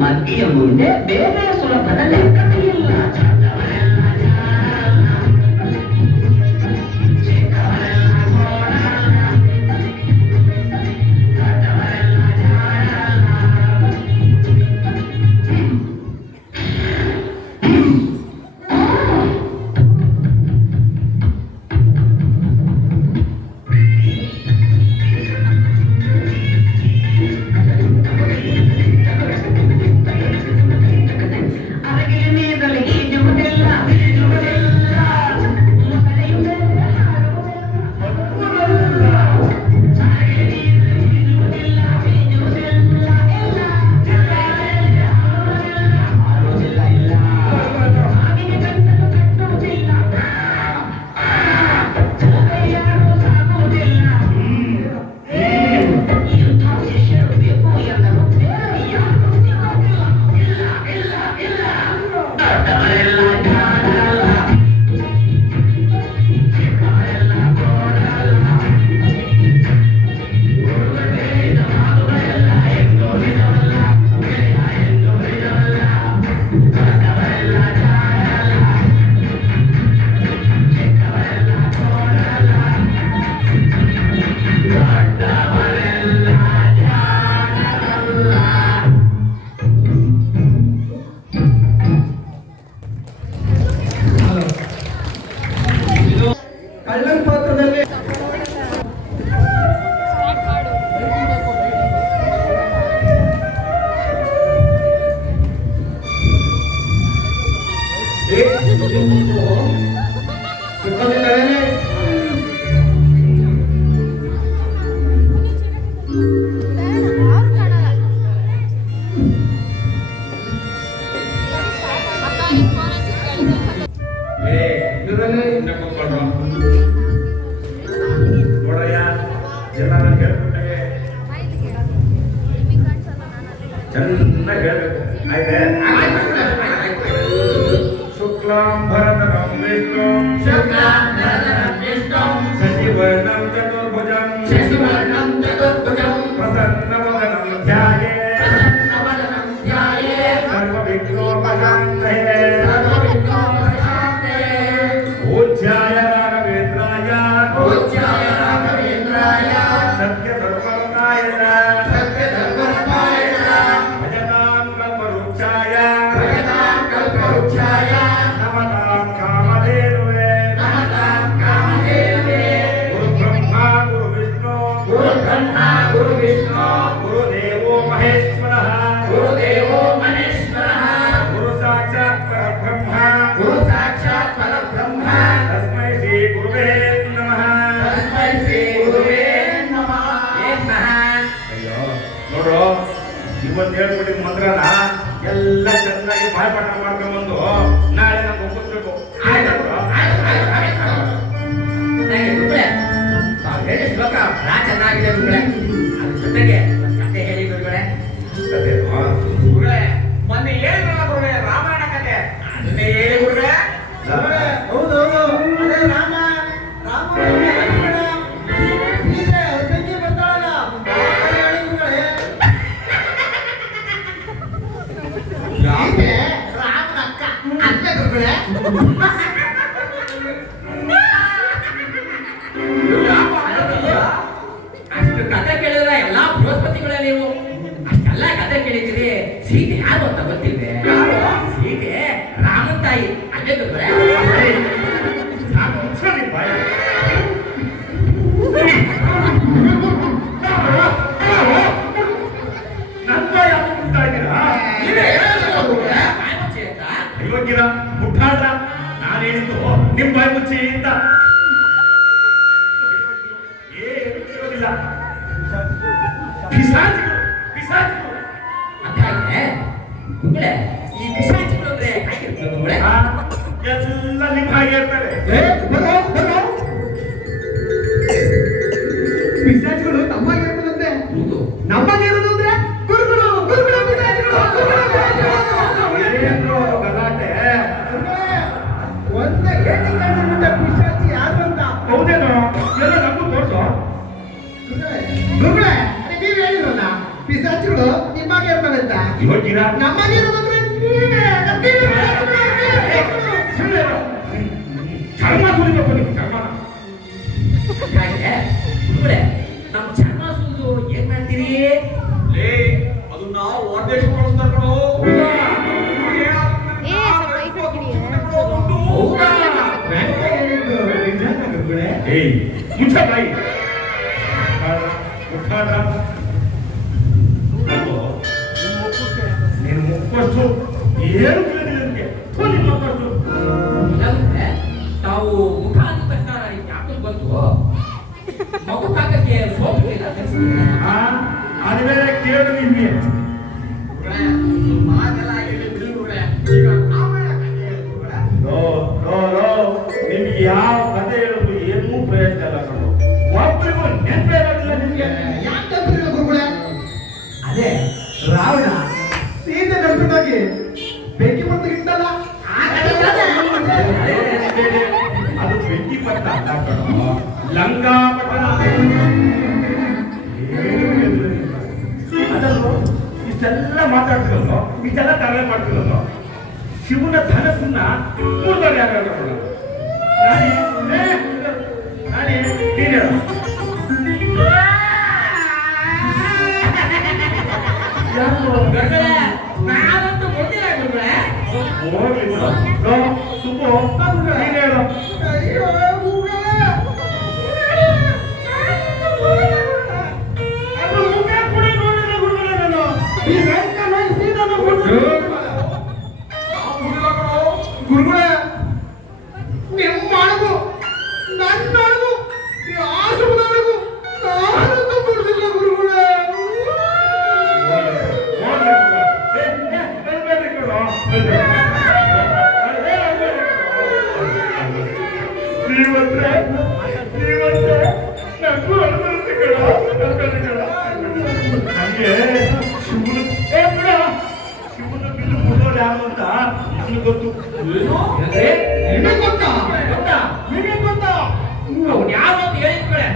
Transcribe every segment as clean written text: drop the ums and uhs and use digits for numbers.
ಮದ್ಯ ಮುಂದೆ ಬೇರೆ ಸುಲಭದ ಲೆಕ್ಕವೇ ಇಲ್ಲ. ಚೆನ್ನಾಗಿ ಶುಕ್ಲಾಂ ಭರತರಂ ವಿಷ್ಣು ಶಶಿವರ್ಣಂ ಚತುರ್ಭುಜಂ ಪ್ರಸನ್ನವದನಂ ಧ್ಯಾಯೇ ಸರ್ವವಿಘ್ನೋಪಶಾಂತಯೇ ಪೂಜ್ಯಾಯ ರಾಘವೇಂದ್ರಾಯ ಸತ್ಯಧರ್ಮರತಾಯ ಭಜತಾಂ ಕಲ್ಪವೃಕ್ಷಾಯ ನಮತಾಂ ಕಾಮಧೇನುವೇ ಗುರು ವಿಷ್ಣು ಗುರುದೇವೋ ಮಹೇಶ್ವರಃ ಗುರು ಸಾಕ್ಷಾತ್ ಪರಬ್ರಹ್ಮ ತಸ್ಮೈ ಶ್ರೀ ಗುರುವೇ ನಮಃ. ಅಯ್ಯೋ ನೋಡ್ರು, ಇವತ್ತು ಹೇಳ್ಬಿಟ್ಟಿದ ಮಂತ್ರನ ಎಲ್ಲ ಚೆನ್ನಾಗಿ ಬಾಯ್ಪಾಠ ಮಾಡ್ಕೊಂಡ್ಬಂದು ನಾಳೆ ನಾವು ಒಪ್ಪಿಸ್ಬೇಕು. ಹೇಳಿ ಶ್ಲೋಕ ಬಹಳ ಚೆನ್ನಾಗಿದೆ ಗುರುಗಳೇ. ಅದ್ರ ಜೊತೆಗೆ ಕತೆ ಹೇಳಿ ಗುರುಗಳೇ. ಗುರುಗಳೇ ಮೊನ್ನೆ ಹೇಳಿದ್ರಲ್ಲ ಗುರುಗಳೇ, ರಾಮಾಯಣ ಕತೆ, ಅದನ್ನೇ ಹೇಳಿ ಗುರುಗಳೇ. ಹೌದು ಅದೇ ರಾಮ ಲಕ್ಷ್ಮಣ ಸೀತೆ ಅವ್ರ ತಂಗಿ ಬರ್ತಾಳಲ್ಲ, ಹೇಳಿ ಗುರುಗಳೇ. ಪಿಸಾಚಿಗಳು ಪಿಸಾಚಿಗಳು ಅಂದಾಗೆ ಗುರುಗಳೇ ಈ ಪಿಶಾಚಿಗಳು ಅಂದ್ರೆ ಹೇಗಿರ್ತದೆ ಗುರುಗಳೇ? ಆ, ಎಲ್ಲ ನಿಮ್ಮ ಹಾಗೆ ಇರ್ತಾರೆ. ಪಿಶಾಚಿಗಳು ನಮ್ಮಾಗಿರ್ತದಂತೆ. ಹೌದು. ನಮ್ಮಾಗಿರೋದು ಅಂದ್ರೆ ಗುರುಗಳು ಗುರುಗಳು ಪಿಶಾಚಿಗಳು, ಗುರುಗಳು ಪಿಶಾಚಿಗಳು. ಏನು ಗಲಾಟೆ? ಒಂದ ಏಟಿಂಗ್ ಕಂಡುಬಿಟ್ಟ ಪಿಶಾಚಿ ಯಾರು ಅಂತ. ಹೌದೇನೋ ಎಲ್ಲ ನಮಗೂ ತೋರ್ಸು. ಗುರುಗಳೇ ನೀವ್ ಹೇಳಿದ್ರಲ್ಲ ಪಿಶಾಚಿಗಳು ನಿಮ್ಮಾಗೆ ಇರ್ತವೆ ಅಂತ. ಇವಾಗಿರ ನಮ್ಮಾಗಿರೋದಂದ್ರೆ ನೀವೇ. ಚರ್ಮ ಸುಲಿಬೇಕು ನಿಮ್ಗೆ ಚರ್ಮನ. ಅಂದಾಗೆ ಗುರುಗಳೇ ನಮ್ಮ ಚರ್ಮ ಸುಲಿದು ಏನ್ ಮಾಡ್ತೀರಿ? ಲೇ ಅದನ್ನ ಹೊರದೇಶ ಕಳಿಸ್ತಾರ ಕಣೋ. ಏ, ಸ್ವಲ್ಪ ಈ ಕಡೆ ಕಿಡಿ. ಹೌದಾ? ಹೇಳಿದ್ದು ನಿಜಾನ ಗುರುಗಳೇ? ಏಯ್ ಮುಚ್ಚ ಬಾಯಿ. ಮುಟ್ಟಾಡ ನೀನು ಮುಕ್ಕೊಟ್ಟು ಏನು ಕೇಳಿದೆ ನನಗೆ ನಿಮ್ಮ ಮುಕ್ಕೊಟ್ಟು ಇಲ್ಲಾಂದ್ರೆ ತಾವು ಮುಖ ಅಂದ ತಕ್ಷಣ ನನಗೆ ಯಾಕೆ ಬಂತು ಮಗು ಹಾಕಕ್ಕೆ ಸೋಪು ಇಲ್ಲ ಅನ್ಸುತ್ತೆ. ಅದೇ ಕೇಳು ನಿಮಗೆ ಮಾತೆಲ್ಲ ಹೇಳಿ ಬಿಡಿ ಗುರುಗಳೇ. ಈಗ ರಾಮಾಯಣ ಕಥೆ ಹೇಳಿ ಗುರುಗಳೇ. ನಿಮ್ಗೆ ಯಾವ ಕಥೆ ಹೇಳೋದು ಏನೂ ಪ್ರಯತ್ನ ಇಲ್ಲ ಕಣೋ. ಒಬ್ಬರಿಗೂ ನೆನಪೇ ಇರೋದಿಲ್ಲ ನಿಮ್ಗೆ. ಯಾಕಂದ್ರೆ ಗುರುಗಳೇ ಅದೇ ರಾವಣ ಸೀತೆ ಕರ್ಕೊಂಡೋಗಿ ಬೆಂಕಿ ಮತ್ತು ಇಟ್ಟಲ್ಲ ಅದು ಬೆಂಕಿ ಪಟ್ಟ ಅಲ್ಲ ಕಣೋ, ಲಂಕಾ ಪಟ್ಟಣ. ಅದನ್ನು ಇಷ್ಟೆಲ್ಲ ಮಾತಾಡ್ತಿರಲ್ಲೋ, ಇಷ್ಟೆಲ್ಲ ತಲೆ ಮಾಡ್ತಿರಲ್ಲೋ, ಶಿವನ ಧನಸ್ಸನ್ನ ಮೂರ್ತಾರೆ ಯಾರು ಹೇಳ್ಕೊಂಡು ನಾನಿ ನೀನು ಹೇಳು. ಗುರುಗಳೇ, ನಾನಂತೂ ಗೊತ್ತಿಲ್ಲ ಗುರುಗಳೇ. ಹೋಗ್ಲಿ ಬಿಡು. ಸುಬ್ಬು ನೀನು ಹೇಳು. ಅಯ್ಯೋ ಗುರುಗಳೇ ಅದು ಮುಖ ಕೂಡ ನೋಡಿಲ್ಲ ಗುರುಗಳೇ ನಾನು. ಈ ವೆಂಕಣ್ಣ ಸೀದನ ಕೊಟ್ಟು ನಾವು ಹುಡುಗ ಕಣೋ. ಗುರುಗಳೇ ನಿಮ್ಮ ಅಳಗು ನನ್ನ ಅಳಗು ಈ ಆಶ್ರಮದ ಅಳಗು ನಾನಂತೂ ಬಿಡುದಿಲ್ಲ ಗುರುಗಳೇ. ಶಿವನ ಬಿಲ್ಲು ಮುಡೋರು ಯಾರು ಅಂತ ನನಗೆ ಗೊತ್ತು. ಅಂದ್ರೆ ನಿಮಗೆ ಗೊತ್ತಾ? ಗೊತ್ತಾ? ನಿಮಗೆ ಗೊತ್ತಾ? ಅವ್ನು ಯಾರು ಅಂತ ಹೇಳಿ ಗುರುಗಳೇ.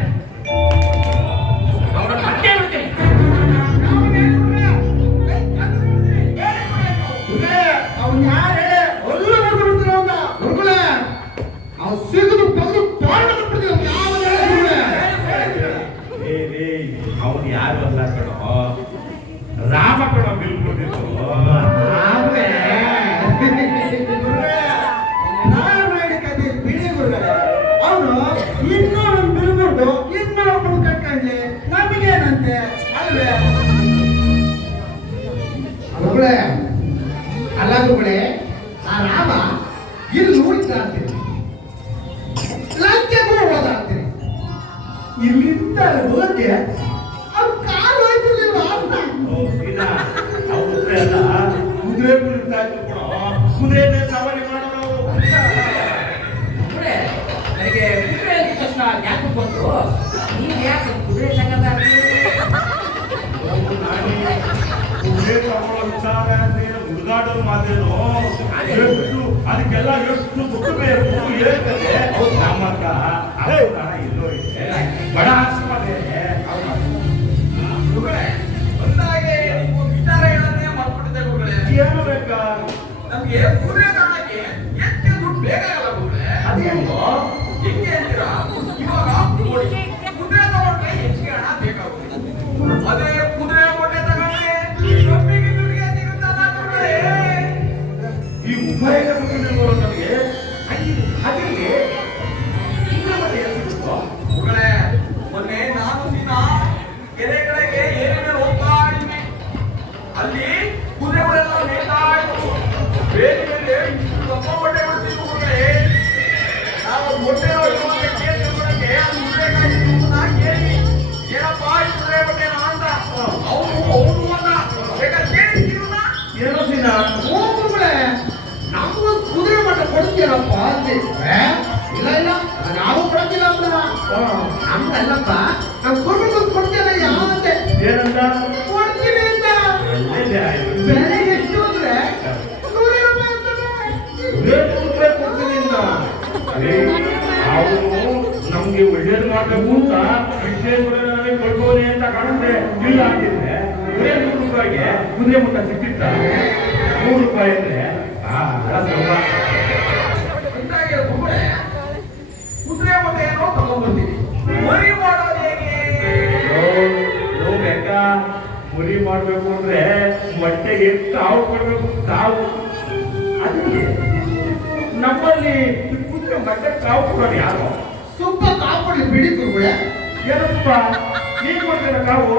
ಅವ್ನ ಮತ್ತೆ ಹೇಳ್ತೀನಿ. ಅವ್ನು ಯಾರೇ ಎಲ್ಲ ಬರ್ಬಿಡ್ತೀರ ಅವನ್ನ ಗುರುಗಳೇ. ಅವ್ನು ಸಿಗದು ಬಂದು ತೋರಣ ಬಿಡ್ತೀವಿ ಅವನು ಯಾರು ಅಲ್ಲ ಕಣೋ, ರಾಮ ಕಣೋ ಬಿಲ್ ಕೊಟ್ಟಿದ್ದು. ಅವನು ಇನ್ನೂ ಒಂದು ಬಿಲ್ಬಿಟ್ಟು ಇನ್ನೂ ಒಬ್ಬನು ಕಟ್ಕೊಂಡ್ಲಿ ನಮಗೇನಂತೆ ಅಲ್ವೇ ಗುರುಗಳೇ? ಅಲ್ಲ ಗುರುಗಳೇ, ಆ ರಾಮ ಇಲ್ಲಿ ನೋಡಿದ್ದಾಡ್ತೀನಿ, ಲಂಕೆಗೂ ಹೋದಾಡ್ತೀನಿ, ಇಲ್ಲಿಂದ ಹೋಗಿ ಅವ್ರು ಕಾಲು ಹೋಯ್ತಿರ್ಲಿಲ್ವ ಅಂತ. ಸೀದಾ ಅವ್ರ ಉತ್ತರ ಅಲ್ಲ, ಕುದುರೆ ಕುರಿತಾ ಇತ್ತು ಕಣೋ, ಕುದುರೆನೇ ಸವಾರಿ ಮಾಡೋರು. ಗುರುಗಳೇ, ನನಗೆ ಕುದುರೆ ಅಂದ ತಕ್ಷಣ ಯಾಕೆ ಬಂತು? ನೀವ್ ಯಾಕೆ ಕುದುರೆ ತಗೊಂಡ್ರಿ? ಕುದುರೆ ತಗೊಳ್ಳೋ ವಿಚಾರ ಅಂದ್ರೆ ಹುಡುಗಾಡೋರು ಮಾತೇನು? ಎಷ್ಟು ಅದಕ್ಕೆಲ್ಲ ಎಷ್ಟು ದುಡ್ಡು ಬೇಕು ಹೇಳ್ತದೆ. ನಮ್ಮ ಹತ್ರ ಅಷ್ಟು ಹಣ ಎಲ್ಲೋ ಇದೆ, ಬಡ ಆಶ್ರಮ ಬೇರೆ. ಗುರುಗಳೇ ಬಂದಾಗೆ ನೀವು ವಿಚಾರ ಹೇಳೋದೇ ಮರ್ತ್ಬಿಟ್ಟಿದ್ದೆ ಗುರುಗಳೇ. ಏನು ಬೇಕಾ? ನಮ್ಗೆ ಕುದುರೆ ತಗೊಳಕ್ಕೆ ಎಷ್ಟು ದುಡ್ಡು ಬೇಕಾಗಲ್ಲ ಗುರುಗಳೇ. ಅದೇನು ಹೆಂಗೆ ಅಂತೀರಾ? ಇವಾಗ ನೋಡಿ, ಕುದುರೆ ತಗೊಂಡ್ರೆ ಹೆಚ್ಚಿಗೆ ಹಣ ಬೇಕಾಗುತ್ತೆ. ಅದೇ ಕುದುರೆ ಮೊಟ್ಟೆ ತಗೊಂಡ್ರೆ ಕಮ್ಮಿಗೆ ದುಡ್ಡಿಗೆ ಸಿಗುತ್ತಲ್ಲ ಗುರುಗಳೇ. ಈ ಉಭಯದ ಮುಗಿದಿರುವ ನಮಗೆ ಅದಕ್ಕೆ ತಿಂಗಳ ಮಟ್ಟೆ ಎಷ್ಟು ಗುರುಗಳೇ, ಮೊನ್ನೆ ನಾನು ದಿನ ಕೆರೆಗಳಿಗೆ ಏನೇನು ಹೋಗ್ತಾ ಇದ್ವಿ. ಅಲ್ಲಿ ಕುದುರೆಗಳೆಲ್ಲ ಮೇಯ್ತಾ ಇದ್ವು. ಬೇರೆ ಮೇಲೆ ಇಷ್ಟು ದಪ್ಪ ಮೊಟ್ಟೆ ಬಿಡ್ತಿದ್ವು ಗುರುಗಳೇ. ನಾವು ಮೊಟ್ಟೆ ಕೇಳಿ ಅಲ್ಲಿ ಕುದುರೆ ಕಾಯ್ತಿದ್ವು ಅಂತ ಕೇಳಿ ಏನಪ್ಪಾ ಈ ಕುದುರೆ ಮೊಟ್ಟೆನಾ ಅಂತ ಅವನಿಗೆ ಒಳ್ಳೇದು ಮಾಡ್ಬೇಕು ಅಂತ ವಿಶ್ವೇಶ್ವರ ನನಗೆ ಕೊಡ್ಬೋದೇ ಅಂತ ಕಾಣುತ್ತೆ. ಇಲ್ಲ ಅಂತಿದ್ರೆ ಬರೇ 100 ರೂಪಾಯಿಗೆ ಕುದುರೆ ಮುಟ್ಟ ಸಿಕ್ತಿತ್ತ. 100 ರೂಪಾಯಿ ಅಂದ್ರೆ ಸ್ವಲ್ಪ ಅಂತಾಗೆ ಕುದುರೆ ಮತ್ತೆ ಏನೋ ತಗೊಂಡ್ಬರ್ತೀವಿ. ಮರಿ ಮಾಡೋದು ಹೇಗೆ? ಬೇಕಾ ಮುರಿ ಮಾಡ್ಬೇಕು ಅಂದ್ರೆ ಮೊಟ್ಟೆಗೆ ಕಾವು ಕೊಡ್ಬೇಕು. ಕಾವು ಅದೇ ನಮ್ಮಲ್ಲಿ ಕುದುರೆ ಮೊಟ್ಟೆ ಕಾವು ಕೊಡೋದು ಯಾರು? ಸ್ವಲ್ಪ ಕಾಪಾಡಿ ಬಿಡಿ ಗುರುಗಳೇ. ಏನಪ್ಪ ನೀನ್ ಕೊಡ್ತೀರ ಕಾವು?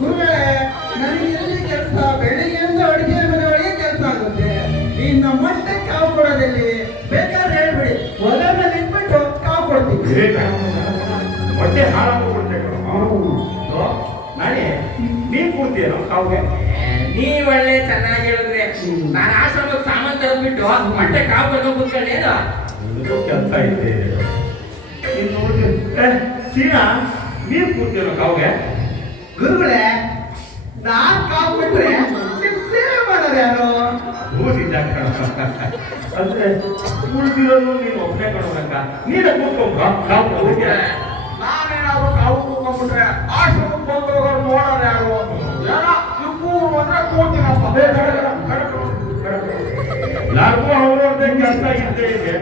ಗುರುಗಳೇ, ನನಗೆ ಎಲ್ಲಿ ಕೆಲಸ? ಬೆಳಿಗ್ಗೆಯಿಂದ ಅಡುಗೆ ಮನೆ ಒಳಗೆ ಕೆಲಸ ಆಗುತ್ತೆ. ಇನ್ನು ಮೊಟ್ಟೆ ಕಾವು ಕೊಡೋದಲ್ಲಿ ಬೇಕಾದ್ರೆ ಹೇಳ್ಬಿಡಿ, ಒಲೆ ಮೇಲೆ ಇಟ್ಬಿಟ್ಟು ಕಾವು ಕೊಡ್ತೀವಿ. ಮೊಟ್ಟೆ ಹಾಳಾಗಿ ಕೊಡ್ತೇವೆ ನಾನೇ. ನೀನ್ ಕೊಡ್ತೀಯೋ ಕಾವುಗೆ? ನೀವ್ ಒಳ್ಳೆ ಚೆನ್ನಾಗಿ ಹೇಳಿದ್ರೆ ನಾನು ಆಶ್ರಮಕ್ಕೆ ಸಾಮಾನು ತಗೊಂಡ್ಬಿಟ್ಟು ಮೊಟ್ಟೆ ಕಾವು ಬರ್ಕೊಂಡು ಕೂತ್ಕೊಳ್ಳೇನು? ಕೆಲಸ ಐತೆ ಇನ್ನು ಸೀನಾ, ನೀನ್ ಕೊಡ್ತೀರೋ ಕಾವುಗೆ? ಗುರುಗಳೇ, ನಾನ್ ಕಾವು ಕೊಟ್ರೆ ನಿಮ್ ಸೇವೆ ಮಾಡೋರು ಯಾರು? ಓದಿದ್ದ ಅಂದ್ರೆ ಉಳಿದಿರೋದು ನೀನು ಒಬ್ಬನೇ ಕೊಡೋದಕ್ಕ. ನೀನೇ ಕೂತ್ಕೊಂಡ್ರ ಕಾವು ಕೊಡೋದಕ್ಕೆ? ನಾನೇನಾದ್ರು ಕಾವು ಕೂತ್ಕೊಂಡ್ಬಿಟ್ರೆ ಆಶ್ರಮಕ್ಕೆ ಬಂದವರು ನೋಡೋರು ಯಾರು? ಜನ ಇಬ್ಬರು ಅಂದ್ರೆ ಕೂಡ್ತೀನಪ್ಪ. ಎಲ್ಲರಿಗೂ ಅವ್ರವ್ರದ್ದೇ ಕೆಲಸ ಇದ್ದೇ ಇದೆ.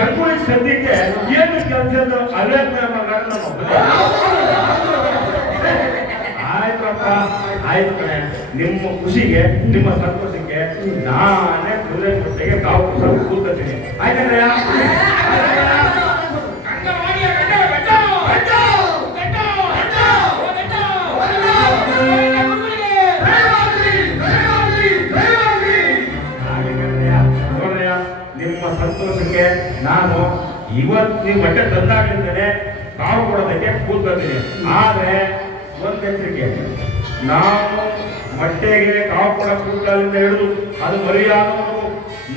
ಎಲ್ಲರೂ ಈ ಸದ್ಯಕ್ಕೆ ಏನು ಕೆಲಸ ಅದೇ ಆಯ್ತಪ್ಪ, ಆಯ್ತು ಕಣೆ. ನಿಮ್ಮ ಖುಷಿಗೆ, ನಿಮ್ಮ ಸಂತೋಷಕ್ಕೆ ನಾನೇ ಕುದುರೆ ಮೊಟ್ಟೆಗೆ ಕಾವು ಕೂತ್ಕೊತೀನಿ. ಆಯ್ತಂದ್ರೆ ನಿಮ್ಮ ಸಂತೋಷಕ್ಕೆ ನಾನು ಇವತ್ತು ನೀವು ಮೊಟ್ಟೆ ತಂದಾಗಿರ್ತೇನೆ ಕಾವು ಕೊಡೋದಕ್ಕೆ ಕೂತ್ಕೊತೀನಿ. ಆದ್ರೆ ಒಂದ್ ಎಚ್ಚರಿಕೆ, ನಾವು ಮೊಟ್ಟೆಗೆ ಕಾವು ಕೊಡ ಕೂಡಲಿಂದ ಹಿಡಿದು ಅದು ಮರಿಯಾದವರು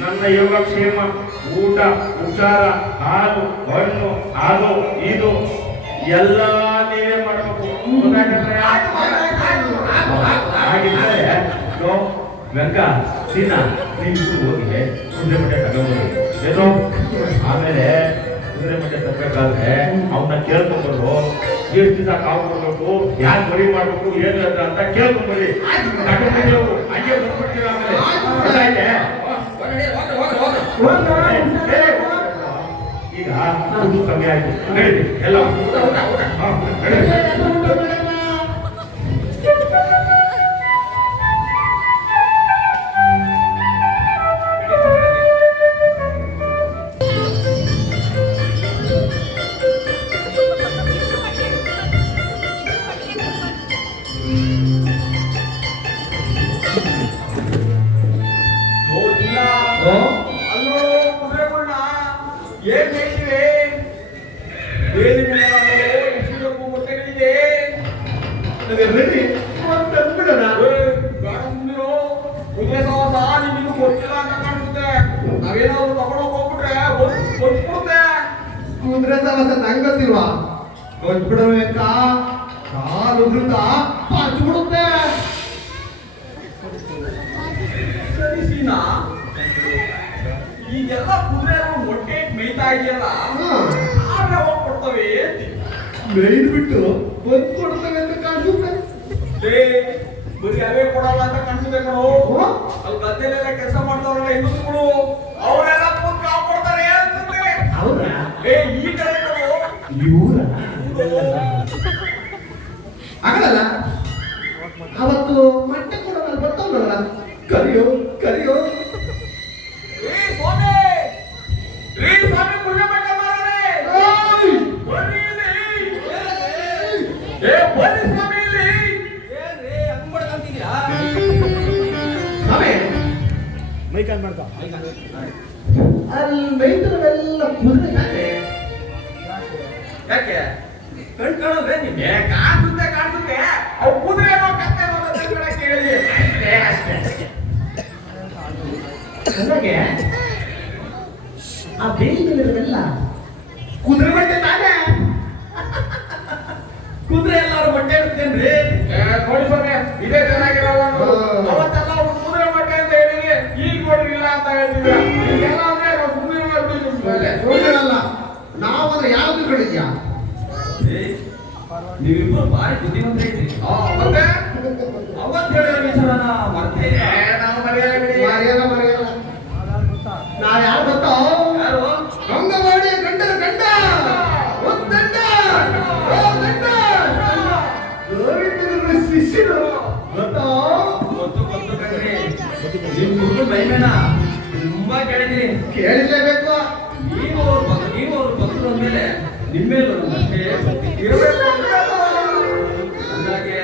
ನನ್ನ ಯೋಗಕ್ಷೇಮ, ಊಟ, ಉಪಚಾರ, ಹಾಲು, ಹಣ್ಣು, ಅದು ಇದು ಎಲ್ಲ ನೀವೇ ಮಾಡಬೇಕು. ಹಾಗಿದ್ದರೆ ವೆಂಕ, ಸೀನಾ, ನೀವು ಹೋಗಿ ಕುದುರೆ ಮೊಟ್ಟೆ ತಗೊಂಡ್ಬರಿ. ಏನೋ ಆಮೇಲೆ ಕುದುರೆ ಮೊಟ್ಟೆ ತಗೋಬೇಕಾದ್ರೆ ಅವನ್ನ ಕೇಳ್ಕೊಂಡ್ಬರು. ಎಷ್ಟು ದಿವಸ ಕಾವು ಕೊಡ್ಬೇಕು, ಯಾರು ಮರಿ ಮಾಡ್ಬೇಕು, ಏನು ಅಂತ ಕೇಳ್ಕೊಂಡ್ಬರಿ. ತಗೊಂಡ್ಬಿಟ್ಟು ಹಂಗೆ ಬಂದ್ಬಿಡ್ತೀರ. ಆಮೇಲೆ ಈಗ ಸಮಯ ಆಯ್ತು, ನಡೀರಿ ಎಲ್ಲ. ಅಲ್ಲೋ ಕುದುರೆಗಳನ್ನ ಏನ್ ಬೇಕಿವೆ? ಬೇಲಿ ಮೇಲೆ ಎಷ್ಟು ಮೊಟ್ಟೆಗಳಿದೆ? ಕುದುರೆ ಸವಾಸ ನಿಮ್ಗೆ ಗೊತ್ತಿಲ್ಲ ಅಂತ ಕಾಣಿಸುತ್ತೆ. ನಾವೇನಾದ್ರು ತಗೊಂಡೋಗಿ ಹೋಗ್ಬಿಟ್ರೆ ಗೊತ್ತಿರುತ್ತೆ. ಕುದುರೆ ಸವಾಸ ನಂಗೆ ಗೊತ್ತಿಲ್ವಾ? ಕೊಟ್ಬಿಡಬೇಕ, ಕಾಲು ಉಗುರುತ್ತ ಪಾಚ್ಬಿಡುತ್ತೆ. ಸರಿ ಸೀನಾ, ಈಗೆಲ್ಲ ಕುದುರೆಗಳು ಮೊಟ್ಟೆ ಮೇಯ್ತಾ ಇದೆಯಲ್ಲ, ಆದ್ರೆ ಹೋಗ್ಕೊಡ್ತವೆ ಅಂತೀವಿ. ಮೇಯ್ದ್ಬಿಟ್ಟು ಬಂದು ಕೊಡ್ತವೆ ಅಂತ ಕಾಣಿಸುತ್ತೆ. ಬರೀ ಅವೇ ಕೊಡಲ್ಲ ಅಂತ ಕಾಣಿಸುತ್ತೆ ಕಣೋ. ಅಲ್ಲಿ ಗದ್ದೆಲೆಲ್ಲ ಕೆಲಸ ಮಾಡ್ತಾರಲ್ಲ ಹೆಂಗಸುಗಳು, ಅವರೆಲ್ಲ ಕೂತ್ ಕಾವು ಕೊಡ್ತಾರೆ ಅಂತಂದ್ರೆ. ಹೌದಾ? ಈ ಕಡೆ ಕಣೋ. ಇವರ ಆಗಲ್ಲ. ಅವತ್ತು ಮೊಟ್ಟೆ ಕೊಡೋದ್ರಲ್ಲಿ ಬರ್ತಾವಲ್ಲ, ಕರಿಯೋ ಕರಿಯೋ. ಸ್ವಾಮಿ, ಸ್ವಾಮಿ ಪುಣ್ಯ ಮಟ್ಟ ಮಾರನೆ ಬರ್ರಿ ಇಲ್ಲಿ. ಬರ್ರಿ ಸ್ವಾಮಿ ಇಲ್ಲಿ. ಏನ್ರಿ ಹಂಗ್ ಮಾಡ್ಕೊಂತಿದ್ಯಾ? ಸ್ವಾಮಿ, ಅಲ್ಲಿ ಮೈದರವೆಲ್ಲ ಕುದುರೆ ಯಾಕೆ? ಯಾಕೆ ಕಣ್ ಕಾಣೋದ್ರೆ ನಿಮ್ಗೆ ಕಾಣಿಸುತ್ತೆ. ಅವು ಕುದುರೆ ಏನೋ ಕತ್ತೆ ಕೇಳಿ ಅಷ್ಟೇ. ನನಗೆ ಆ ಬೇಲಿಗಳಿರವೆಲ್ಲ ಕುದುರೆ ಬಟ್ಟೆ ತಾನೆ. ಕುದುರೆ ಎಲ್ಲಾರು ಬಟ್ಟೆ ಇಡ್ತೇನ್ರಿ. ನೋಡಿ ಸ್ವಾಮಿ, ಇದೇ ಚೆನ್ನಾಗಿರಲ್ಲ. ಅವತ್ತೆಲ್ಲ ಅವ್ರು ಕುದುರೆ ಬಟ್ಟೆ ಅಂತ ಹೇಳಿ ಈಗ ನೋಡ್ರಿಲ್ಲ ಅಂತ ಹೇಳ್ತಿದ್ರ. ಈಗೆಲ್ಲ ಅಂದ್ರೆ ಸುಮ್ಮನೆ ನೋಡಿರಲ್ಲ, ನಾವಂದ್ರೆ ಯಾವ್ದು ಹೇಳಿದ್ಯಾ? ಮರ್ತೇ ಇಲ್ಲ. ನಾವು ಮರೆಯಲ್ಲ. ನಾ ಯಾರು ಗೊತ್ತೋ? ಯಾರು? ಅಂಗವಾಡಿ ಗಂಡನ ಗಂಡ ಉದ್ದಂಡ. ಓ ಗಂಡ. ಗೋವಿಂದನ ಶಿಷ್ಯರು ಗೊತ್ತೋ? ಗೊತ್ತು ಕಣ್ರಿ. ನಿಮ್ ಗುರು ಮೈಮೇನ ತುಂಬಾ ಕೇಳಿದೀನಿ. ಕೇಳಿರ್ಲೇಬೇಕು. ನೀವು ಅವ್ರ ಭಕ್ತರು ಅಂದ್ಮೇಲೆ ನಿಮ್ಮೇಲೂ ನಮ್ಮಷ್ಟೇ ಇರಬೇಕು ಅಂದಾಗೆ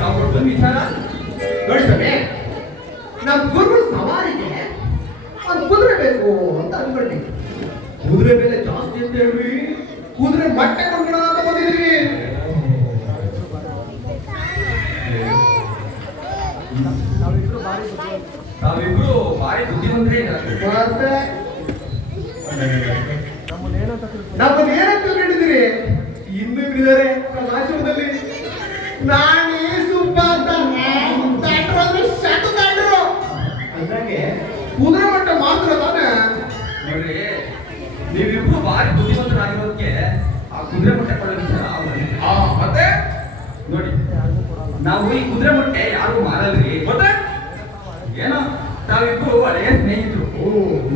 ತಾವು ವಿಚಾರ ನೋಡಿ ಸ್ವಾಮಿ, ನಮ್ಮ ಗುರುಗಳು ಸವಾರಿಗೆ ಒಂದು ಕುದುರೆ ಬೇಕು ಅಂತ ಅನ್ಕೊಂಡಿ. ಕುದುರೆ ಬೆಲೆ ಜಾಸ್ತಿ ಅಂತ ಹೇಳಿ ಕುದುರೆ ಬಟ್ಟೆ ಕೊಂಡ್ಕೊಳ್ಳೋ ಅಂತ ಬಂದಿದ್ವಿ. ತಾವಿಬ್ರು ಭಾರಿ ಬುದ್ಧಿವಂತರೇ ಮತ್ತೆ ನಮ್ಮನ್ನೇನಂತ ತಿಳ್ಕೊಂಡಿದ್ದೀರಿ? ಇನ್ನು ಇದ್ದಾರೆ ನಮ್ಮ ಆಶ್ರಮದಲ್ಲಿ. ನಾನೇ ಸುಬ್ಬ ಅಂತ ದಾಟ್ರು ಅಂದ್ರೆ ಶಟು ದಾಟ್ರು. ಅಂದಾಗೆ ಕುದುರೆ ಮಟ್ಟ ಮಾತ್ರ ತಾನೆ. ನೋಡ್ರಿ, ನೀವಿಬ್ರು ಭಾರಿ ಬುದ್ಧಿವಂತರಾಗಿರೋದಕ್ಕೆ ಆ ಕುದುರೆ ಮೊಟ್ಟೆ ಕೊಡೋ ವಿಚಾರ ಮತ್ತೆ ನೋಡಿ, ನಾವು ಈ ಕುದುರೆ ಮೊಟ್ಟೆ ಯಾರು ಮಾರಲ್ರಿ. ಮತ್ತೆ ಏನೋ ತಾವಿಬ್ರು ಹಳೆಯ ಸ್ನೇಹಿತರು,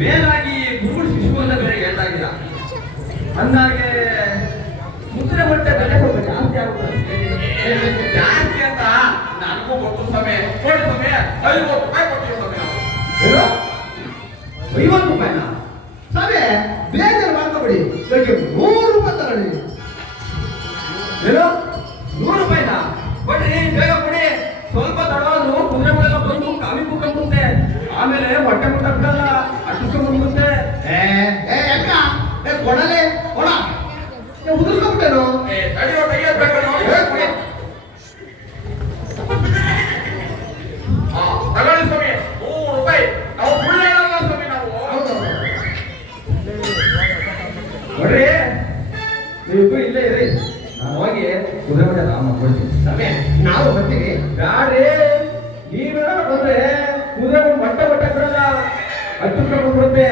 ಮೇಲಾಗಿ ಗುರುಗಳು ಶಿಶು ಅಂತ ಬೇರೆ ಹೇಳ್ತಾ ಇದ್ದೀರಾ. ಅಂದಾಗೆ ಕುದುರೆ ಮೊಟ್ಟೆ ಬೆಲೆ ಸ್ವಲ್ಪ ಜಾಸ್ತಿ ಆಗುತ್ತೆ. ಜಾಸ್ತಿ ಅಂತ ನನಗೂ ಗೊತ್ತು ಸಮಯ ನೋಡಿ ಸಮಯ 50 ರೂಪಾಯಿ ಕೊಟ್ಟಿರೋ ಸಮಯ ಏನು 50 ರೂಪಾಯಿನ? ಸರಿ, ಬೇಜಾರು ಮಾಡ್ಕೊಬಿಡಿ. ಬೆಳಗ್ಗೆ 100 ರೂಪಾಯಿ ತಗೊಳ್ಳಿ. ಏನು 100 ರೂಪಾಯಿನ ಕೊಡ್ರಿ, ಬೇಗ ಕೊಡಿ. ಸ್ವಲ್ಪ ತಡವಾದ್ರು ಕುದುರೆ ಮೊಟ್ಟೆ ಬಂದು ಕಾವಿ ಕುಕ್ಕಂಬುತ್ತೆ, ಆಮೇಲೆ ಹೊಟ್ಟೆ ಮುಟ್ಟ ಬಿಡಲ್ಲ, ಅಟ್ಟಿಸ್ಕೊಂಡ್ಬಂದ್ಬಿಡುತ್ತೆ. ಅಕ್ಕ ಕೊಡಲೆ ಕೊಡ ಉದುರ್ಸ್ಕೊಂಬಿಟ್ಟೇನು? ತಡೆಯೋ ತೆಗಿಯಬೇಕು ತಗೊಳ್ಳಿ ಸ್ವಾಮಿ 100 ರೂಪಾಯಿ ನಾವು ಸುಳ್ಳು ಹೇಳಲ್ಲ ಸ್ವಾಮಿ ನಾವು ನೋಡ್ರಿ, ನೀವಿಬ್ರು ಇಲ್ಲೇ ಇರಿ, ನಾನು ಹೋಗಿ ಕುದುರೆ ಮೊಟ್ಟೆ ರಾಮ ಕೊಡ್ತೀನಿ. ಸಮಯ ನಾವು ಬರ್ತೀವಿ. ಬ್ಯಾಡ್ರಿ, ನೀವೇನಾರ ಬಂದ್ರೆ ಕುದುರೆ ಮೊಟ್ಟೆ ಬಿಡಲ್ಲ, ಅಟ್ಟಿಸ್ಕೊಂಡ್ಬಿಡುತ್ತೆ.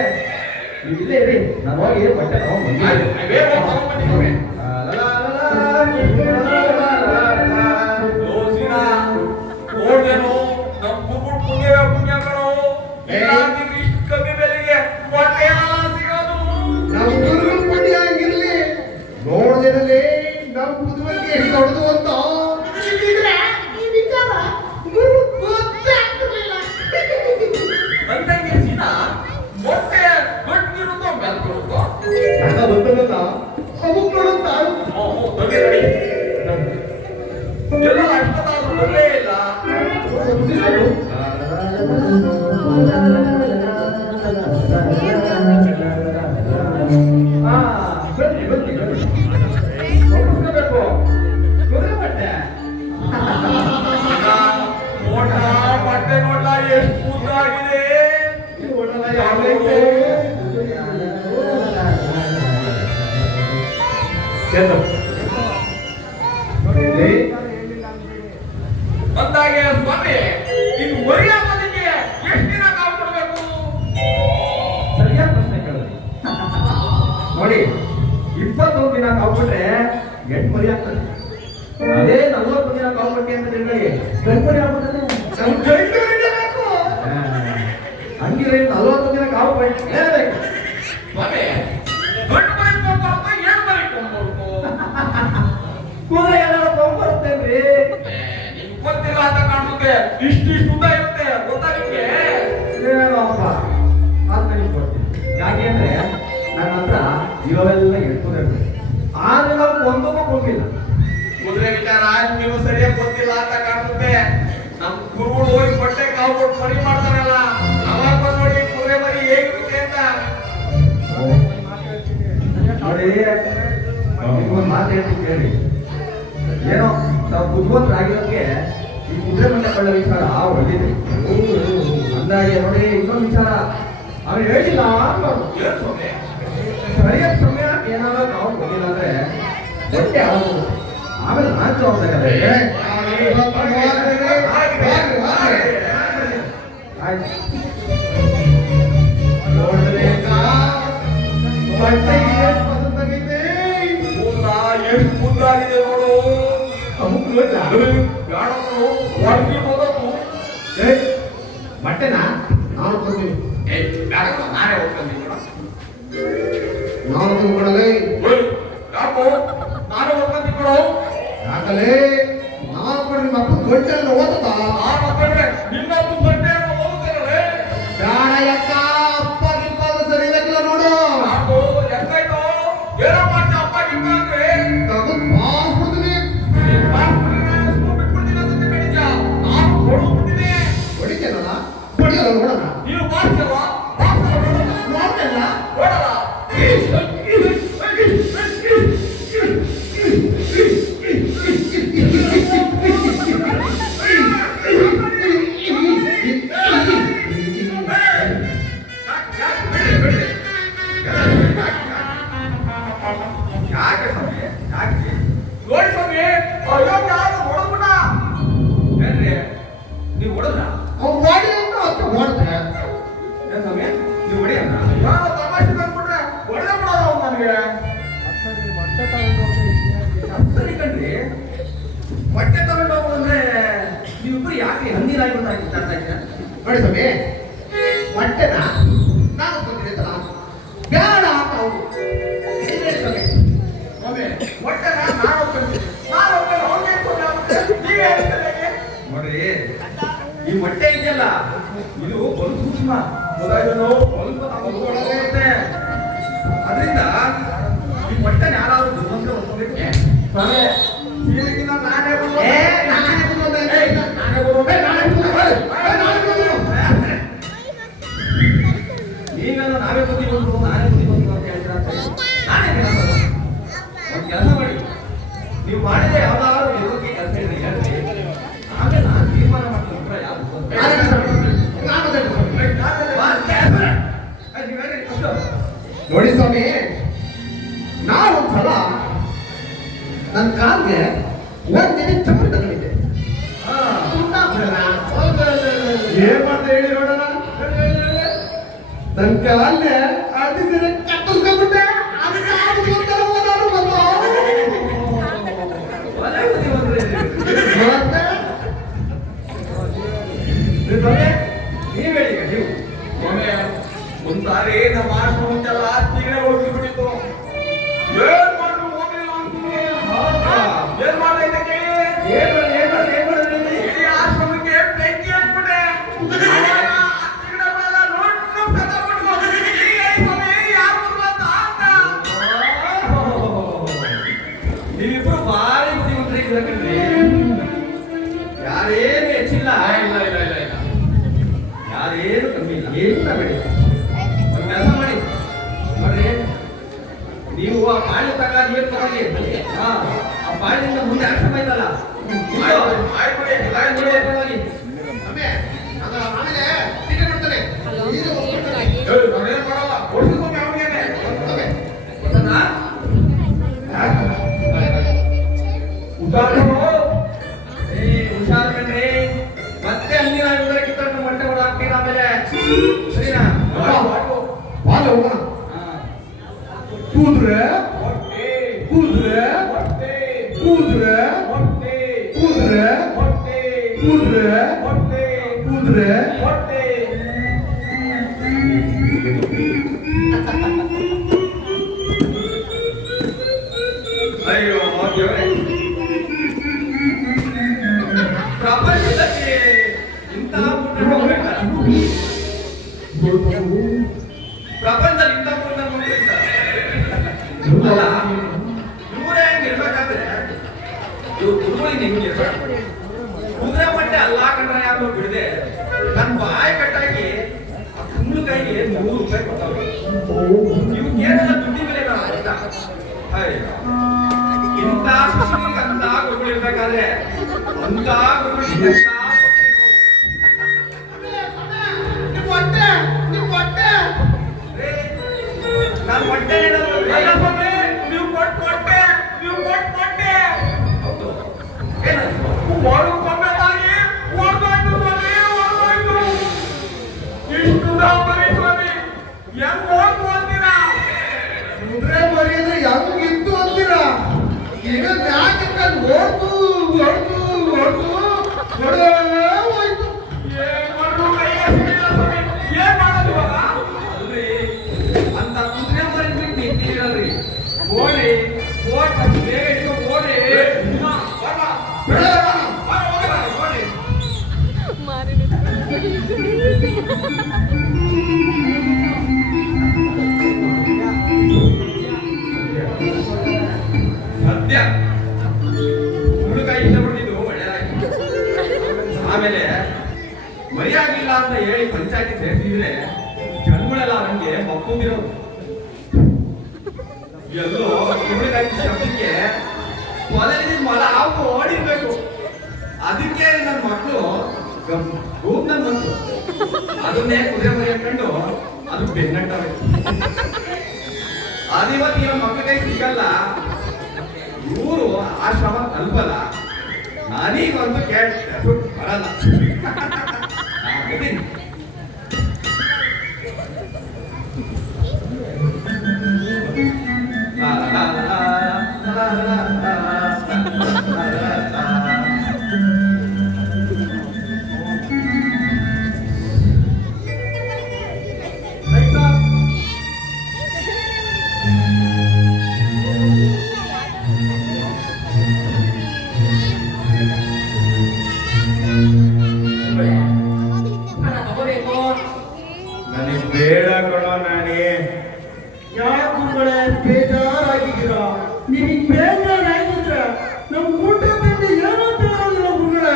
ನೀವು ಇಲ್ಲೇ ಇರಿ, ನಾನು ಹೋಗಿ ಮೊಟ್ಟೆ ತಗೊಂಡ್ಬಂದು ಬೇಗ ತಗೊಂಡ್ಬನ್ನಿ ಸ್ವಾಮಿ ದೋಸಿನ ನೋಡ್ದೇನು ನಮ್ಮ ಗುರುಗಳು ಪುಣ್ಯಗಳು ಇಲ್ಲಾಂದಿದ್ರೆ ಇಷ್ಟು ಕಮ್ಮಿ ಬೆಲೆಗೆ ಮೊಟ್ಟೆ ಸಿಗೋದು. ನಮ್ಮ ಗುರು ಪುಣ್ಯ ಹಂಗಿರ್ಲಿ. ನೋಡ್ದೇನಲ್ಲಿ ನಮ್ಮ ಕುದುರೆಗೆ ಎಷ್ಟು ದೊಡ್ಡದು ಅಂತ ಇದ್ದಿದ್ರೆ ಈ ವಿಚಾರ ಗುರು ಗೊತ್ತೇ ಆಗ್ತಿರ್ಲಿಲ್ಲ. ಅಂದಂಗೆ ಸೀನಾ ಮೊಟ್ಟೆ ಗಟ್ಟಿರುತ್ತೋ ಬೆಳ್ಕೊಡುತ್ತೋ ಎಲ್ಲ ಗೊತ್ತಲ್ಲ ಅಮುಕ್ ನೋಡುತ್ತ ಬಗ್ಗೆ ನೋಡಿ ಎಲ್ಲ ಅಷ್ಟೊತ್ತಾದ್ರೂ ಬರಲೇ ಇಲ್ಲ. ಬನ್ನಿ ಒಪ್ಪಿಸ್ಕೋಬೇಕು ಕುದುರೆ ಮೊಟ್ಟೆ. ಮೊಟ್ಟೆ ನೋಡ್ಲ ಎಷ್ಟು ಉದ್ದಾಗಿದೆ. ಅಂದಾಗೆ ಸ್ವಾಮಿ ಇದು ಒರಿಯಾಗೋದಕ್ಕೆ ಎಷ್ಟು ದಿನ ಕಾವು ಕೊಡ್ಬೇಕು? ಸರಿಯಾದ ಪ್ರಶ್ನೆ ಕೇಳಿದ್ರಿ. ನೋಡಿ, 21 ದಿನ ಕಾವುಬಿಟ್ರೆ ಗಂಟು ಮರಿ ಆಗ್ತದೆ. ಅದೇ 40 ದಿನ ಕಾವುಬಿಟ್ಟಿ ಅಂತ ತಿಳ್ಕೊಳ್ಳಿ, ಗಂಟು ಮರಿ ಆಗ್ಬಿಡ್ತದೆ. ಹಂಗಿದ್ರೆ 40 ದಿನ ಕಾವು ಹೇಳಬೇಕು. ಸ್ವಾಮಿ ಗಂಟು ಮರಿ ಕೊಂಡ್ಬರ್ಬೇಕು ಏಳು ಮರಿ ಕೊಂಡ್ಬರ್ಬೇಕು? ಕುದುರೆ ಏನಾದ್ರು ಕೊಂಡ್ಬರುತ್ತೇನ್ರಿ? ನಿಮ್ಗೆ ಗೊತ್ತಿಲ್ಲ ಅಂತ ಕಾಣುತ್ತೆ. ಇಷ್ಟಿಷ್ಟು ಉದ್ದ ಇರುತ್ತೆ ಗೊತ್ತಾ ನಿಮ್ಗೆ? ಏನಪ್ಪ ಅಂತ ಕೊಡ್ತೀನಿ. ಯಾಕೆ ಅಂದ್ರೆ ನನ್ನ ಹತ್ರ ಇವೆಲ್ಲ ಎಳ್ಕೊಂಡಿರ್ಬೇಕು. ಆದ್ರೆ ನಾವು ಒಂದೊಬ್ಬ ಹೋಗಿಲ್ಲ. ಕುದುರೆ ವಿಚಾರ ನೀವು ಸರಿಯಾಗಿ ಗೊತ್ತಿಲ್ಲ ಅಂತ ಕಾಣುತ್ತೆ. ನಮ್ ಗುರುಗಳು ಹೋಗಿ ಬಟ್ಟೆ ಕಾವು ಕೊಟ್ಟು ಮರಿ ಮಾಡ್ತಾರಲ್ಲ, ಅವಾಗ ಬಂದ್ ನೋಡಿ ಕುದುರೆ ಮರಿ ಹೇಗಿರುತ್ತೆ ಅಂತ. ನೋಡಿ, ಒಂದು ಮಾತು ಹೇಳ್ತೀನಿ ಕೇಳಿ. ಏನೋ ನಾವು ಬುದ್ಧಿವಂತರಾಗಿರೋದಕ್ಕೆ ಈ ಕುದುರೆ ಮೊಟ್ಟೆ ಕೊಳ್ಳೋ ವಿಚಾರ ಒಳ್ಳಿದೆ. ಅಂದಾಗೆ ನೋಡಿ, ಇನ್ನೊಂದು ವಿಚಾರ ಅವನು ಹೇಳಿಲ್ಲ ಅನ್ಬಾರ್ದು. ಏನ್ ಸ್ವಾಮಿ? ಸರಿಯಾದ ಸಮಯ ಏನಾದ್ರು ನಾವು ಹೋಗಿಲ್ಲ ಅಂದ್ರೆ ಹೊಟ್ಟೆ ಆಗೋದು. ಆಮೇಲೆ ನಾನು ಜವಾಬ್ದಾರಿ. ಆಯ್ತು, ನೋಡಿದ್ರೆ ಬಟ್ಟೆ ಪಸಂದಾಗಿದೆ. ಕೂದ ಎಷ್ಟು ಉದ್ದಾಗಿದೆ ನೋಡು. ಅಮುಕ್ ನೋಡ್ಲಾ? ಬ್ಯಾಡವ್ರು ಒಳಗೆ ಹೋದದ್ದು ಬಟ್ಟೆನಾ ನಾನು ಕೊಡ್ತೀನಿ. ಏ ಬೇಡಪ್ಪ, ನಾನೇ ಹೋಗ್ತೀನಿ ಕೂಡ. ನಾನು ತಂದ್ಕೊಡಲೇ. ಯಾಕೋ ನಾನೇ ಹೋಗ್ತೀನಿ ಕೊಡು. ಯಾಕಲೇ ನಾನು ಕೊಡ್ರಿ ನಿಮ್ಮ ಅಪ್ಪ ಗಂಟೆಲ್ಲ ಓದದ. ನಾನು ಹೋಗ್ತೇನೆ, ನಿನ್ನೊಂದು ಗಂಟೆ ಹೋಗ್ತೇನೆ. ಬೇಡ ಯಕ್ಕ, ಅಪ್ಪ ಗಿಪ್ಪಾದ ಸರಿ ಇಲ್ಲಕ್ಕಿಲ್ಲ ನೋಡು. ಯಾಕೋ ಎಂತಾಯ್ತು? ಏನೋ ಮಾಡ್ತಾ ಅಪ್ಪ ಗಿಪ್ಪ ಅಂದ್ರೆ ತಗೊಂಡ್ ಬಾಸ್ ಬಿಡ್ತೀನಿ. ಬಿಟ್ಬಿಡ್ತೀನಿ ಅಂತ ಕಡಿದ್ಯಾ? ನಾನು ಕೊಡ್ಬಿಡ್ತೀನಿ. ಹೊಡಿತೇನಲ್ಲ ಹೊಡಿಯಲ್ಲ ನೋಡೋಣ. ನೀನು ಬಾರ್ಸಲ್ವಾ? ನೋಡ್ತೇನಲ್ಲ ನೋಡಲ್ಲ. ಯಾಕೆ ಸ್ವಾಮಿ? ಯಾಕೆ? ನೋಡಿ ಸ್ವಾಮಿ, ಅಯ್ಯೋ ಯಾರು ಹೊಡೆದ್ಬಿಟ್ಟ. ಏನ್ರಿ ನೀವು ಹೊಡೆದ್ರ? ಅವ್ನು ಮಾಡಿ ಅಂತ ಅತ್ತೆ ಮಾಡ್ತಾರೆ. ಏನ್ ಸ್ವಾಮಿ ನೀವು ಹೊಡಿ ಅಂತ? ಯಾರೋ ತಮಾಷೆ ಬಂದ್ಬಿಟ್ರೆ ಹೊಡೆದೇ ಬಿಡೋದು ಅವ್ನು ನನಗೆ. ಸರಿ ಕಣ್ರಿ, ಬಟ್ಟೆ ತಗೊಂಡು ಹೋಗೋದಂದ್ರೆ ನೀವಿಬ್ರು ಯಾಕೆ ಹಂದಿರಾಗಿ ಗೊತ್ತಾಗ್ತಾ ಇದ್ದೀರಾ? ನೋಡಿ ಸ್ವಾಮಿ, ಬಟ್ಟೆನ ನಾನು ಕೊಡ್ತೀನಿ ಅಂತ ನಾನು ಬೇಡ ಅಂತ ಅವ್ರು. ಸ್ವಾಮಿ ಹೊಟ್ಟೆನ ನಾನು ಹೋಗ್ತೀನಿ, ನಾನು ಹೋಗ್ತೇನೆ, ಅವ್ನಿಗೆ ಕೊಟ್ಟಾಗುತ್ತೆ. ನೀವೇ ಹೇಳ್ತೀರ ಹೇಗೆ? ನೋಡ್ರಿ, ಈ ಹೊಟ್ಟೆ ಇದೆಯಲ್ಲ ಇದು ಒಂದು ಸೂಕ್ಷ್ಮ, ಗೊತ್ತಾಯ್ತು? ಸ್ವಲ್ಪ ತಗೊಳ್ಳೋದೇ. ಅದರಿಂದ ಈ ಹೊಟ್ಟೆನ ಯಾರಾದ್ರೂ ದುರ್ಗಂಧ ಹೊತ್ಕೊಬೇಕು. ಸ್ವಾಮಿ ಹೀಗಿನ ನಾನೇ ಬಂದು ಏ, ನಾನೇ ಬಂದು ಏ, ನಾನೇ ಬಂದು ಏ, ನಾನೇ ಬಂದು ನಾನೇ ಬಂದು ನೀವೆಲ್ಲ ನಾವೇ ಬುದ್ಧಿ ಬಂದ್ರು ನಾನೇ ಬುದ್ಧಿ ಬಂದ್ರು ಅಂತ ಹೇಳ್ತೀರಾ ಅಂತ ನಾನೇ ಹೇಳೋದು. ಒಂದು ಕೆಲಸ ಮಾಡಿ, ನೀವು ಮಾಡಿದ್ರೆ ಯಾವ್ದಾದ್ರು ಯೋಗಕ್ಕೆ ಕೆಲಸ ಇದೆ ಹೇಳ್ರಿ, ಆಮೇಲೆ ನಾನು ತೀರ್ಮಾನ ಮಾಡ್ತೀನಿ ಯಾವ್ದು ನೋಡಿ ಸ್ವಾಮಿ, ನಾವೊಂದ್ಸಲ ನನ್ನ ಕಾಲ್ಗೆ ಒಂದಿನ ಚಪ್ಪಲಿ ತಗೊಂಡಿದ್ದೆ. ಏನ್ ಮಾಡ್ದೆ ಹೇಳಿ ನೋಡೋಣ. ನನ್ನ ಕಾಲ್ಗೆ ಅರ್ಧಿ ಸೀರೆ ಕಟ್ಟಿಸ್ಕೊಂಡ್ಬಿಟ್ಟೆ. ಅದಕ್ಕೆ ನಾನು ಮತ್ತೆ ನೀವ್ ಹೇಳಿ ನೀವು ಒಮ್ಮೆ ಒಂದ್ಸಾರಿ ನಮ್ಮ ಆಶ್ರಮ ಮುಂಚೆಲ್ಲ ತಿಗಣೆ ಹೋಗ್ಬಿಟ್ಟಿತ್ತು. ಏನ್ ಮಾಡ್ರು ಹೋಗ್ಲಿಲ್ಲ ಅಂತೀನಿ. ಏನ್ ಮಾಡ್ದೆ ಕೇಳಿ? ಇಡೀ ಆಶ್ರಮಕ್ಕೆ ಬೆಂಕಿ ಹಾಕ್ಬಿಟ್ಟೆ. ಅವಾಗ ಆ ತಿಗಣೆಗಳೆಲ್ಲ ನೋಡ್ಕೊಂಡು ಸತ್ತೋಗ್ಬಿಟ್ವು. ಈಗ ಸ್ವಾಮಿ ಯಾರು ಬರ್ಲ ಅಂತ ಅಂತ. ನೀವಿಬ್ರು ಭಾರಿ ಬುದ್ಧಿವಂತರಿದ್ದೀರ ಕಣ್ರಿ. ಯಾರೇನು ಹೆಚ್ಚಿಲ್ಲ. ಇಲ್ಲ ಇಲ್ಲ ಇಲ್ಲ ಇಲ್ಲ, ಯಾರೇನು ಕಮ್ಮಿ ಇಲ್ಲ. ಏನಿಲ್ಲ ಬಿಡಿ. ಒಂದು ಕೆಲಸ ಮಾಡಿ ನೋಡ್ರಿ, ನೀವು ಆ ಪಾಳಿ ತಕ್ಕ ನೀರು ತಗೊಳ್ಳಿ. ಆ ಪಾಳಿಯಿಂದ ಮುಂದೆ ಆಶ್ರಮ ಇದ್ದಲ್ಲ, ಆಮೇಲೆ ಟಿಕೆಟ್ ಕೊಡ್ತಾನೆ. ಹುಷಾರ್ ಕಣ್ರಿ, ಮತ್ತೆ ಹಂಗಿನ ಕಿತ್ತೊಂಡು ಮೊಟ್ಟೆ ಹೊಡ ಹಾಕ್ತೀರ ಆಮೇಲೆ. ಸರಿನಾ? ಬಾಲ್ ಹೋಗೋಣ. ಕೂದ್ರೆ ಹೊಟ್ಟೆ ಕೂದ್ರೆ ಹೊಟ್ಟೆ ಕೂದ್ರೆ ಹೊಟ್ಟೆ ಕೂದ್ರೆ ಹೊಟ್ಟೆ ಕೂದ್ರೆ ಹೊಟ್ಟೆ ಕೂದ್ರೆ ಹೊಟ್ಟೆ. ಅಯ್ಯೋ ದೇವರೇ, ಪ್ರಪಂಚದಲ್ಲಿ ಇಂತಹ ಊಟ ಹೋಗ್ಬೇಕಲ್ಲ. ಪ್ರಪಂಚದಲ್ಲಿ ಇಂಥ ಊಟ ಹೋಗ್ಬೇಕಲ್ಲ. ಅಲ್ಲ, ಇವರೇ ಹೆಂಗೆ ಇರ್ಬೇಕಾದ್ರೆ ಇವ್ರು ಗುರುಗಳಿಗೆ ಹೆಂಗೆ ಇರ್ಬೇಕು? ಕುದುರೆ ಬಟ್ಟೆ ಅಲ್ಲ ಕಂಡ್ರೆ ಯಾರು ಬಿಡದೆ ನನ್ನ ಬಾಯಿ ಕಟ್ಟಾಗಿ ಆ ಕುಂಬಳಕಾಯಿಗೆ 100 ರೂಪಾಯಿ ಕೊಡ್ತಾವೆ. ಇವಕ್ಕೇನೆಲ್ಲ ದುಡ್ಡಿ ಮೇಲೆ ನಾವು ಅರ್ಥ. ಇಂಥ ಶಿಶುವಿಗೆ ಅಂತ ಗುರುಗಳಿರ್ಬೇಕಾದ್ರೆ ಅಂತ ಗುರುಗಳಿಗೆ ಅಂತ ನಿಮ್ಮ ಹೊಟ್ಟೆ ನಿಮ್ಮ ಹೊಟ್ಟೆ ನಾನು ಹೊಟ್ಟೆ ನೀವು ಕೊಟ್ಟೆ ನೀವು ಕೊಟ್ಟೆ. ಹೌದು, ಏನಾಯ್ತು? ಓಡ್ಕೊಂಡೆ ತಾಯಿ, ಓಡ್ದೋಯ್ತು ಸ್ವಾಮಿ, ಓಡ್ದೋಯ್ತು. ಇಷ್ಟು ಬರೀ ಸ್ವಾಮಿ, ಹೆಂಗ್ ಓಡ್ತೀರಾ? ಕುದುರೆ ಮರಿಯಂದ್ರೆ ಹೆಂಗಿತ್ತು ಅಂತೀರಾ? ಈಗ ಯಾಕೆ ಓಡ್ತು ಓಡ್ತು ಓಡ್ತು ಸದ್ಯ ಹುಡುಗ ಇಲ್ಲ ಬಿಟ್ಟಿದ್ದು ಒಳ್ಳೆದಾಯ್ತು. ಆಮೇಲೆ ಮರಿಯಾಗಿಲ್ಲ ಅಂತ ಹೇಳಿ ಪಂಚಾಯತಿ ಸೇರಿಸಿದ್ರೆ ಜನಗಳೆಲ್ಲ ಅವನಿಗೆ ಮಕ್ಕಳಿರೋದು. ಎಲ್ಲೋ ಹುಡುಗಾಯ್ತು ಶಬ್ದಕ್ಕೆ ಮೊದಲಿನ ಮೊಲ ಹಾವು ಓಡಿರ್ಬೇಕು. ಅದಕ್ಕೆ ನನ್ನ ಮಕ್ಕಳು ರೂಮ್ನಲ್ಲಿ ಬಂತು. ಅದನ್ನೇ ಕುದುರೆ ಮರಿ ಹಾಕೊಂಡು ಅದು ಬೆನ್ನಟ್ಟವೆ. ಅದಿವತ್ತು ಇವನ್ ಮಕ್ಕಳ ಕೈ ಸಿಗಲ್ಲ. ಇವರು ಆಶ್ರಮ ತಲುಪಲ್ಲ. ನನಗಂತೂ ಕೆಟ್ಟ ಬರಲ್ಲ. ನನಗೆ ಬೇಡ ಕಣೋ ನಾನೇ. ಯಾಕೆ ಗುರುಗಳೇ ಬೇಜಾರಾಗಿದ್ದೀರಾ? ನಿಮಗೆ ಬೇಜಾರಾಗಿದ್ರೆ ನಮ್ಮ ಊಟ ತಿಂಡಿ ಏನೋ ತಿನ್ನೋದಿಲ್ಲ ಗುರುಗಳೇ.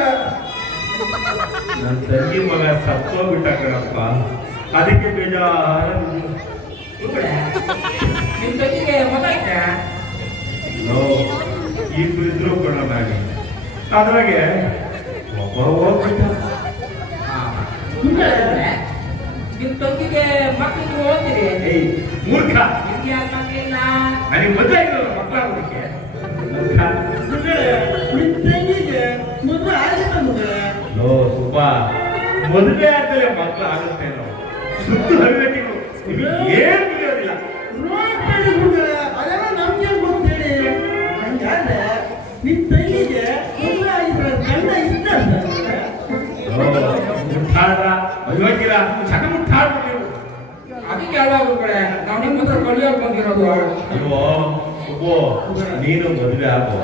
ನನ್ನ ತಂಗಿ ಮಗ ಸತ್ತೋಗ್ಬಿಟ್ಟ ಕಣಪ್ಪ, ಅದಕ್ಕೆ ಬೇಜಾರ. ನಿಮ್ ತಂಗಿಗೆ ಮಗ ಇಬ್ರು ಇದ್ರು ಕಣೋ ನಾನೇ. ಅದ್ರಾಗೆ ಒಬ್ಬ ಹೋಗ್ಬಿಟ್ಟ. ಗುರುಗಳೇ, ನಿಮ್ ತಂಗಿಗೆ ಮಕ್ಕಳಿಗೆ ಓದ್ತೀರಿ? ಏಯ್ ಮೂರ್ಖ, ನಿಮ್ಗೆ ಯಾಕೆ ಮಕ್ಕಳಿಲ್ಲ? ನನಗೆ ಮದುವೆ ಆಗಿಲ್ಲ ಮಕ್ಕಳಾಗೋದಕ್ಕೆ. ಮೂರ್ಖ. ಗುರುಗಳೇ, ನಿಮ್ಮ ತಂಗಿಗೆ ಮದುವೆ ಆಗಿಲ್ಲ ಗುರುಗಳೇ. ಲೋ ಸುಬ್ಬ, ಮದುವೆ ಆದ್ಮೇಲೆ ಮಕ್ಕಳು ಆಗುತ್ತೇನೋ? ಸುತ್ತು ಹರಿವೆಟ್ಟಿಗಳು ಏನು ತಿಳಿಯೋದಿಲ್ಲ. ನೋಡ್ಬೇಡಿ ಗುರುಗಳೇ, ಅದೆಲ್ಲ ನಮ್ಗೆ ಗೊತ್ತೇಳಿ. ಹಂಗಾದ್ರೆ ನಿಮ್ಮ ತಂಗಿಗೆ ಮದುವೆ ಆಗಿದ್ರೆ ಗಂಡ ಇಷ್ಟ ಅಯೋಗ್ಯರ ಚಟ ಮುಟ್ಟಾಡ್ರು ನೀವು. ಅದಕ್ಕೆ ಅಲ್ವಾ ಗುರುಗಳೇ ನಾವು ನಿಮ್ಮ ಹತ್ರ ಕಲಿಯೋರು ಬಂದಿರೋದು. ಅಯ್ಯೋ ಸುಬ್ಬು, ನೀನು ಮದುವೆ ಆಗೋ,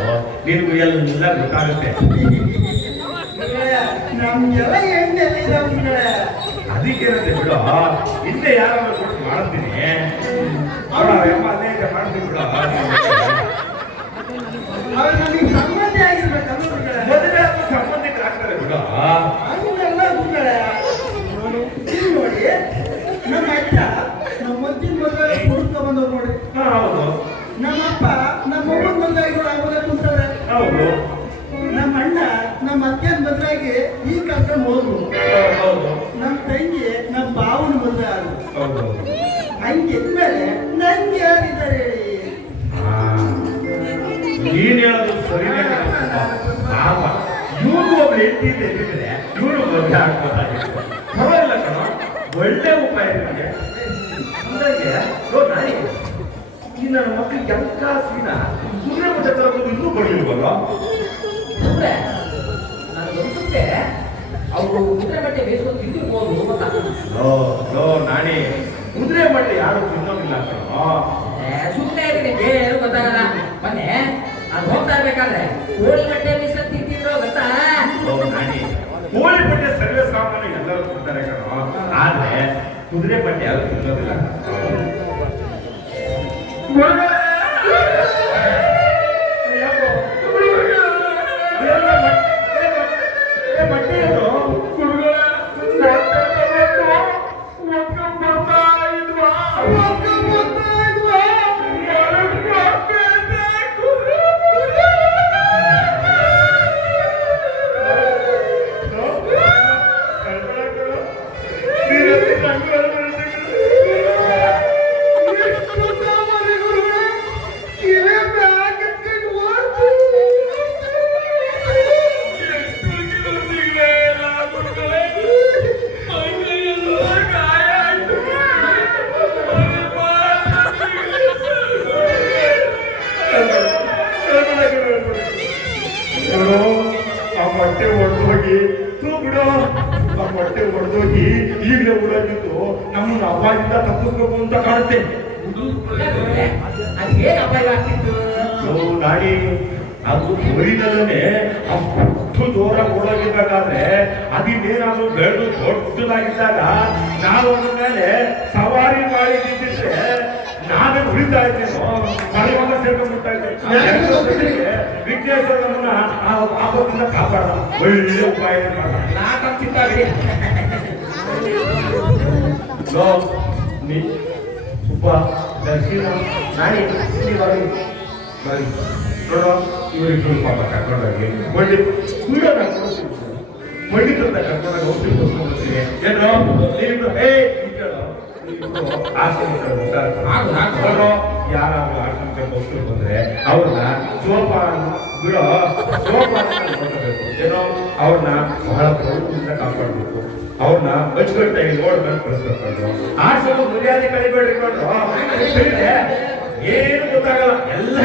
ನಿನಗೂ ಎಲ್ಲ ಗೊತ್ತಾಗುತ್ತೆ. ನಮ್ಗೆಲ್ಲ ಎಣ್ಣೆ ಇಲ್ಲ ಗುರುಗಳೇ. ಅದಕ್ಕೇನಂತೆ ಬಿಡು, ಹಿಂದೆ ಯಾರಾದ್ರೂ ಕೊಟ್ಟು ಮಾಡ್ತೀನಿ. ಅಮ್ಮ ಅದೇ ಮಾಡ್ತೀನಿ ಬಿಡು. ಅವ್ರು ನಮಗೆ ಸಂಬಂಧಿ ಆಗಿರ್ಬೇಕಲ್ಲ ಗುರುಗಳೇ. ಮದುವೆ ಆಗೋ ಸಂಬಂಧಿಕರಾಗ್ತಾರೆ ಬಿಡು. ಹಂಗೆಲ್ಲ ಗುರುಗಳೇ. ಇಲ್ಲಿ ನೋಡಿ, ನಮ್ಮ ಅಜ್ಜ ನಮ್ಮ ಮುದ್ದಿನ ಮದುವೆ ಹುಡುಕ ಬಂದವ್ರು ನೋಡಿ. ಹೌದು ನಮ್ಮಪ್ಪ ನಮ್ಮ ಮಗನ ಮದುವೆಗಳು ಆಗೋದೇ ಕುಂತಾರೆ. ಹೌದು ನಮ್ಮ ಅಣ್ಣ ನಮ್ಮ ಅತ್ತೆನ ಮದುವೆಗೆ ಈ ಕರ್ಕೊಂಡು ಹೋದ್ರು. ಹೌದು ನಮ್ಮ ತಂಗಿ ನಮ್ಮ ಬಾವನ ಮದುವೆ ಆದ್ರು. ಹೌದು. ಹಂಗಿದ್ಮೇಲೆ ನಂಗೆ ಯಾರಿದ್ದಾರೆ ಹೇಳಿ? ನೀನ್ ಹೇಳೋದು ಸರಿನೇ ಪಾಪ. ಇವ್ರಿಗೂ ಒಬ್ರು ಹೆಂಡತಿ ಇದ್ರೆ ಇವ್ರು ಮದುವೆ ಆಗ್ಬೋದಾಗಿತ್ತು. ಪರವಾಗಿಲ್ಲ ಕಣ, ಒಳ್ಳೆ ಉಪಾಯ ನಿಮಗೆ. ಅಂದಾಗೆ ನಾಯಿ ಈ ನನ್ನ ಮಕ್ಕಳಿಗೆ ಎಂತ ಸೀನ ಕುದುರೆ ಮುಟ್ಟೆ ತರಬಹುದು ಇನ್ನೂ ಬರಲಿಲ್ವಲ್ಲ? ನನಗನ್ಸುತ್ತೆ ಅವರು ಕುದುರೆ ಬಟ್ಟೆ ಬೇಯಿಸ್ಕೊಂಡು ತಿಂದಿರ್ಬೋದು ಗೊತ್ತಾ? ನಾನೇ ಕುದುರೆ ಬಟ್ಟೆ ಯಾರು ತಿನ್ನೋದಿಲ್ಲ ಕಣ. ಸುಮ್ಮನೆ ಇದಕ್ಕೆ ಏನು ಗೊತ್ತಾಗಲ್ಲ. ಮೊನ್ನೆ ನಾನು ಹೋಗ್ತಾ ಇರ್ಬೇಕಾದ್ರೆ ಕೋಳಿ ಬಟ್ಟೆ ಬೇಯಿಸ್ಕೊಂಡು ತಿಂತಿದ್ರು ಗೊತ್ತಾ? ನಾನೇ ಕೋಳಿ ಬಟ್ಟೆ ಸರ್ವೇ ಸಾಮಾನ್ಯ ಎಲ್ಲರೂ ತಿಂತಾರೆ ಕಣ, ಆದ್ರೆ ಕುದುರೆ ಬಟ್ಟೆ ಯಾರು ತಿನ್ನೋದಿಲ್ಲ. ಮೊಟ್ಟೆ ಹೊಡೆದೋಗಿ ಬಿಡು, ಆ ಮೊಟ್ಟೆ ಹೊಡೆದೋಗಿ ಈಗಲೇ ಓಡಾಗಿತ್ತು ನಮ್ಮನ್ನು ಅಪಾಯದಿಂದ ತಪ್ಪಿಸ್ಬೇಕು ಅಂತ ಕಾಣುತ್ತೆ. ಅದೇನು ಅಪಾಯ ಆಗ್ತಿತ್ತು? ನಾಡಿ ಅದು ಬರೀದಲ್ಲೇ ಅಷ್ಟು ಜೋರಾಗಿ ಓಡೋಗಿರ್ಬೇಕಾದ್ರೆ ಅದಿನ್ನೇನಾದ್ರೂ ಬೆಳೆದು ದೊಡ್ಡದಾಗಿದ್ದಾಗ ನಾವು ಅದ್ರ ಮೇಲೆ ಸವಾರಿ ಮಾಡಿ ನಿಂತಿದ್ರೆ ನಾವೇ ಉಳಿತಾ ಇದ್ದೇನೋ ಮಳೆಯೊಂದ ಸೇರ್ಕೊಂಡ್ಬಿಡ್ತಾ ಇದ್ದೆ ವಿಘ್ನೇಶ್ವರನನ್ನ ಆ ಪಾಪದಿಂದ ಕಾಪಾಡ ಒಳ್ಳೆ ಉಪಾಯ ಸುಬ್ಬ ದರ್ಶನ ನಾನೇ ನೋಡೋ ಇವರಿಗೆ ಸ್ವಲ್ಪ ಕರ್ಕೊಂಡೋಗಿ ಮಂಡಿ ವಿಡಿಯೋ ಮಂಡಿತಂತ ಕರ್ಕೊಂಡಾಗ ಹೋಗ್ತೀನಿ ಏನೋ ನೀವು ಯಾರಾದ್ರೂ ಆಶ್ರಮಕ್ಕೆ ಹೋಗ್ತಿರು ಬಂದ್ರೆ ಅವ್ರನ್ನ ಬಿಡೋ ನೋಡ್ಕೋಬೇಕು ಏನೋ ಅವ್ರನ್ನ ಬಹಳ ಪ್ರವೃತ್ತಿಯಿಂದ ಕಾಪಾಡ್ಬೇಕು ಅವ್ರನ್ನ ಅಚ್ಚುಕಟ್ಟಾಗಿ ನೋಡ್ಕೊಂಡು ಕಳಿಸ್ಬೇಕು ಆಶ್ರಮ ಮರ್ಯಾದೆ ಕಳಿಬೇಡ್ರಿ ಏನು ಗೊತ್ತಾಗಲ್ಲ ಎಲ್ಲ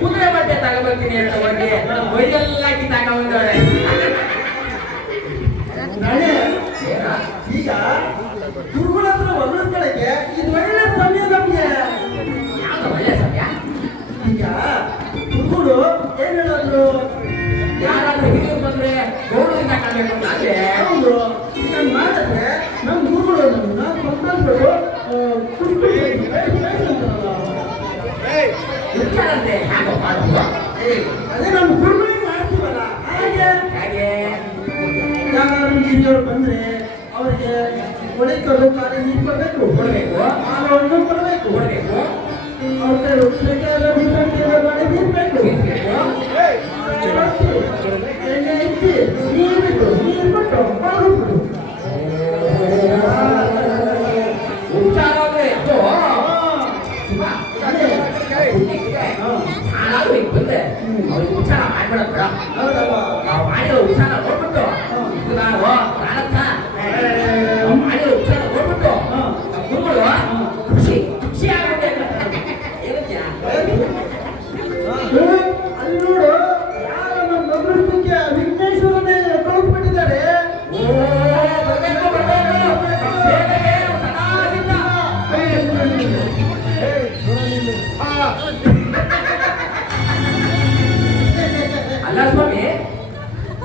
ಕುದುರೆ ಬಟ್ಟೆ ತಗೋಬರ್ತೀನಿ ಅಂತ ಹೋಗಿ ಒಯ್ದೆಲ್ಲ ಕಿತ್ತಾಕೊಂಡ್ರೆ ಈಗ ಗುರುಗಳ ಹತ್ರ ಹೊರಡ್ಕೊಳ್ಳಕ್ಕೆ ಇದು ಒಳ್ಳೆ ಸಮಯ ನಮ್ಗೆ. ಯಾವ್ದು ಒಳ್ಳೆ ಸಮಯ? ಈಗ ಗುರುಗಳು ಏನ್ ಹೇಳಿದ್ರು, ಯಾರಾದ್ರೂ ಹಿರಿಯರು ಬಂದ್ರೆ ಗೌರವದಿಂದ ಕಾಣಬೇಕು ಅಂತ ಅಲ್ಲೇ ಹೌದು ಇದನ್ನ ಮಾಡಿದ್ರೆ ನಮ್ ಗುರುಗಳು ಸಂತೋಷಗಳು ಇರ್ತಾರಂತೆ. ಹ್ಯಾಂಗೋ ಮಾಡೋದು? ಅದೇ ನಮ್ ಗುರುಗಳಿಗೆ ಮಾಡ್ತೀವಲ್ಲ ಹಾಗೆ. ಹೇಗೆ? ಯಾರು ಹಿರಿಯರು ಬಂದ್ರೆ ಅವರಿಗೆ ಒಳಕಲು ಕಾಲ ನಿಂತ್ಕೋಬೇಕು, ಕೊಡ್ಬೇಕು, ಮಾನವನ್ನು ಕೊಡಬೇಕು, ಕೊಡ್ಬೇಕು, ಅವ್ರ ಕೈ ಎಲ್ಲ ವಿಸರ್ಜನೆ ಮಾಡಿ ನಿಂತ್ಬೇಕು, ಎಣ್ಣೆ ಇಟ್ಟು ನೀರು ಕೊಟ್ಟು ಬಾಗಿಬಿಡು. ಉಪಚಾರ ಅಂದ್ರೆ ಅದು ನಾನಾದ್ರೂ ಈಗ ಬಂದ್ರೆ ಅವ್ರಿಗೆ ಉಪಚಾರ ಮಾಡ್ಬೇಡ. ಹೌದಲ್ವಾ? ನಾವು ಮಾಡಿರೋ ಉಪಚಾರ ನೋಡ್ಬಿಟ್ಟು ಇದು ನಾನು ಪ್ರಾಣಕ್ಕ ಮಾಡಿರೋ ಉಪಚಾರ ನೋಡ್ಬಿಟ್ಟು ಗುರುಗಳು ಖುಷಿ ಆಗ್ಬಿಟ್ಟೆ. ಅಲ್ಲಿ ನೋಡು, ಯಾರ ನಮ್ಮ ಮಗುಳಿಗೆ ವಿಘ್ನೇಶ್ವರನೇ ಕಳ್ಸ್ಬಿಟ್ಟಿದ್ದಾರೆ. ಅಲ್ಲ ಸ್ವಾಮಿ,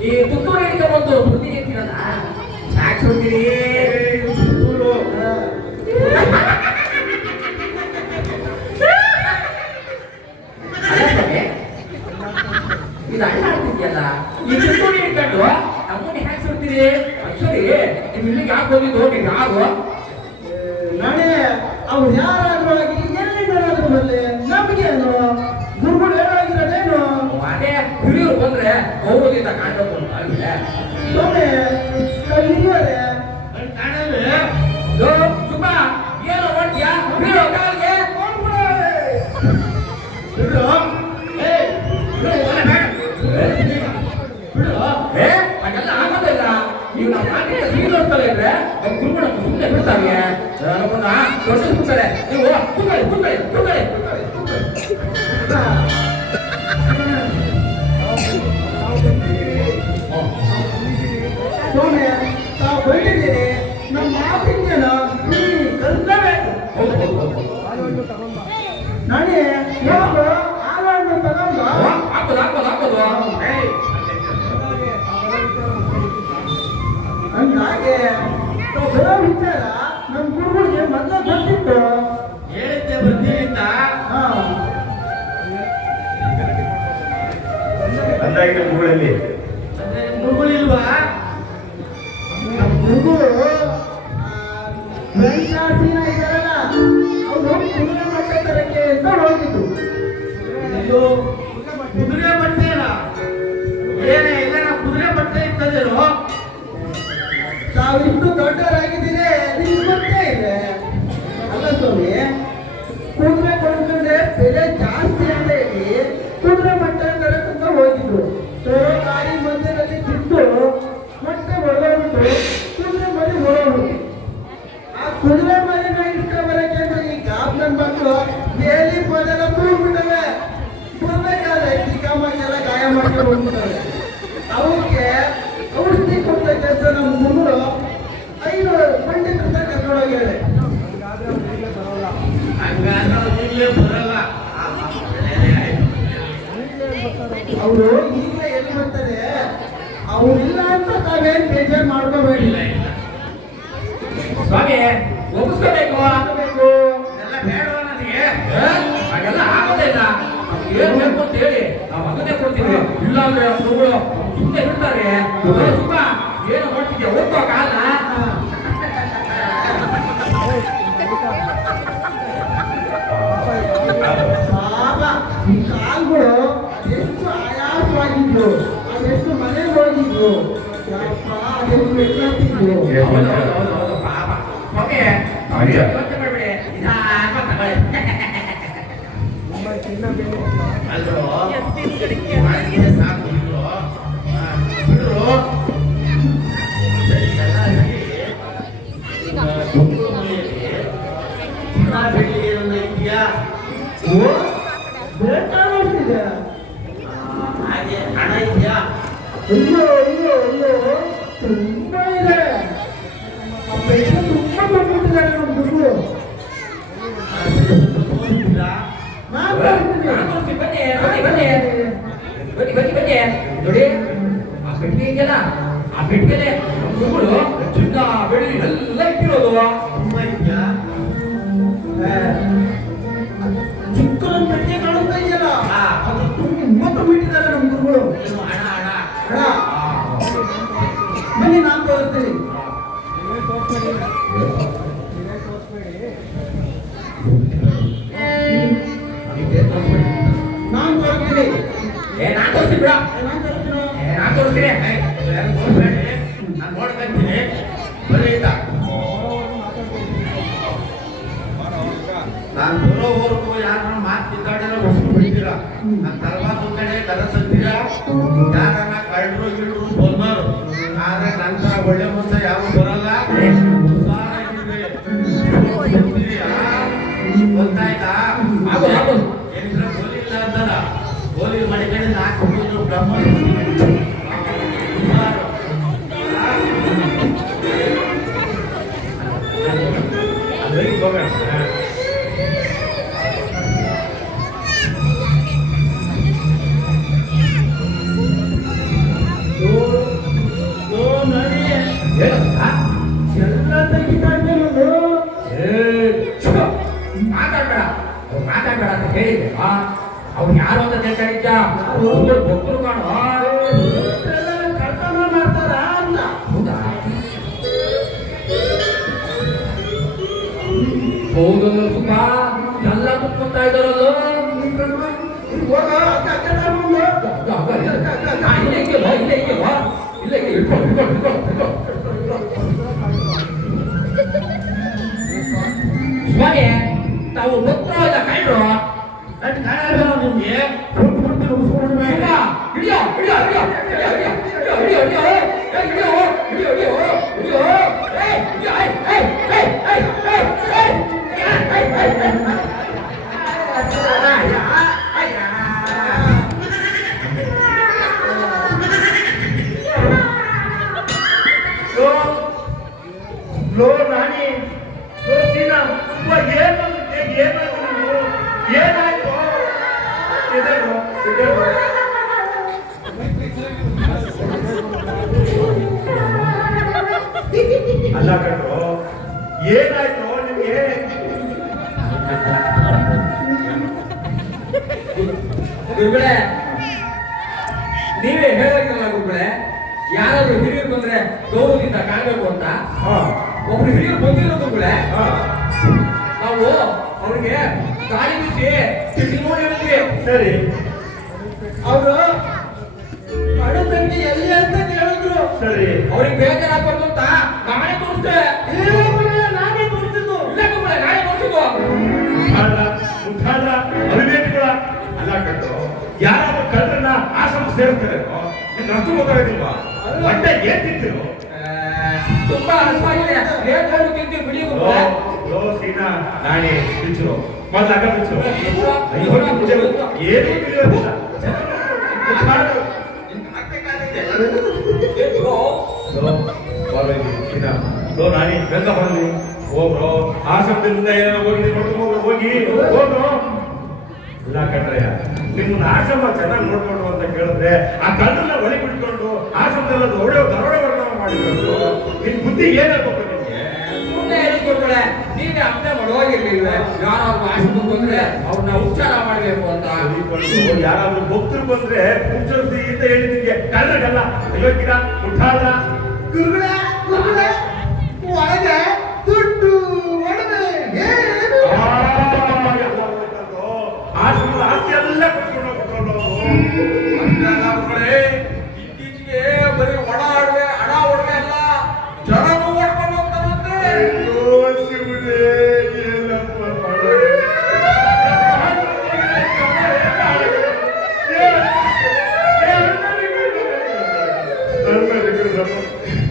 ಈ ಪುತ್ತೂರು ಹೇಳಿಕೆ ಒಂದು ಸುದ್ದಿ ಹೇಳ್ತೀರಲ್ಲ, ಯಾಕೆ ಸುದ್ದಿರಿ? ಅಲ್ಲ ಸ್ವಾಮಿ, ಇದು ಅಣ್ಣ ಆಗ್ತಿದ್ಯಲ್ಲ, ಈ ಪುತ್ತೂರು ಹೇಳ್ಕೊಂಡು ನಮ್ಮನ್ನ ಹ್ಯಾಕ್ ಸುಡ್ತೀರಿ? ಅಕ್ಷರಿ ನೀವು ಇಲ್ಲಿಗೆ ಯಾಕೆ ಬಂದಿದ್ದು? ನೀವು ಯಾರು? ನಾನೇ ಅವ್ರು ಯಾರಾದ್ರೂ ಆಗಿ ಎಲ್ಲಿಂದಾದ್ರೂ ಬರಲಿ ನಮಗೇನು, ಗುರುಗಳು ಹೇಳಾಗಿರೋದೇನು. ಅದೇ ಹಿರಿಯರು ಬಂದ್ರೆ ಗೌರವದಿಂದ ಕಾಣ್ಬೇಕು ಅಂತ ಅಲ್ವೇ? ಸ್ವಾಮಿ ಹಿರಿಯರೇ ಸುಬ್ಬ ಏನೋ ಮಾಡ್ತೀಯಾ? ಬೀಳೋ ಕಾಲ್ಗೆ ಹಾಗೆಲ್ಲ ಆಗೋದಿಲ್ಲ. ನೀವು ನಮ್ಮ ನಾಟಿಗೆ ಸೀರೆ ನೋಡ್ತಲೇ ಇದ್ರೆ ನಮ್ಮ ಗುರುಗಳು ಸುಮ್ಮನೆ ಬಿಡ್ತಾವೆ, ನಮ್ಮನ್ನ ದೊಡ್ಡಿಸ್ಬಿಡ್ತಾರೆ. ನೀವು ಕೂತ್ಕೊಳ್ಳಿ. ಸ್ವಾಮಿ ತಾವು ಬಂದಿದ್ದೀರಿ, ನಮ್ಮ ಮಾತಿಂಗೇನು ಕಲಿಸಲೇಬೇಕು. ನಾನೇ ಯಾವಾಗ ಆಲನ್ನು ತಗೊಂಡು ಹಾಕೋದು ಅಂದಾಗೆ ಬರೋ ವಿಚಾರ ನಮ್ಮ ಗುರುಗಳಿಗೆ ಮೊದಲು ಗೊತ್ತಿತ್ತು. ಹೇಳಿದ್ದೆ ಬರ್ತೀನಿಂದ ಹಾ ಅಂದಾಗಿನ ಗುರುಗಳಲ್ಲಿ ಗುರುಗಳಿಲ್ವಾ? ನಮ್ಮ ಗುರುಗಳು ವೆಂಕಟಾಸೀನ ಇದ್ದಾರಲ್ಲ, ಅವರು ಕುದುರೆ ಮಟ್ಟ ತರಕ್ಕೆ ಅಂತ ಹೋಗಿದ್ರು. ಇದು ಕುದುರೆ ಬಟ್ಟೆನ ಏನೇ ಇಲ್ಲ, ಕುದುರೆ ಬಟ್ಟೆ ಇತ್ತದೇನೋ. ತಾವಿಷ್ಟು ದೊಡ್ಡವರಾಗಿದ್ದೀರಿ, ನಿಮ್ಗೆ ಗೊತ್ತೇ ಇದೆ ಅಲ್ಲ ಸ್ವಾಮಿ. ಕುದುರೆ ಕೊಂಡ್ರೆ ಬೆಲೆ ಜಾಸ್ತಿ ಅಂತ ಹೇಳಿ ಕುದುರೆ ಮಟ್ಟ ತರಕ್ಕಂತ ಹೋಗಿದ್ರು. ತರೋ ಗಾಡಿ ಮಧ್ಯದಲ್ಲಿ ಬಿಟ್ಟು ಮತ್ತೆ ಹೊಡೆದೋಗ್ಬಿಟ್ಟು ಕುದುರೆ ಮರಿ ಹೊಡೋಗ್ಬಿಟ್ಟು, ಆ ಕುದುರೆ ಮರಿನ ಇಷ್ಟ ಬರಕ್ಕೆ ಅಂದ್ರೆ ಈ ಗಾಬ್ನ ಮಕ್ಕಳು ಬೇಲಿ ಮೊದಲ ಕೂಡ್ಬಿಟ್ಟವೆ. ಬರ್ಬೇಕಾದ್ರೆ ಚಿಕ್ಕಮ್ಮಕ್ಕೆಲ್ಲ ಗಾಯ ಮಾಡ್ಕೊಂಡು ಹೋಗ್ಬಿಟ್ಟವೆ. ಹೋಗ್ಯಾಳೆ. ಹಂಗಾದ್ರೆ ಈಗಲೇ ಬರಲ್ಲ. ಅವರು ಈಗಲೇ ಎಲ್ಲಿ ಬರ್ತಾರೆ? ಅವ್ರಿಲ್ಲ ಅಂತ ತಾವೇನ್ ಬೇಜಾರು ಮಾಡ್ಕೋಬೇಡಿ. ಸ್ವಾಮಿ ಒಪ್ಪಿಸ್ಕೋಬೇಕು. ಬೇಕು. ಎಲ್ಲ ಬೇಡವಾ ನನಗೆ? ಹಾಗೆಲ್ಲ ಆಗೋದಿಲ್ಲ. ಏನ್ ಬೇಕು ಅಂತ ಹೇಳಿ ನಾವು ಅದನ್ನೇ ಕೊಡ್ತೀವಿ. ಇಲ್ಲಾಂದ್ರೆ ಅವ್ರು ಸುಮ್ಮನೆ ಇರ್ತಾರೆ. ಸುಮ್ಮ ಏನು ಮಾಡ್ತಿದ್ಯಾ ಹೋಗ್ತೋ ಕಾಲ. ಪಾಪ ಈ ಕಾಲ್ಗಳು ಎಷ್ಟು ಆಯಾಸವಾಗಿದ್ರು, ಅದೆಷ್ಟು ಮನೆಗೆ ಹೋಗಿದ್ರು, ಯಪ್ಪ ಅದೆಷ್ಟು ಮೆಟ್ಲತ್ತಿದ್ರು. ಹೌದು, ಹೌದು, ಹೌದು, ಹೌದು, ಪಾಪ. ಸ್ವಾಮಿ ಅವ್ರಿಗೆ ಯೋಚನೆ ಮಾಡ್ಬೇಡಿ. ನಿಧಾನ ತಗೊಳ್ಳಿ. ಅಲ್ರೋ ಮಾಡಿದ್ರೆ ಸಾಕು ಇಲ್ರೋ? ಬಿಡ್ರು ಸರಿ, ಎಲ್ಲ ಆಗಿ, ತುಮಕೂರು ಮನೆಯಲ್ಲಿ ಹಣ ಬೇಡಿಕೆ ಏನಾದ್ರು ಇದೆಯಾ? ಓ, ಬೇಕಾದಷ್ಟಿದೆ. ಹಾಗೆ ಹಣ ಇದೆಯಾ? ಅಯ್ಯೋ ಅಯ್ಯೋ ಅಯ್ಯೋ, ತುಂಬಾ ಇದೆ. ಆ ಪೈಸೆ ತುಂಬಾ ಬಂದ್ಬಿಟ್ಟಿದ್ದಾರೆ ನಮ್ಮ ದುಡ್ಡು. ನೋಡಿದ್ದೀರಾ? ನಾನ್ ಬರ್ತೀನಿ. ನಾನು ತೋರಿಸ್ತೀನಿ, ಬನ್ನಿ ಬನ್ನಿ ಬನ್ನಿ ಬನ್ನಿ ಬನ್ನಿ ಬನ್ನಿ. ನೋಡಿ ಆ ಪೆಟ್ಟಿಗೆ ಇದೆಯಲ್ಲ, ಆ ಪೆಟ್ಟಿಗೆಲೆ ಮಕ್ಕಳು ಚಿನ್ನ ಬೆಳ್ಳಿ ಎಲ್ಲ ಇಟ್ಟಿರೋದು. ತುಂಬ ಇದೆಯಾ? ಚಿಕ್ಕದೊಂದು ಪೆಟ್ಟಿಗೆ ಕಾಣಿಸ್ತಾ ಇದೆಯಲ್ಲ, ಹಾ. ಅದು ತುಂಬ ಬಿಟ್ಟಿದ್ದಾರೆ ನಮ್ಮ ಗುರುಗಳು. ಏನು ಹಣ ಹಣ ಅಣ್ಣ, ಬನ್ನಿ ನಾನು ತೋರಿಸ್ತೀನಿ. ನಾನು ತೋರಿಸ್ತೀನಿ. ನಾನು ತೋರಿಸ್ತೀನಿ ಬಿಡ. ನಾನು ತೋರಿಸ್ತೀನಿ. ನಾನು ತೋರಿಸ್ತೀನಿ. ಯಾರು ನೋಡ್ಬೇಡಿ, ನಾನು ನೋಡ್ಕೊಂತೀನಿ. ಬರ್ರಿ ಆಯ್ತಾ? ನಾನು ಬರೋವರೆಗೂ ಯಾರನ್ನ ಮಾತು ಕಿತ್ತಾಡಿರೋ ಹೊಸ್ತು ಬಿಡ್ತೀರಾ? ನಾನು ತರಬಾತು ಕಡೆ ಕರ ತಂತೀರಾ? ಯಾರನ್ನ ಕಳ್ಳರು ಗಿಡರು ಬಂದವರು ಆದ್ರೆ ನಂತರ ಒಳ್ಳೆ ಮುಂದೆ ಯಾರು ಬರಲ್ಲ. ಹುಷಾರಾಗಿರ್ರಿ. ಬರ್ತೀರಿಯಾ? ಗೊತ್ತಾಯ್ತಾ? ಆಗು, ಆಗು. ಏನಿದ್ರೆ ಗೋಲಿ ಇಲ್ಲ ಅಂತಲ್ಲ, ಗೋಲಿ ಮನೆ ಕಡೆ ನಾಲ್ಕು ಬ್ರಹ್ಮ ಅಲ್ಲಿಗೆ ಹೋಗೋಣ. ಏನಪ್ಪ? ಎಲ್ಲ ತೆಗಿತಾ ಇದ್ದೇನೆ. ಮಾತಾಡ್ಬೇಡ, ಅವ್ರು ಮಾತಾಡ್ಬೇಡ ಅಂತ ಹೇಳಿದ್ದೆ. ಅವ್ರು ಯಾರು ಅಂತ ತಿಳ್ಕೊಂಡಿದ್ದ? ಭಕ್ತರು ಕಾಣು. ಕಳ್ತನ ಮಾಡ್ತಾರ ಅಂತ. ಹೌದಾ? ಹೌದು ಸುಖ, ಎಲ್ಲ ಕುತ್ಕೊಂತಾ ಇದ್ದಾರಲ್ಲ. ಹೋಗ, ಅಕ್ಕ, ಅಕ್ಕ, ತಗೊಂಡು. ಇಲ್ಲೇ ಇಲ್ಲೇ ಇಲ್ಲೇ ಇಲ್ಲೇ ಇಟ್ಕೊ. ಸ್ವಾಮಿ ತಾವು ಭಕ್ತರು ಇಲ್ಲ ಕಳ್ರು. ಅಟ್ ಕಾಣಲ್ಲ ನಿಮ್ಗೆ ಹಿಡಿಯೋ ಹಿಡಿಯೋ ಹಿಡಿಯೋ ಹಿಡಿಯೋ ಹಿಡಿಯೋ ಹಿಡಿಯೋ ಹಿಡಿಯೋ ಹಿಡಿಯೋ ಹಿಡಿಯೋ ಹಿಡಿಯೋ ಲೋ ನಾನಿ, ಲೋ ಸೀನಾ, ಏನಾಯ್ತು? ಅಲ್ಲ ಕಣ್ರು, ಏನಾಯ್ತು ನಿಮ್ಗೆ? ಗುರುಗಳೇ, ನೀವೇ ಹೇಳೋದಿಲ್ಲ ಗುರುಗಳೇ. ಯಾರಾದ್ರೂ ಹಿರಿಯರು ಬಂದ್ರೆ ಗೌರವದಿಂದ ಕಾಣಬೇಕು ಅಂತ. ಒಬ್ರು ಹಿರಿಯರು ಬಂದಿರೋ ಗುರುಗಳೇ, ನಾವು ಅವ್ರಿಗೆ ಗಾಳಿ ಬಿಸಿ ತಿಂಡಿ ನೋಡಿ ಹೇಳಿದ್ವಿ. ಸರಿ, ಅವರು ಹಣ ತಂಗಿ ಎಲ್ಲಿ ಅಂತ ಕೇಳಿದ್ರು. ಸರಿ, ಅವ್ರಿಗೆ ಬೇಜಾರಾಗ್ಬಾರ್ದು ಅಂತ ನಾನೇ ತೋರಿಸ್ದೆ. ನಾನೇ ತೋರಿಸಿದ್ದು. ಇಲ್ಲ ಗುರುಗಳೇ, ನಾನೇ ತೋರಿಸಿದ್ದು. ಮುಖಾಂತರ ಅವಿವೇಕಿಗಳ ಅಲ್ಲ ಕಣ್ರು, ಯಾರಾದ್ರೂ ಕಳ್ಳರನ್ನ ಆಶ್ರಮ ಸೇರಿಸ್ತಾರೆ ನಿಮ್ಗೆ ಅಷ್ಟು ಗೊತ್ತಾಗೋದಿಲ್ವಾ? ಹೊಟ್ಟೆ ಏನ್ ತಿಂತಿರು? ತುಂಬಾ ಹಸುವಾಗಿದೆ. ಏನ್ ಹೇಳು ತಿಂತೀವಿ ಬಿಡಿ ಗುರುಗಳೇ. ಲೋ ಸೀನಾ, ನಾನೇ ಬಿಚ್ಚು ಮೊದ್ಲು ಆಗ ಬಿಚ್ಚು. ಏನು ತಿಳಿಯೋದಿಲ್ಲ. ಲೋ ನಾನೇ ಗಂಗ ಬರಲಿ. ಹೋಗ್ರು ಆಶ್ರಮದಿಂದ ಏನೋ ಹೋಗಿ ನೋಡ್ಕೊಂಡು ಹೋಗಿ ಹೋಗ್ರು. ಇಲ್ಲ ಕಣ್ರಯ್ಯ, ನಿಮ್ಮನ್ನ ಆಶ್ರಮ ಚೆನ್ನಾಗಿ ನೋಡ್ಕೊಂಡು ಅಂತ ಕೇಳಿದ್ರೆ ಆ ಕಲ್ಲನ್ನ ಒಳಗೆ ಬಿಟ್ಕೊಂಡು ಆಶ್ರಮದಲ್ಲ ದರೋಡೆ ವರ್ಣನ ಮಾಡಿಕೊಂಡು ನಿನ್ ಬುದ್ಧಿ ಏನಾಗ್ಬೇಕು ನಿಮ್ಗೆ? ಸುಮ್ಮನೆ ಹೇಳಿಕೊಟ್ರೆ ನೀವೇ ಅರ್ಥ ಮಾಡೋಗಿರ್ಲಿಲ್ವೇ? ಯಾರಾದ್ರೂ ಆಶ್ರಮಕ್ಕೆ ಬಂದ್ರೆ ಅವ್ರನ್ನ ಉಚ್ಚಾರ ಮಾಡ್ಬೇಕು ಅಂತ. ಯಾರಾದ್ರೂ ಭಕ್ತರು ಬಂದ್ರೆ ಉಚ್ಚರಿಸಿ ಅಂತ ಹೇಳಿ ನಿಮ್ಗೆ ಕಲ್ಲಗಲ್ಲ ಅಯೋಗ್ಯರ ಮುಠಾಳ ಗುರುಗಳೇ ಗುರುಗಳೇ ಒಳಗೆ ದುಡ್ಡು ಒಡವೆ ಏನು ಆಶ್ರಮದ ಆಸ್ತಿ ಎಲ್ಲ ಕಟ್ಕೊಂಡು ಮಕ್ಕಳೇ, ಇತ್ತೀಚೆಗೆ ಬರೀ ಹಣ ಒಡವೆ ಅಲ್ಲ, ಜನನೂ ಹೊಡ್ಕೊಂಡು ಹೋಗ್ತಾರಂತೆ. ಏನಪ್ಪ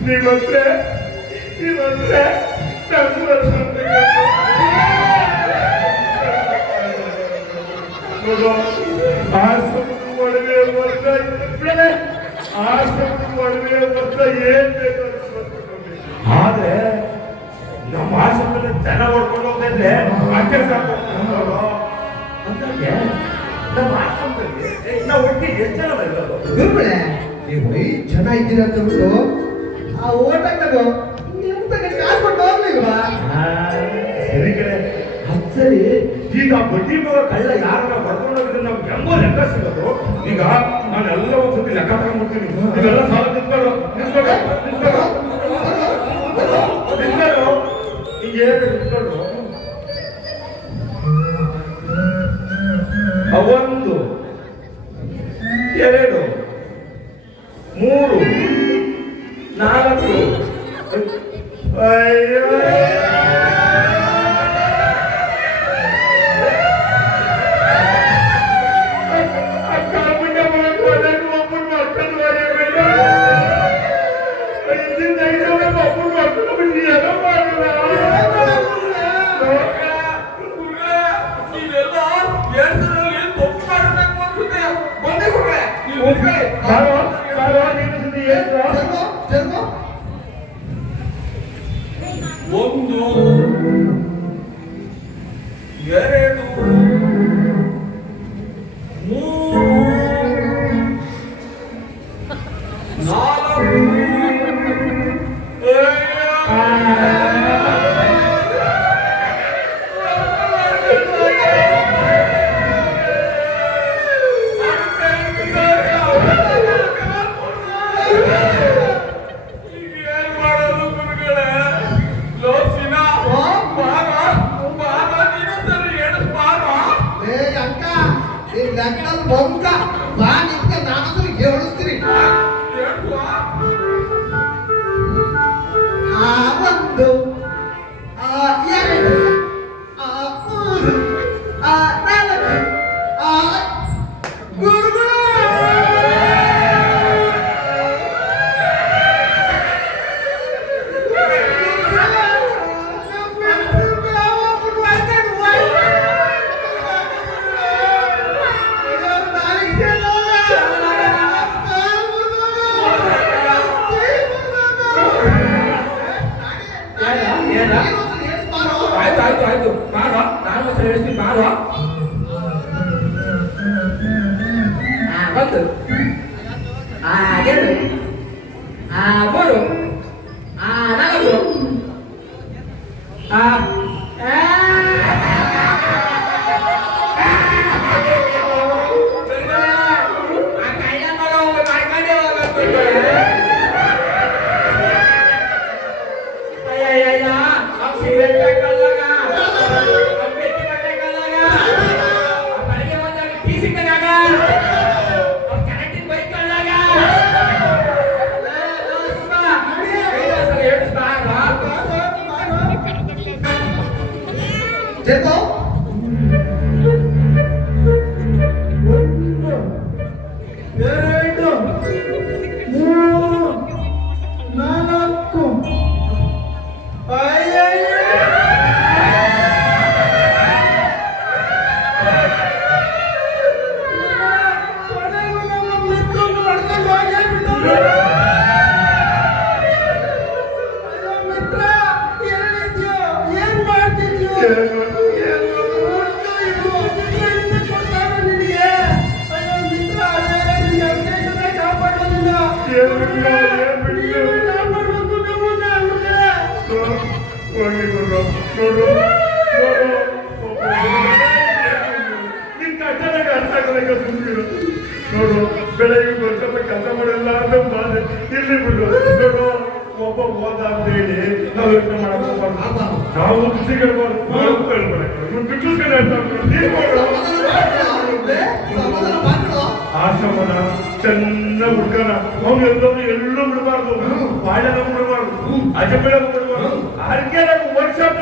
ನೀವಂದ್ರೆ ಆಶ್ರಮದ ಒಡವೆ ವರ್ಷ ಆಶ್ರಮದ ಒಡವೆ ವರ್ಷ ಏನ್ ಬೇಕು ಆದ್ರೆ ನಮ್ಮ ಆಶ್ರಮದಲ್ಲಿ ಜನ ಹೊಡ್ಕೊಂಡು ಹೋಗ್ತಿದ್ರೆ ಅಷ್ಟೇ ಸಾಕು. ಅಂದಾಗೆ ನಮ್ಮ ಆಶ್ರಮದಲ್ಲಿ ನಾವು ಒಟ್ಟಿಗೆ ಎಷ್ಟು ಜನ ಇರೋದು? ಗುರುಗಳೇ ನೀವು 5 ಜನ ಇದ್ದೀರಾ ಅಂತ ಬಿಟ್ಟು ಆ ಓಟಕ್ಕದು ನೀವು ಕಾಸು ಕೊಟ್ಟು ಹೋಗ್ಲಿಲ್ವಾ? ಸರಿ ಕಡೆ ಸರಿ. ಈಗ ಬಡ್ಡಿ ಮಗ ಕಳ್ಳ ಯಾರನ್ನ ಬರ್ಕೊಂಡು ಹೋಗಿದ್ರೆ ನಮ್ಗೆ ಹೆಂಗೋ ಲೆಕ್ಕ ಸಿಗೋದು. ಈಗ ನಾನೆಲ್ಲ ಒಂದ್ಸತಿ ಲೆಕ್ಕ ತಗೊಂಡ್ಬಿಡ್ತೀನಿ. ನೀವೆಲ್ಲ ಸಾಲ ನಿಂತ್ಕೊಳ್ಳೋ ಈಗ ಏನು ನಿಂತ್ಕೊಂಡು 1 2 3 4 ಅಯ್ಯೋ ಜರ್ಮ 1 ಬೊಂಕ ಬಾ ನಿಂತ ನಾನು ಹೇಳಿಸ್ತೀನಿ. ಆ 1 ಆ 2 ಆ 3 ಆ 4 ಆ ಗುರುಗಳು ಆಯ್ತು ಬಾರೋ, ನಾನು ಒಂದ್ಸಲ ಹೇಳ್ತೀನಿ ಬಾರೋ. 1 2 3 ಜರ್ಮ 1 2 3 4 ಅಯ್ಯಯ್ಯ ಮಿತ್ರ ನೋಡು ಬೆಳಗ್ಗೆ ಸ್ವಲ್ಪ ಕೆಲಸ ಮಾಡಲ್ಲ ಅಂತ ಬಾಧೆ ಇಲ್ಲಿ ಬಿಡು ನೋಡು ಒಬ್ಬ ಹೋದ ಅಂತ ಹೇಳಿ ನಾವು ಯೋಚನೆ ಮಾಡಬೇಕು ನಾವು ಖುಷಿ ಆಶ್ರಮನ ಚೆನ್ನಾಗಿ ಹುಡ್ಕನ ಅವ್ನು ಎಲ್ಲೂ ಬಿಡಬಾರ್ದು ಬಾಳೆಲ್ಲ ಬಿಡಬಾರ್ದು ಅಜಬೇಡ ಬಿಡಬಾರ್ದು ಅದಕ್ಕೆ ನಾವು ವರ್ಕ್ಶಾಪ್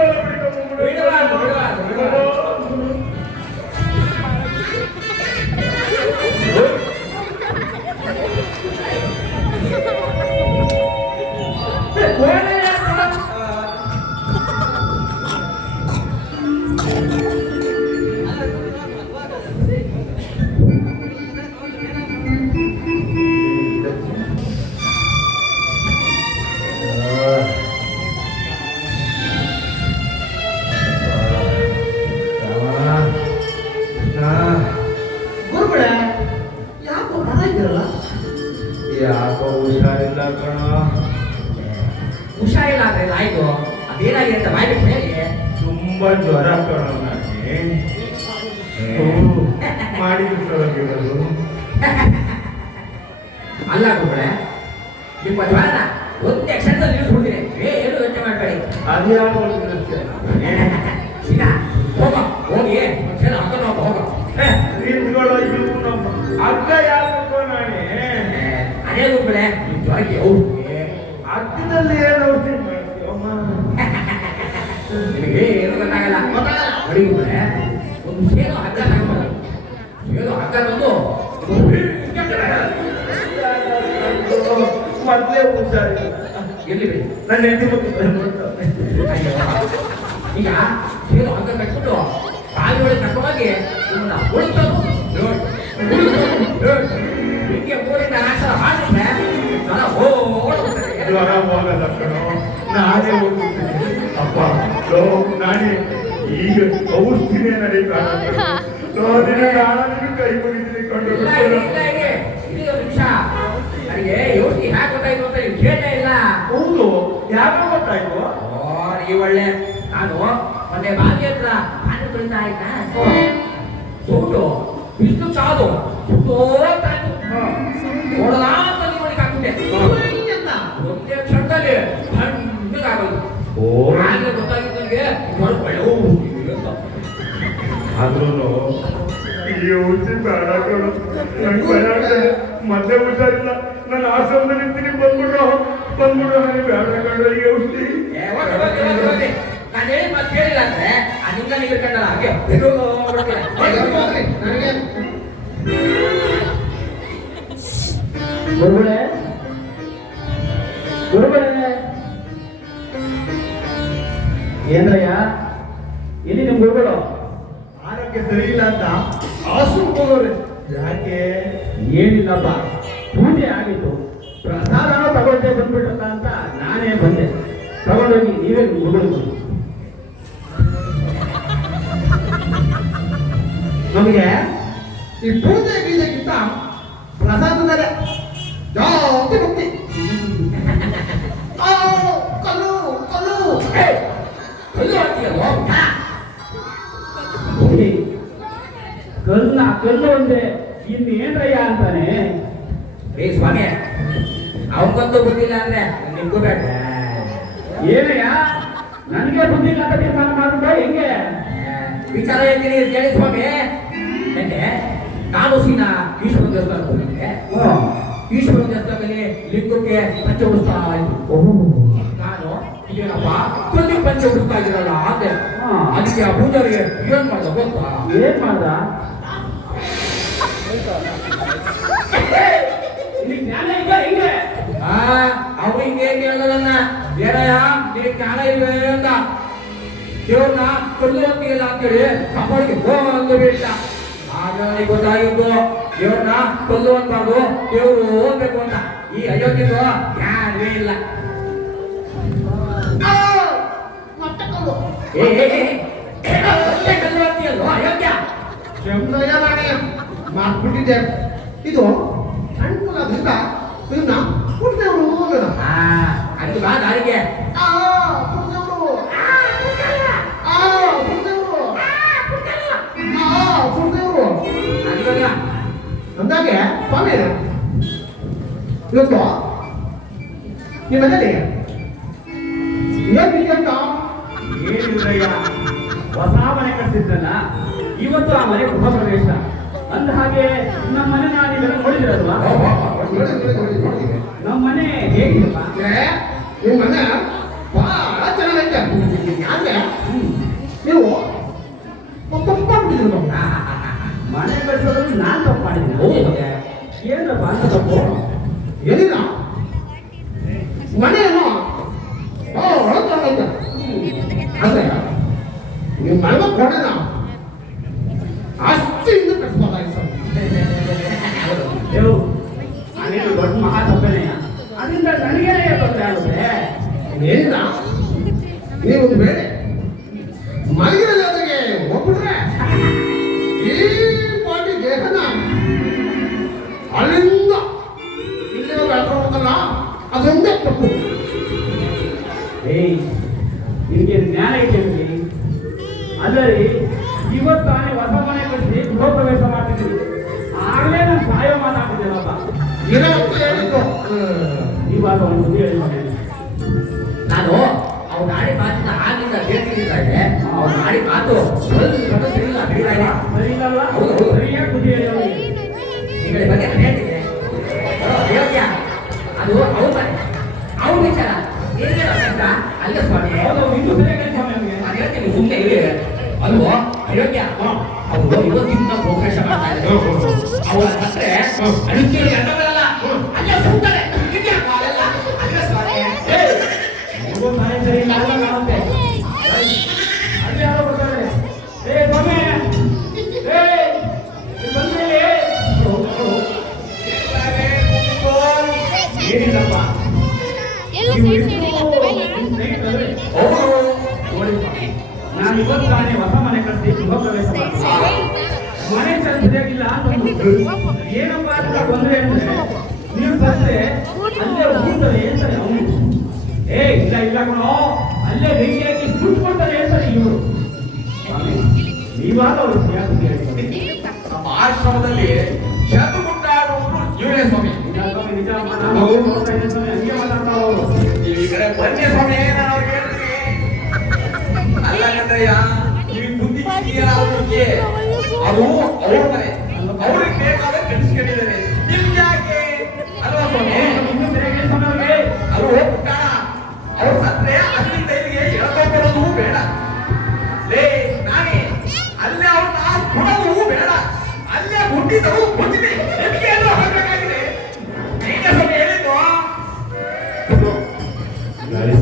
ಗುರುಗಳೇ ಯಾಕೋ ಮನ ಇದ್ದೀರಲ್ಲ? ಯಾಕೋ ಹುಷಾರಿಲ್ಲ ಕಣ. ಹುಷಾರಿಲ್ಲ ಅಂದ್ರೆ ಆಯ್ತು ಅದೇನಾಗಿದೆ ಅಂತ ಬಾಯ್ ಬಿಟ್ಟು ಹೇಳಿ. ತುಂಬಾ ಜ್ವರ ಕಣ ನನಗೆ ಮಾಡಿದ್ರು ಅಲ್ಲ ಗುರುಗಳೇ ನಿಮ್ಮ ಜ್ವರನ ಒಂದೇ ಕ್ಷಣದಲ್ಲಿ ನಿಲ್ಲಿಸ್ಬಿಡ್ತೀನಿ. ಏನು ಯೋಚನೆ ಮಾಡಬೇಡಿ. ಅದ್ಯಾವ ಸೀನಾ ಹೋಗ ಹೋಗಿ ಒಂದ್ಸಲ ಹಾಕೊಂಡು ಹೋಗ. ನಿಂತ್ಕೊಳ್ಳೋ ಇವು ನಮ್ಮ ಅಕ್ಕ ಯಾಕೋ ನಾನೇ ಅದೇ ಗುರುಗಳೇ ನಿಮ್ಮ ಜ್ವರಕ್ಕೆ ಔಷಧಿ ಅಕ್ಕದಲ್ಲಿ ಏನು ಔಷಧಿ ಮಾಡ್ತೀವಮ್ಮ ನಿಮಗೆ ಏನು ಗೊತ್ತಾಗಲ್ಲ. ನೋಡಿ ಗುರುಗಳೇ ಒಂದು ಸೇನು ಹಗ್ಗ ತಗೊಂಡು ಸೇನು ಹಗ್ಗ ತಂದು ಮೊದಲೇ ಹುಷಾರಿಲ್ಲ ಎಲ್ಲಿ ಬಿಡಿ ನನ್ನ ಹೆಂಡತಿ ಈಗ ಸೇನು ಹಗ್ಗ ಕಟ್ಬಿಟ್ಟು ಕಾಲಿ ಒಳಗೆ ಕಟ್ಟುವಾಗಿ ನಿಮ್ಮನ್ನ ಉಳಿಸೋದು ಹಿಂಗೆ ಊರಿನ ಆಚಾರ ಮಾಡಿದ್ರೆ ಜನ ಜ್ವರ ಹೋಗಲ್ಲ ಕಣೋ ನಾನೇ ಹೋಗ್ತೀನಿ ಅಪ್ಪ ನಾನೇ ಈಗ ಔಷಧಿನೇ ನಡೀತಾನೆ ಕೈ ಮುಗಿತೀನಿ ಕೊಂಡು ನಿಮಿಷ ನನಗೆ ಯೋಚನೆ ಹ್ಯಾಕ್ ಗೊತ್ತಾಯ್ತು ಅಂತ ನೀವು ಕೇಳಲೇ ಇಲ್ಲ. ಹೌದು ಯಾಕೆ ಗೊತ್ತಾಯ್ತು ಈ ಒಳ್ಳೆ ನಾನು ಮೊನ್ನೆ ಬಾವಿ ಹತ್ರ ಹಾಲು ತೊಳಿತಾ ಇದ್ದ ಸೂಟು ಬಿಸಿಲು ಕಾದು ಸುತ್ತೋತಾಯ್ತು ನೋಡಲ್ಲ ಅಂತ ನೀವು ಹಾಕ್ಬಿಟ್ಟೆ ಒಂದೇ ಕ್ಷಣದಲ್ಲಿ ಹಣ್ಣಾಗೋದು. ಆಗಲೇ ಗೊತ್ತಾಗಿತ್ತು ನನಗೆ ಆದ್ರೂ ಈ ಔಷಧಿ ಬೇಡ ಕಣೋ ನಂಗೆ ಭಯ ಆಗ್ತದೆ ಮತ್ತೆ ಹುಷಾರಿಲ್ಲ ನಾನು ಆಶ್ರಮದಲ್ಲಿ ನಿಂತೀನಿ ಬಂದ್ಬಿಡ್ರು ನನಗೆ ಬೇಡ ಕಣೋ ಈ ಔಷಧಿ ನಾನು ಹೇಳಿ ಮತ್ತೆ ಹೇಳಿಲ್ಲ ಅಂದ್ರೆ ಅಲ್ಲಿಂದ ನೀವು ಇಟ್ಕೊಂಡಲ್ಲ ಹಾಗೆ ಗುರುಗಳೇ ಗುರುಗಳೇ ಏನ್ರಯ್ಯ ಎಲ್ಲಿ ನಿಮ್ ಗುರುಗಳು? ಆರೋಗ್ಯ ಸರಿ ಇಲ್ಲ ಅಂತ ಆಶ್ರಮಕ್ಕೆ ಹೋಗೋರೆ. ಯಾಕೆ? ಏನಿಲ್ಲಪ್ಪ, ಪೂಜೆ ಆಗಿತ್ತು, ಪ್ರಸಾದನೂ ತಗೊಳ್ದೆ ಬಂದ್ಬಿಟ್ರಲ್ಲ ಅಂತ ನಾನೇ ಬಂದೆ. ತಗೊಂಡೋಗಿ ನೀವೇ ಗುರುಗಳು. ನಮಗೆ ಈ ಪೂಜೆ ಗೀಜೆಗಿಂತ ಪ್ರಸಾದದಲ್ಲೇ ಜಾಸ್ತಿ ಭಕ್ತಿ. ಕಲ್ಲು ಕಲ್ಲು ಕಲ್ಲು ಹಾಕ್ತೀಯಲ್ವ? ಕಲ್ಲು ಒಂದೇ ಇನ್ನೇನ್ರಯ್ಯ ಅಂತಾನೆ. ಏ ಸ್ವಾಮಿ ಅವನಿಗಂತೂ ಗೊತ್ತಿಲ್ಲ ಅಂದ್ರೆ ನಿಮ್ಗೂ ಬೇಡ. ಏನಯ್ಯ ನನಗೆ ಬುದ್ಧಿ ಇಲ್ಲ ಅಂತ ತೀರ್ಮಾನ ಮಾಡ್ಬಿಟ್ಟ ಹೆಂಗೆ? ವಿಚಾರ ಹೇಳ್ತೀನಿ ಕೇಳಿ ಸ್ವಾಮಿ. ನೆನ್ನೆ ನಾನು ಸೀನಾ ಈಶ್ವರ ದೇವಸ್ಥಾನಕ್ಕೆ ಹೋಗಿದ್ದೆ. ಈಶ್ವರ ದೇವಸ್ಥಾನದಲ್ಲಿ ಲಿಂಗಕ್ಕೆ ಪಂಚ ಉಡಿಸ್ತಾ ಇತ್ತು. ನಾನು ಇದೇನಪ್ಪ ಪ್ರತಿ ಪಂಚ ಉಡಿಸ್ತಾ ಇದ್ದೀರಲ್ಲ ಅಂದೆ. ಅದಕ್ಕೆ ಆ ಪೂಜಾರಿಗೆ ಏನ್ ಮಾಡ್ದ ಗೊತ್ತಾ? ಏನ್ ಮಾಡ್ದ? ಜ್ಞಾನ ಇಲ್ಲ ಹಿಂಗೆ? ಅವ್ರು ಹಿಂಗೆ ಕೇಳೋದನ್ನ ಏನಯ್ಯ ನಿನಗೆ ಜ್ಞಾನ ಇಲ್ವೇ ಅಂತ ದೇವ್ರನ್ನ ಕೊಲ್ಲುವಂತಿಲ್ಲ ಅಂತೇಳಿ ಕಪಾಳಿಗೆ ಹೋಗಂದು ಬೀಳ್ತ. ಆಗ ನನಗೆ ಗೊತ್ತಾಗಿದ್ದು ದೇವ್ರನ್ನ ಕೊಲ್ಲುವಂತಾದ್ರು ದೇವ್ರು ಹೋಗ್ಬೇಕು ಅಂತ. ಈ ಅಯೋಗ್ಯದು ಜ್ಞಾನವೇ ಇಲ್ಲ. ಅಯ್ಯೋ ಅಯೋಗ್ಯ. ಕ್ಷಮಿಸಯ್ಯ ನಾನೇ ಮಾಡ್ಬಿಟ್ಟಿದ್ದೆ. ಇದು ಅನುಕೂಲದಿಂದ ಇದನ್ನ ಕುಡ್ದೇವ್ರು ಅನ್ನೋಣ. ಅಲ್ಲಿ ಬಾ ದಾರಿಗೆ. ಕುಡ್ದೇವ್ರು ಕುಡ್ದೇವ್ರು ಅಲ್ವಲ್ಲ ಅಂದಾಗೆ ಸ್ವಾಮಿ ಇವತ್ತು ನಿಮ್ಮ ಮನೇಲಿ ಏನಿದೆ ಅಂತ ಏನಿಲ್ಲಯ್ಯ, ಹೊಸ ಮನೆ ಕಟ್ಟಿದ್ರಲ್ಲ, ಇವತ್ತು ಆ ಮನೆ ಗೃಹ ಪ್ರವೇಶ. ಅಂದ ಹಾಗೆ ನಮ್ಮ ಮನೆ ನೀವೆಲ್ಲ ನೋಡಿದಿರಲ್ವಾ? ನಮ್ಮ ಮನೆ ಹೇಗಿದೆಪ್ಪ? ನಿಮ್ಮ ಮನೆ ಬಹಳ ಚೆನ್ನಾಗೈತೆ. ಯಾಕೆ ನೀವು ತಪ್ಪಾಗ್ಬಿಟ್ಟಿದ್ರು. ಮನೆ ಕಟ್ಟಿಸೋದ್ರಲ್ಲಿ ನಾನ್ ತಪ್ಪು ಮಾಡಿದ್ದೀನಿ. ಏನಪ್ಪ ಅಂತ ತಪ್ಪು? ಏನಿಲ್ಲ, ಮನೆಯನ್ನು ಬಹಳ ಚೆನ್ನಾಗೈತೆ. ಆದ್ರೆ ನಿಮ್ಮ ಮನೆ ಕೊಡೋಣ ಅಷ್ಟು ಇಂದು ಕಟ್ಬೋದಾಗಿತ್ತು. ದೇವ್, ಅದೇನು ದೊಡ್ಡ ಮಹಾ ತಪ್ಪೇನೆಯ? ಅದರಿಂದ ನನಗೇನೇ ತೊಂದರೆ ಆಗುತ್ತೆ. ಏನಿಲ್ಲ, ನೀವೊಂದು ಬೇರೆ ಮಲಗಿರಲಿ ಅದಕ್ಕೆ ಹೋಗ್ಬಿಟ್ರೆ ಈ ಪಾಟಿ ದೇಹನ ಅಲ್ಲಿಂದ ಇಲ್ಲಿ ಬೆಳ್ಕೊಳ್ಬೇಕಲ್ಲ, ಅದೊಂದೇ ತಪ್ಪು. ಏಯ್, ನಿನಗೆ ಜ್ಞಾನ ಐತೆ ಅದರಿ ಇವತ್ತಾನೆ ಹೊಸ ಮನೆ ಕಟ್ಟಿಸಿ ಗೃಹ ಪ್ರವೇಶ ಮಾಡ್ತಿದ್ದೀನಿ. ಆಗಲೇ ನಾನು ಸಾಯೋ ಮಾತಾಡ್ತಿದ್ದೇನಪ್ಪ. ಇರೋದು ಹೇಳಿದ್ದು ಇವಾಗ ಒಂದು ಬುದ್ಧಿ ಹೇಳಿ ಮನೆ. ನಾನು ಅವ್ರ ಗಾಡಿ ಮಾತಿನ ಆಗಿಂದ ಹೇಳ್ತಿದ್ದೆ. ಅವ್ರ ಗಾಡಿ ಮಾತು ಸ್ವಲ್ಪ ಸರಿ ಇಲ್ಲ, ಬಿಡಿದಾಗೆ. ಸರಿ ಇಲ್ಲಲ್ಲ? ಹೌದು. ಸರಿಯಾಗಿ ಬುದ್ಧಿ ಹೇಳಿ ಅವನಿಗೆ. ಈ ಕಡೆ ಬಗ್ಗೆ ನಾನು ಹೇಳ್ತಿದ್ದೆ. ಅಯೋಗ್ಯ, ಅದು ಅವ್ರ ಮನೆ, ಅವ್ರ ವಿಚಾರ. ಏನೇನು ಅಂತ ಅಲ್ಲ ಸ್ವಾಮಿ. ಹೌದು, ಇನ್ನೂ ಸರಿಯಾಗಿ ಹೇಳಿ ಸ್ವಾಮಿ ಅವನಿಗೆ. ನಾನು ಹೇಳ್ತೀನಿ, ಸುಮ್ಮನೆ ಇರಿ. ಅಲ್ವೋ ಅಯೋಗ್ಯ, ಅವರು ಇವತ್ತಿಂದ ಪ್ರವೇಶ ಮಾಡ್ತಾ ಇದ್ದಾರೆ. ಅವರ ಹತ್ರ ಅದಕ್ಕೆ ಅಡ್ಡ ಬರಲ್ಲ, ಅಲ್ಲೇ ಸುಮ್ಮನೆ ಅಲ್ಲೆಲ್ಲ ಅಲ್ಲ ಸ್ವಾಮಿ. ಏಯ್, ಇವ್ರು ಮನೆ ಸರಿ ಇಲ್ಲ ಅಲ್ಲ ಕಾಣುತ್ತೆ. ಅಲ್ಲಿ ಯಾರೋ ಬರ್ತಾರೆ. ಏ ಸ್ವಾಮಿ, ಏಯ್, ಇಲ್ಲಿ ಬಂದ್ಮೇಲೆ ಏನಿಲ್ಲಪ್ಪ. ನೋಡಿ ಸ್ವಾಮಿ, ನಾನು ಇವತ್ತು ತಾನೇ ಹೊಸ ಮನೆ ಕಟ್ಟಿಸಿ ಗೃಹ ಪ್ರವೇಶ ಮಾಡ್ತೀನಿ. ಮನೆ ಸರಿಯಾಗಿಲ್ಲ ಅಂತಂದು ಏನಪ್ಪ ಅಂತ ತೊಂದರೆ ಅಂದ್ರೆ ನೀವು ಬಂದ್ರೆ ಅಲ್ಲೇ ಹೋಗ್ತಾರೆ ಹೇಳ್ತಾರೆ ಅವನು. ಏ ಇಲ್ಲ ಇಲ್ಲ ಕಣೋ, ಅಲ್ಲೇ ಬೆಂಕಿ ಹಾಕಿ ಸುಟ್ಕೊಳ್ತಾರೆ ಹೇಳ್ತಾರೆ ಇವರು. ನೀವಾದ ಅವರು ಸರಿಯಾಗಿ ಹೇಳ್ತಾರೆ. ನಮ್ಮ ಆಶ್ರಮದಲ್ಲಿ ಶತು ಗುಂಡಾಡುವುದು ಇವರೇ ಸ್ವಾಮಿ. ನಿಜ ನೋಡ್ತಾ ಇದ್ದೆ ಸ್ವಾಮಿ, ಹಂಗೆ ಮಾತಾಡ್ತಾವ ಅವರು. ನೀವು ಈ ಕಡೆ ಬನ್ನಿ ಸ್ವಾಮಿ, ನಾನು ಅವ್ರಿಗೆ ಹೇಳ್ತೀನಿ. ಅಲ್ಲ ಕಣ್ರಯ್ಯ, ನೀವು ಬುದ್ಧಿ ಇದೆಯಲ್ಲ ಅವ್ರಿಗೆ, ಅದು ಅವ್ರ ಮನೆ, ಅವ್ರಿಗೆ ಬೇಕಾದ ಕಟ್ಟಿಸ್ಕೊಂಡಿದ್ದಾರೆ. ನಿಮ್ಗೆ ಯಾಕೆ ಅಲ್ವಾ ಸ್ವಾಮಿ? ಇನ್ನೂ ಸರಿಯಾಗಿ ಹೇಳಿ ಸ್ವಾಮಿ ಅವ್ರಿಗೆ. ಅದು ಹೋಗ್ಬಿಟ್ಟ ಅವ್ರ ಸತ್ರೆ ಅಲ್ಲಿಂದ ಇಲ್ಲಿಗೆ ಎಳ್ಕೊಂಡ್ಬರೋದು ಬೇಡ. ಲೇ ನಾನೇ ಅಲ್ಲೇ ಅವ್ರನ್ನ ಕೊಡೋದು ಬೇಡ, ಅಲ್ಲೇ ಹುಟ್ಟಿದವು ಗೊತ್ತಿದೆ. ನಿಮ್ಗೆ ಏನು ಹೋಗ್ಬೇಕಾಗಿದೆ? ನೀನೇ ಸ್ವಾಮಿ ಹೇಳಿದ್ದು. ಸರಿ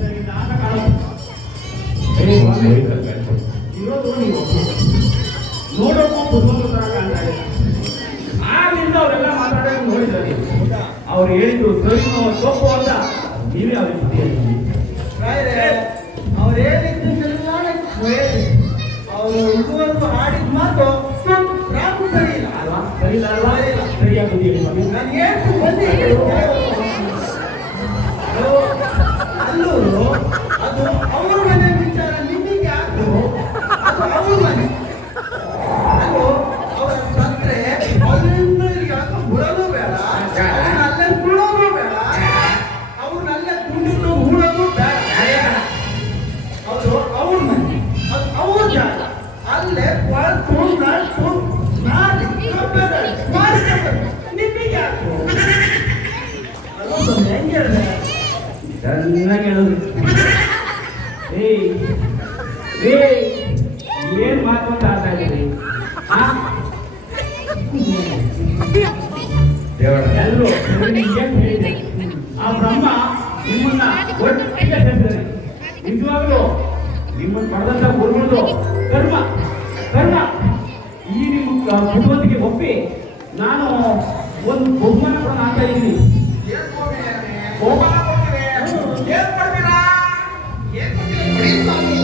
ಸರಿ ನಾಟಕ ಆಡೋದು. ಇರೋದು ನೀವು ನೋಡೋಕ್ಕೂ ಕುತೂಹಲ ತರ ಕಾಣ್ತಾ ಇದೆ. ಆಗ್ಲಿಂದ ಅವರೆಲ್ಲ ಮಾತಾಡೋದು ನೋಡಿದ್ದಾರೆ. ಅವ್ರು ಹೇಳಿದ್ರು ಸರಿನೋ ತಪ್ಪು ಅಂತ ನೀವೇ ಅವ್ರಿಗೆ ಬುದ್ಧಿ ಹೇಳ್ತೀವಿ. ಅವ್ರು ಹೇಳಿದ್ದೆಲ್ಲ ಅವರು ಇದುವರೆಗೂ ಆಡಿದ ಮಾತು ಪ್ರಾಪು ಸರಿ ಇಲ್ಲ ಅಲ್ವಾ? ಸರಿ ಇಲ್ಲ ಅಲ್ವಾ? ಸರಿಯಾಗಿ ಬುದ್ಧಿ ಹೇಳಿ ಸ್ವಾಮಿ. ನನಗೆ ಅಲ್ಲೂರು ಅದು ಅವ್ರ ಮನೆ ವಿಚಾರ, ನಿಮಗೆ ಅದು ಅದು ಅವ್ರ ಮನೆ. ಅದು ಅವರ ಸತ್ರೆ ಅಲ್ಲಿಂದ ಇಲ್ಲಿಗೆ ಯಾಕೆ ಬರೋದು ಬೇಡ, ಅವ್ರನ್ನ ಅಲ್ಲೇ ಸುಡೋದು ಬೇಡ, ಅವ್ರನ್ನ ಅಲ್ಲೇ ಕುಂಡಿಟ್ಟು ಹೂಡೋದು ಬೇಡ. ಅದು ಅವ್ರ ಮನೆ, ಅದು ಅವ್ರ ಜಾಗ. ಅಲ್ಲೇ ಕೊಳತು ನಟ್ಟು ಮಾಡಿ ಮಾಡ್ಕೋಬೇಕು. ನಿಮಗೆ ಯಾಕೆ ಅದೊಂದು ಹೆಂಗೆ ಹೇಳಿದೆ? ಚೆನ್ನಾಗಿ ಹೇಳೋದು. ಏಯ್ ಏಯ್, ಏನ್ ಮಾತು ಅಂತ ಆಡ್ತಾ ಇದ್ದೀರಿ? ಎಲ್ಲರೂ ಏನ್ ಹೇಳಿದೆ? ಆ ಬ್ರಹ್ಮ ನಿಮ್ಮನ್ನ ಒಟ್ಟಿಗೆ ಸೇರಿದ್ದಾರೆ. ನಿಜವಾಗ್ಲೂ ನಿಮ್ಮನ್ನು ಪಡೆದಂತ ಗುರುಗಳು ಕರ್ಮ ಕರ್ಮ ಈ ನಿಮ್ಮ ಬುದ್ಧಿವಂತಿಕೆ ಒಪ್ಪಿ ನಾನು ಒಂದು ಬಹುಮಾನ ಕೂಡ ಆಗ್ತಾ ಇದ್ದೀನಿ. ಏನ್ ಸ್ವಾಮಿ? ಬಹುಮಾನ ಕೊಡ್ತೀವಿ. ಏನ್ ಕೊಡ್ತೀರಾ? ಏನ್ ಕೊಡ್ತೀರಾ? ಕೊಡಿ ಸ್ವಾಮಿ.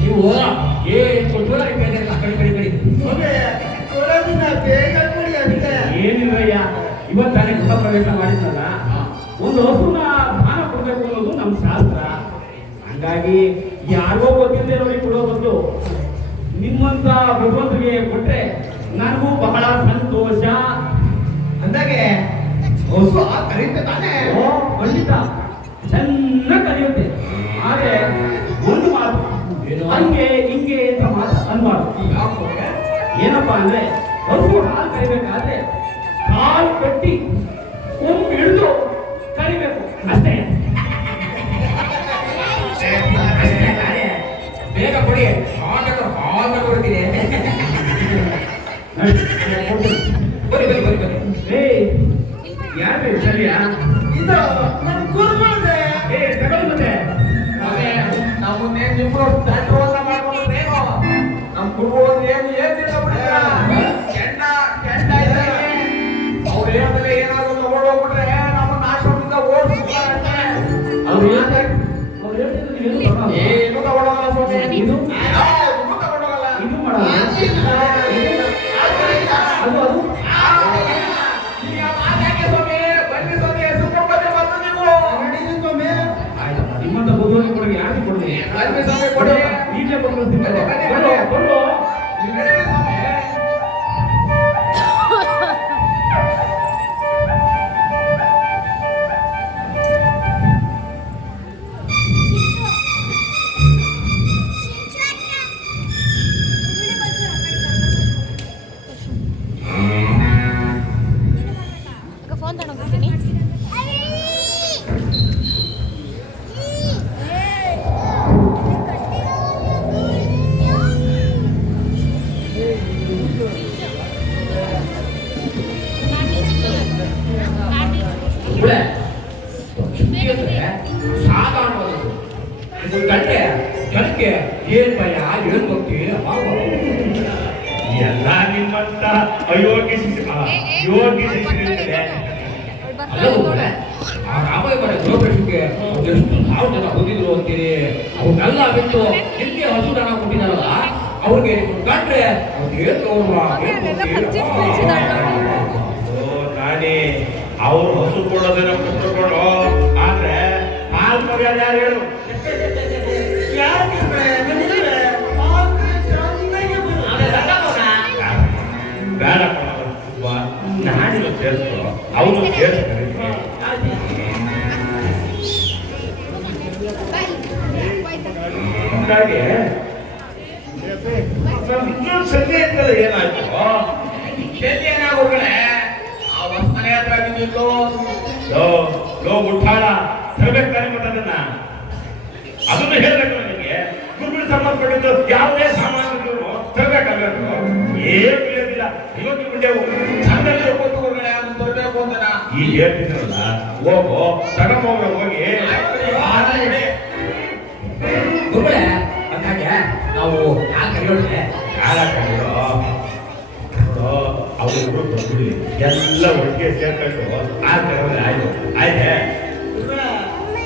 ನೀವು ಏನ್ ಇವತ್ತಾನೆ ಗೃಹ ಪ್ರವೇಶ ಮಾಡಿದ್ನಲ್ಲ, ಒಂದು ಹಸುನ ದಾನ ಕೊಡ್ಬೇಕು ಅನ್ನೋದು ನಮ್ಮ ಶಾಸ್ತ್ರ. ಹಂಗಾಗಿ ಯಾರಿಗೋ ಗೊತ್ತಿಲ್ಲದೆ ಕೊಡೋ ಬದಲು ನಿಮ್ಮಂತ ಭಗವಂತರಿಗೆ ಕೊಟ್ರೆ ನನಗೂ ಬಹಳ ಸಂತೋಷ. ಅಂದಾಗೆ ಹೊಸ ಕರೀತೆ ತಾನೆ. ಓ ಖಂಡಿತ ಚೆನ್ನಾಗಿ ಕಲಿಯುತ್ತೆ. ಆದ್ರೆ ಒಂದು ಮಾತು, ಹಂಗೆ ಹಿಂಗೆ ಅಂತ ಮಾತು ಅನ್ಬಾರ್ದು. ಏನಪ್ಪಾ ಅಂದ್ರೆ ಹಸು ಹಾಲು ಕರಿಬೇಕಾದ್ರೆ ಕಾಲು ಕಟ್ಟಿ ಕೊಂಬು ಹಿಡಿದು ಕರಿಬೇಕು ಅಷ್ಟೇ. ಬೇಗ ಕೊಡಿ, ಹಾಲು ಕೊಡ್ತೀನಿ. ಬನ್ನಿ ಬನ್ನಿ ಬನ್ನಿ ಬನ್ನಿ. ಯಾರು ಸರಿಯಾ? ಇದು ನಮ್ಮ ಗುರುಗಳೇ. ತಗೊಂಡು ಮತ್ತೆ ನಾವು ನಿಮ್ಗೆ ದಂಡವನ್ನ ಮಾಡ್ಕೊಂಡ್ರೇನು ನಮ್ಮ ಗುರುಗಳು ಏನು ಏನಿಲ್ಲ ಬಿಡ್ತೀರಾ? ಕೆಂಡ ಕೆಂಡ ಇದ್ದಂಗೆ ಅವ್ರು ಹೇಳಿದ್ರೆ ಏನಾದ್ರು ತಗೊಂಡೋಗ್ಬಿಟ್ರೆ ನಮ್ಮನ್ನ ಆಶ್ರಮದಿಂದ ಓಡಿಸ್ಬಿಡ್ತಾರೆ. ಅವ್ರು ಹೇಳ್ತಿದ್ರು ಏನು ತಗೊಳಲ್ಲ. ಏನು ತಗೊಂಡೋಗಲ್ಲ ಸ್ವಾಮಿ. ಇದು ಯಾವ್ದೂ ತಗೊಂಡೋಗಲ್ಲ. ಇದು ಮಾಡಲ್ಲ. ಅದು ಅದು ಈಗ ಮಾತಾಡಿ ಸ್ವಾಮಿ, ಬನ್ನಿ ಸ್ವಾಮಿ, ಸುಮ್ಮನೆ ಬಂದು ನೀವು ನಡೀರಿ ಸ್ವಾಮಿ. ಆಯ್ತಪ್ಪ, ನಿಮ್ಮಂತ ಬುದ್ಧಿವಂತ ಕೊಡುಗೆ ಯಾರಿಗೆ ಕೊಡ್ತೀನಿ? ಬನ್ನಿ ಸ್ವಾಮಿ ಕೊಡಿ. ಈಗಲೇ ಬಂದು ಬನ್ನಿ, ಬನ್ನಿ, ಬನ್ನಿ. ಕೊಂಡು ನೀವು ಹೇಳಿ ಸ್ವಾಮಿ. ಫೋನ್ ತಗೊಂಡ್ಬರ್ತೀನಿ. ಸಾಧಾರಣವಾದದ್ದು ಇದು ಗಂಟೆ ಜನಕ್ಕೆ ಏನ್ ಭಯ ಏನ್ ಭಕ್ತಿ. ಎಲ್ಲ ನಿಮ್ಮಂತ ಅಯೋಗ್ಯ ಶಿಷ್ಯರಿದ್ದಾರೆ. ಅಲ್ಲ ಹೋಗ್ರೆ, ಆ ರಾಮಾಯಣ ಗೃಹಪ್ರವೇಶಕ್ಕೆ ಎಷ್ಟು ಸಾವಿರ ಜನ ಬಂದಿದ್ರು ಅಂತೀರಿ. ಅವ್ರನ್ನೆಲ್ಲ ಬಿಟ್ಟು ನಿಮ್ಗೆ ಹಸು ದನ ಕೊಟ್ಟಿದಾರಲ್ಲ, ಅವ್ರಿಗೆ ಕಂಡ್ರೆ ಅವ್ರಿಗೆ ಏನ್ ಗೌರವ, ಏನ್ ಭಕ್ತಿ. ನಾನೇ ಅವ್ರು ಹಸು ಕೊಡೋದನ್ನ ಕೊಟ್ಟುಕೊಂಡು ಆದ್ರೆ ಹಾಲು ಮರ್ಯಾದೆ ಯಾರು ಹೇಳು? ಯಾಕಿದ್ರೆ ನಡೀರಿ. ಮಾತ್ರ ಚೆನ್ನಾಗಿ ಬರು. ಬೇಡ ನಾನಿಲ್ಲ ಸೇರಿಸ್ಕೊ, ಅವನು ಸೇರಿಸ್ತಾರೆ. ಹಾಗಾಗಿ ಇನ್ನೊಂದು ಸಂಜೆ ಇರ್ತದೆ ಏನಾಯ್ತು? ಎಲ್ಲಿ ಏನಾಗೋಗ್ರೆ ಆ ಬಸ್ ಮನೆ ಹತ್ರ ಬಿದ್ದಿದ್ದು. ಲೋ ಮುಟ್ಟಾಳ ತರಬೇಕು ತಾನೆ ಮತ್ತದನ್ನ. ಅದನ್ನು ಹೇಳ್ಬೇಕು ನನಗೆ. ಗುರುಗಳು ಸಂಬಂಧಪಟ್ಟಿದ್ದು ಯಾವುದೇ ಸಾಮಾನು ತರಬೇಕಾಗಬೇಕು. ಏನು ಇರೋದಿಲ್ಲ. ಇವತ್ತು ಮುಂದೆ ಚಂದ್ರಲ್ಲಿ ಕೂತ್ಕೊಂಡ್ರೆ ಅದು ತರಬೇಕು ಅಂತ ಈಗ ಹೇಳ್ತಿದ್ರಲ್ಲ, ಹೋಗು ತಗೊಂಬೋಗ್ರೆ ಹೋಗಿ. ಗುರುಗಳೇ, ಅಂದಾಗೆ ನಾವು ಯಾಕೆ ಕರೆಯೋಳ್ಳೆ ಯಾರಾಗಿರೋ ಅವ್ರಿಗೂ ಬಂದ್ಬಿಡಿ ಎಲ್ಲ ಒಟ್ಟಿಗೆ ಸೇರ್ಕೊಂಡು ಆ ತರವೇ ಆಯ್ತು. ಆಯ್ತೆ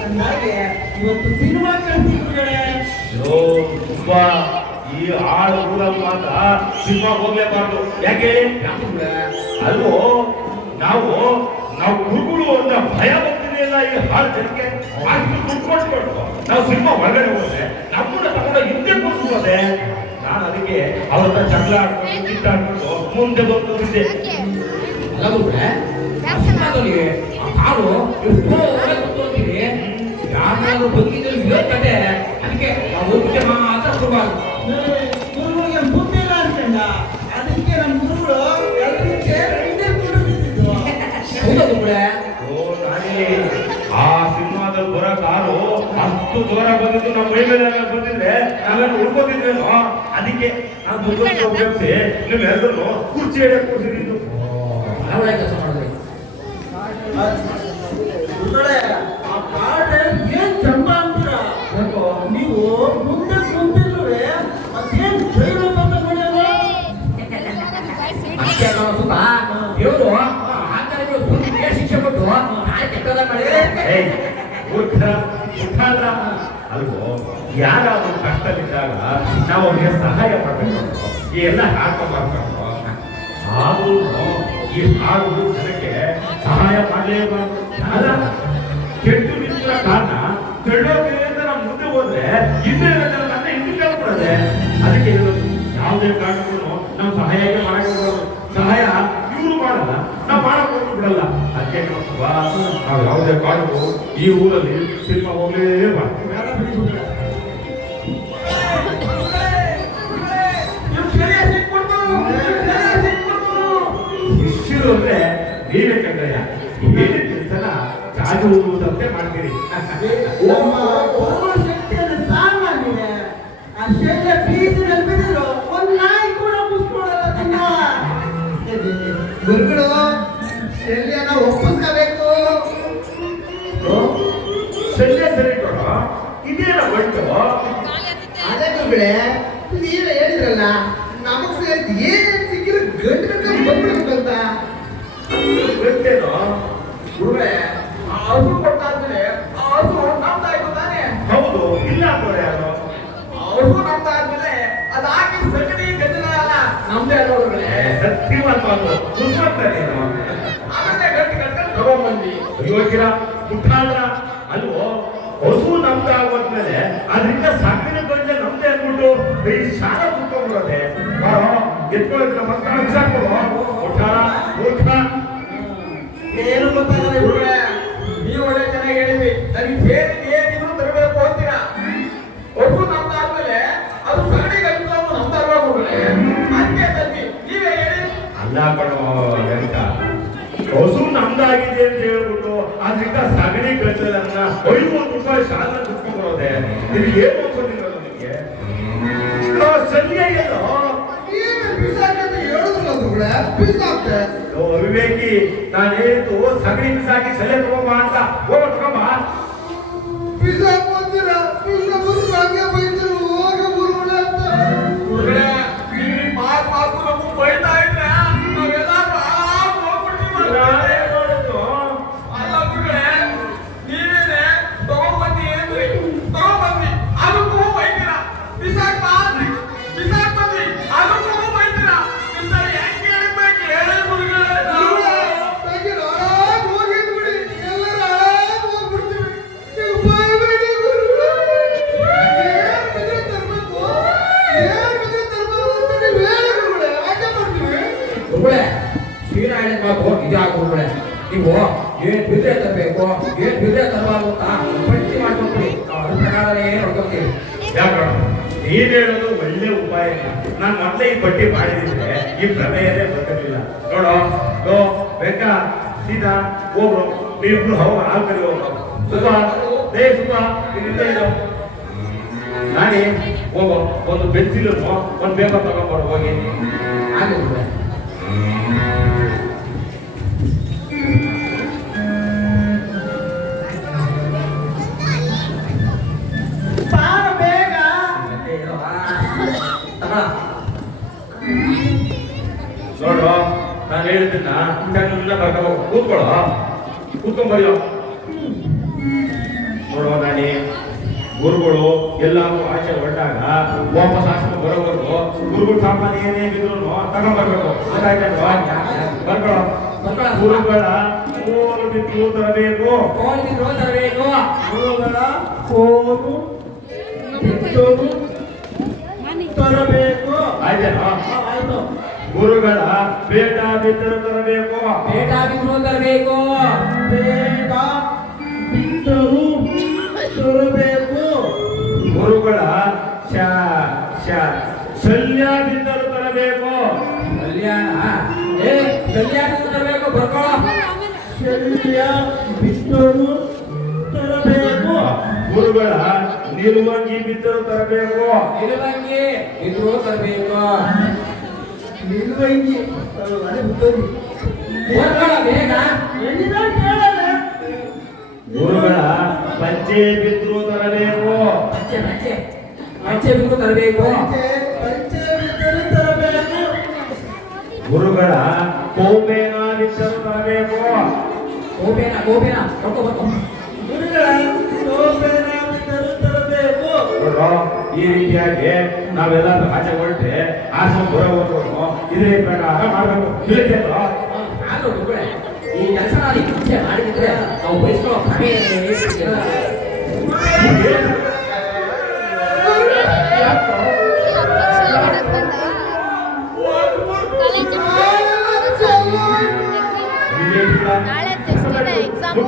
ಅಂದಾಗೆ ಇವತ್ತು ಸಿನಿಮಾ ಕಳಿಸಿದ್ರೆ ತುಂಬಾ ಈ ಆಳು ಊರಲ್ಲಿ ಮಾತ್ರ ಸಿನಿಮಾ ಹೋಗ್ಲೇಬಾರ್ದು. ಯಾಕೆ ಅಲ್ವೋ ನಾವು ಗುರುಗಳು ಅಂತ ಭಯ ಬರ್ತಿದೆ ಇಲ್ಲ ಈ ಹಾಳು ಜನಕ್ಕೆ. ಅಷ್ಟು ದುಡ್ಡು ಕೊಟ್ಕೊಂಡು ನಾವು ಸಿನಿಮಾ ಹೊರಗಡೆ ಹೋದ್ರೆ ನಮ್ಮನ್ನ ತಗೊಂಡು ಹಿಂದೆ ಕೂರಿಸ್ಬೋದೆ. ನಾನು ಅದಕ್ಕೆ ಅವ್ರ ಹತ್ರ ಜಗಳ ಆಡ್ಕೊಂಡು ಕಿತ್ತಾಡ್ಕೊಂಡು ಮುಂದೆ ಬಂದಿದ್ದೆ. ಅಲ್ಲ ಗುರುಗಳೇ, ಆ ಸಿನಿಮಾದಲ್ಲಿ ಆ ಕಾರು ಎಷ್ಟೋ ಒಳ್ಳೆ ಗೊತ್ತು ಅಂತೀರಿ. ಯಾರು ಬದುಕಿದ್ರು ಇರೋಕ್ಕಂತೆ, ಅದಕ್ಕೆ ಆ ಹೋಗ್ಬಿಟ್ಟೆ ಮಾತ್ರ ಕೊಡಬಾರ್ದು. ಗುರುಗಳಿಗೆ ಬುದ್ಧಿ ಇಲ್ಲ ಅನ್ಕೊಂಡ. ಅದಕ್ಕೆ ನಮ್ಮ ಗುರುಗಳು ಎಲ್ಲರೂ ಸೇರಿ ಹಿಂದೆ ಕೂರಿಸಿದ್ರು. ಹೌದಾ ಗುರುಗಳೇ? ನಾನೇ ಆ ಸಿನಿಮಾದಲ್ಲಿ ಬರೋ ಕಾರು ಅಷ್ಟು ದೂರ ಬಂದಿದ್ದು ನಮ್ಮ ಮೈ ಮೇಲೆ ಬಂದಿದ್ರೆ ನಾವೆಲ್ಲ ಉಳ್ಕೊಂಡಿದ್ವೇನೋ. ಅದಕ್ಕೆ ನಾವು ದುಡ್ಡು ಉಪಯೋಗಿಸಿ ನೀವೆಲ್ಲರೂ ಕುರ್ಚಿ ಹಿಡಿಯಕ್ಕೆ ಕೂರಿಸಿದ್ದು. ಒಳ್ಳೆ ಕೆಲಸ ಮಾಡಿದ್ರಿ. ಗುರುಗಳೇ, ಆ ಕಾರ್ಡ್ ಏನ್ ಚಂದ ಅಂತೀರ? ನೀವು ಮುಂದೆ ಕುಂತಿದ್ರು ಮತ್ತೇನ್ ಜೈಲು ಬಂದ ನೋಡ್ಯಾರ? ಅಷ್ಟೇ ಅಲ್ಲ ಸುತ್ತ ದೇವರು ಆತನಿಗೆ ಸುಳ್ಳಿಗೆ ಶಿಕ್ಷೆ ಕೊಟ್ಟು ನಾಳೆ ಕೆಟ್ಟದ ಮಾಡಿದ್ರೆ ಅಲ್ವೋ ಯಾರಾದ್ರೂ ಕಷ್ಟದಲ್ಲಿದ್ದಾಗ ನಾವು ಅವ್ರಿಗೆ ಸಹಾಯ ಮಾಡಬೇಕು. ಈ ಎಲ್ಲ ಹಾಕ ಮಾಡ್ಕೊಂಡು ಆದ್ರೂ ಈ ಹಾಡು ಜನಕ್ಕೆ ಸಹಾಯ ಮಾಡಲೇಬಾರದು. ಅಲ್ಲ, ಕೆಟ್ಟು ನಿಂತಿರೋ ಕಾರಣ ತೆಳ್ಳೋಕೆ ಅಂತ ನಾವು ಮುಂದೆ ಹೋದ್ರೆ ಹಿಂದೆ ನನ್ನ ಹಿಂದೆ ಕೇಳ್ಕೊಡದೆ. ಅದಕ್ಕೆ ಹೇಳೋದು, ಯಾವುದೇ ಕಾರಣಕ್ಕೂ ನಾವು ಸಹಾಯಕ್ಕೆ ಮಾಡಬಹುದು. ಸಹಾಯ ಇವರು ಮಾಡಲ್ಲ, ನಾವು ಮಾಡಕ್ ಹೋಗಿ ಬಿಡಲ್ಲ. ಅದಕ್ಕೆ ನಾವು ಯಾವುದೇ ಕಾರಣಕ್ಕೂ ಈ ಊರಲ್ಲಿ ಸಿನಿಮಾ ಹೋಗ್ಲೇಬಾರ್ದು. ಶಿಷ್ಯರು ಅಂದ್ರೆ ನೀವೇ ಕಂಡ್ರಯ್ಯ, ಏನೇ ಕೆಲಸನ ಚಾಚುವುದಂತೆ ಮಾಡ್ತೀರಿ. ಸಾಮಾನ್ಯ ಅಷ್ಟೆಲ್ಲ ಬೀಸಿನಲ್ಲಿ ಬಿದ್ದರು ಒಂದ್ ನಾಯಿ ಕೂಡ ಮುಸ್ಕೊಡಲ್ಲ. ಗುರುಗಳು ಶಲ್ಯನ ಒಪ್ಪಿಸ್ಕೋಬೇಕು. ಶಲ್ಯ ಸರಿ ಕೊಡೋ, ಇದೇನ ಬಂತು. ಅದೇ ಗುರುಗಳೇ, ನೀವೇ ಹೇಳಿದ್ರಲ್ಲ, ನಮಗ್ ಸೇರಿ ಏನೇನು ಸಿಕ್ಕಿರೋ ಗಂಟು ಬಂದ್ಬಿಡ್ಬೇಕಂತ. ಗೊತ್ತೇನೋ ಗುರುಗಳೇ, ಆ ಹಸು ಕೊಟ್ಟಾದ್ಮೇಲೆ ಆ ಹಸು ನಮ್ದಾಯ್ತು ತಾನೆ? ಹೌದು, ಇಲ್ಲ ಅಂದ್ರೆ ಅದು ಆ ಹಸು ನಮ್ದಾದ್ಮೇಲೆ ಅದಾಗಿ ಸಗಣಿ ಗದ್ದಲ ಅಲ್ಲ ನಮ್ದೇ ಅಲ್ಲ ಗುರುಗಳೇ. ಸತ್ಯವಂತ ನೀನು ಆಮೇಲೆ ಗಟ್ಟಿ ಕಟ್ಕೊಂಡು ತಗೊಂಡ್ಬಂದ್ವಿ. ಯೋಗ್ಯರ ಮುಖಾಂತರ ಅಲ್ವೋ. ಹಸು ನಮ್ದಾಗೋದ್ಮೇಲೆ ಅದರಿಂದ ಸಾಕಿನ ಗಂಜೆ ನಮ್ದೇ ಅಂದ್ಬಿಟ್ಟು ಈ ಶಾಲ ಕುತ್ಕೊಂಡ್ಬಿಡೋದೆ. ಎತ್ಕೊಳ್ಳೋದ್ರ ಮಕ್ಕಳ ಸಾಕೋದು ಮುಖಾರ ಮೂರ್ಖ. ಏನು ಗೊತ್ತಾಗಲ್ಲ ಗುರುಗಳೇ, ನೀವು ಒಳ್ಳೆ ಚೆನ್ನಾಗಿ ಹೇಳಿದ್ವಿ. ನನಗೆ ಸೇರಿ ಏನಿದ್ರು ತರಬೇಕು ಅಂತೀರಾ. ಹಸು ನಮ್ದಾದ್ಮೇಲೆ ಅದು ಸಗಣಿ ಗದ್ದಲ ನಮ್ದಾಗುವ ಗುರುಗಳೇ. ಹಂಗೆ ತಂದಿ ನೀವೇ ಹೇಳಿ. ಅಲ್ಲ ಕಣೋ ಗಣಿತ, ಹಸು ನಮ್ದಾಗಿದೆ ಅಂತ ಹೇಳ್ಬಿಟ್ಟು ಅದರಿಂದ ಸಗಣಿ ಗದ್ದಲನ್ನ 500 ರೂಪಾಯಿ ಶಾಲ ಕುತ್ಕೊಂಡ್ಬರೋದೆ. ನಿನಗೆ ಏನು ಅನ್ಸೋದಿಲ್ಲ ನಿನಗೆ? ಸರಿಯ ಏನೋ ಬಿಸಾಕಂತ ಹೇಳಿದ್ರಲ್ಲ ಗುರುಗಳೇ, ಬಿಸಾಕ್ತೆ. ವಿವೇಕಿ, ನಾನು ಹೇಳಿದ್ದು ಸಗಣಿ ಬಿಸಾಕಿ ಸೆಲೆ ತಗೊಂಬ ಅಂತ. ಹೋಗ ತಗೊಂಬ. ಬಿಸಾಕು ಅಂತೀರ, ಬಿಸಾಕರು ಹಂಗೆ ಬೈತಿರು, ಹೋಗ ಗುರುಗಳೇ ಅಂತ. ಗುರುಗಳೇ, ನೀವು ಮಾತು ನಮ್ಗೆ ಬೈತಾ ಇದ್ರೆ ನಾವೆಲ್ಲರೂ ಆರಾಮ್ ಹೋಗ್ಬಿಡ್ತೀವಿ. ಅಲ್ಲ ಗುರುಗಳೇ, ನೀವೇನೆ ತಗೊಂಡ್ಬನ್ನಿ ಏನ್ರಿ, ತಗೊಂಡ್ಬನ್ನಿ ಅದಕ್ಕೂ ಬೈತೀರಾ. ಬಿಸಾಕ್ ಬಂದ್ರಿ ಅದಕ್ಕೂ ಬೈತೀರಾ. ನಿಮ್ಗೆ ಹೆಂಗೆ ಹೇಳ್ಬೇಕು ಹೇಳಿ ಗುರುಗಳೇ. ತೆಗಿರು, ಆರಾಮ್ ಹೋಗಿದ್ ಬಿಡಿ, ಎಲ್ಲರೂ ಆರಾಮ್ ಹೋಗ್ಬಿಡ್ತೀವಿ. ನೀವು ಬೈಬೇಡಿ ಗುರುಗಳೇ. ಏನ್ ಬಿದ್ರೆ ತರ್ಬೇಕು, ಏನ್ ಬಿದ್ರೆ ತರ್ಬೇಕು ಅಂತ ನೀವು ಹೇಳಿ ಗುರುಗಳೇ, ಹಾಗೆ ಮಾಡ್ತೀವಿ. ಗುರುಗಳೇ, ಶ್ರೀನ ಹೇಳಿದ ಮಾತು ನಿಜ ಗುರುಗಳೇ. ನೀವು ಏನ್ ಬಿದ್ರೆ ತರಬೇಕು, ಏನ್ ಬಿದ್ರೆ ತರಬಾರ್ದು ಅಂತ ಪಟ್ಟಿ ಮಾಡ್ಕೊಂಡ್ರಿ. ನಾವು ಅದ್ರ ಪ್ರಕಾರನೇ ನೋಡ್ಕೊತೀವಿ. ಯಾಕೋ ನೀನ್ ಹೇಳೋದು ಒಳ್ಳೆ ಉಪಾಯ. ನಾನು ಮೊದಲೇ ಈ ಪಟ್ಟಿ ಮಾಡಿದ್ರೆ ಈ ಪ್ರಮೇಯನೇ ಬರ್ತಿರ್ಲಿಲ್ಲ. ನೋಡೋ ಬೇಕಾ ಸೀದಾ ಹೋಗ್ರು, ನೀವಿಬ್ರು ಹಾಲು ಕರಿ ಹೋಗ್ರು. ಸುಬ್ಬ, ದೇ ಸುಬ್ಬ, ಇಲ್ಲಿಂದ ಇರೋ ನಾನೇ ಹೋಗೋ. ಒಂದು ಪೆನ್ಸಿಲ್ ಒಂದು ಪೇಪರ್ ತಗೊಂಡ್ಬಾರು ಹೋಗಿ. ಹಾಗೆ ಗುರುಗಳೇ. ಬಾರ ಬೇಗ. ನೋಡು, ನಾನು ಹೇಳಿದ್ದನ್ನ ಚೆನ್ನಾಗಿ ಬರ್ಕೋ. ಕೂತ್ಕೊಂಡ್ಬರಿಯೋ. ನೋಡೋ ನಾನಿ, ಗುರುಗಳು ಎಲ್ಲಾರು ಆಚೆ ಹೊರಟಾಗ ವಾಪಸ್ ಆಶ್ರಮ ಬರೋವರೆಗೂ ಗುರುಗಳು ಸಾಮಾನ್ಯ ಏನೇ ಬಿದ್ರು ತಗೊಂಡ್ಬರ್ಬೇಕು. ಬರ್ಕೊಳ್ಳೋ. ಗುರುಗಳ ಕೋಲು ಬಿದ್ದು ತರಬೇಕು. ಗುರುಗಳ ಕೋಲು ಬಿಟ್ಟರು ತರಬೇಕು. ಆಯ್ತೇನೋ? ಆಯ್ತು. ಗುರುಗಳ ಬೇಟ ಬಿದ್ದರು ತರಬೇಕು. ಬೇಟ ಬಿದ್ರು ತರಬೇಕು. ಬೇಗ ಬಿಟ್ಟರು ತರಬೇಕು. ಗುರುಗಳ ಶಲ್ಯ ಬಿದ್ದರು ತರಬೇಕು. ಕಲ್ಯಾಣ ಕಲ್ಯಾಣ ತರಬೇಕು. ಬರ್ಕೊಳ್ಳೋ. ಶಲ್ಯ ಬಿಟ್ಟರು ತರಬೇಕು. ಗುರುಗಳ ನಿಲುವಂಗಿ ಬಿದ್ದರು ತರಬೇಕು. ನಿಲುವಂಗಿ ಇದ್ರು ತರಬೇಕು. ನಿಲ್ವಂಗಿ ಅದೇ ಬಿಟ್ಟರು. ಬರ್ಕೊಳ್ಳೋ ಬೇಗ. ಎಲ್ಲಿಂದ ಕೇಳಲ್ಲ. ಗುರುಗಳ ಪಂಚೆ ಬಿದ್ರು ತರಬೇಕು. ಪಂಚೆ ಪಂಚೆ ಪಂಚೆ ಬಿದ್ರು ತರಬೇಕು. ಪಂಚೆ ಬಿಟ್ಟರು ತರಬೇಕು. ಗುರುಗಳ ಕೋಪೇನ ಬಿದ್ದರು ತರಬೇಕು. ಗೋಬೇನ ಗೋಬೇನ ಬರ್ಕೊ ಬರ್ಕೊ. ಗುರುಗಳ ಕೋಪೇನ ಬಿಟ್ಟರು ತರಬೇಕು. ನೋಡ್ರೋ, ಈ ರೀತಿಯಾಗಿ ನಾವೆಲ್ಲ ಆಚೆ ಹೊರಟ್ರೆ ಆಶ್ರಮ ಬರೋವರೆಗೂ ಇದೇ ಪ್ರಕಾರ ಮಾಡಬೇಕು. ತಿಳಿತೇನೋ? ಆದ್ರೂ ಗುರುಗಳೇ, ಈ ಕೆಲಸ ನಾನು ಈ ಮುಂಚೆ ಮಾಡಿದ್ರೆ ನಾವು ವಹಿಸ್ಕೊಳ್ಳೋ ಕ್ರಮೇ ನಾಳೆ ಟೆಸ್ಟ್ ಇದೆ, ಎಕ್ಸಾಮ್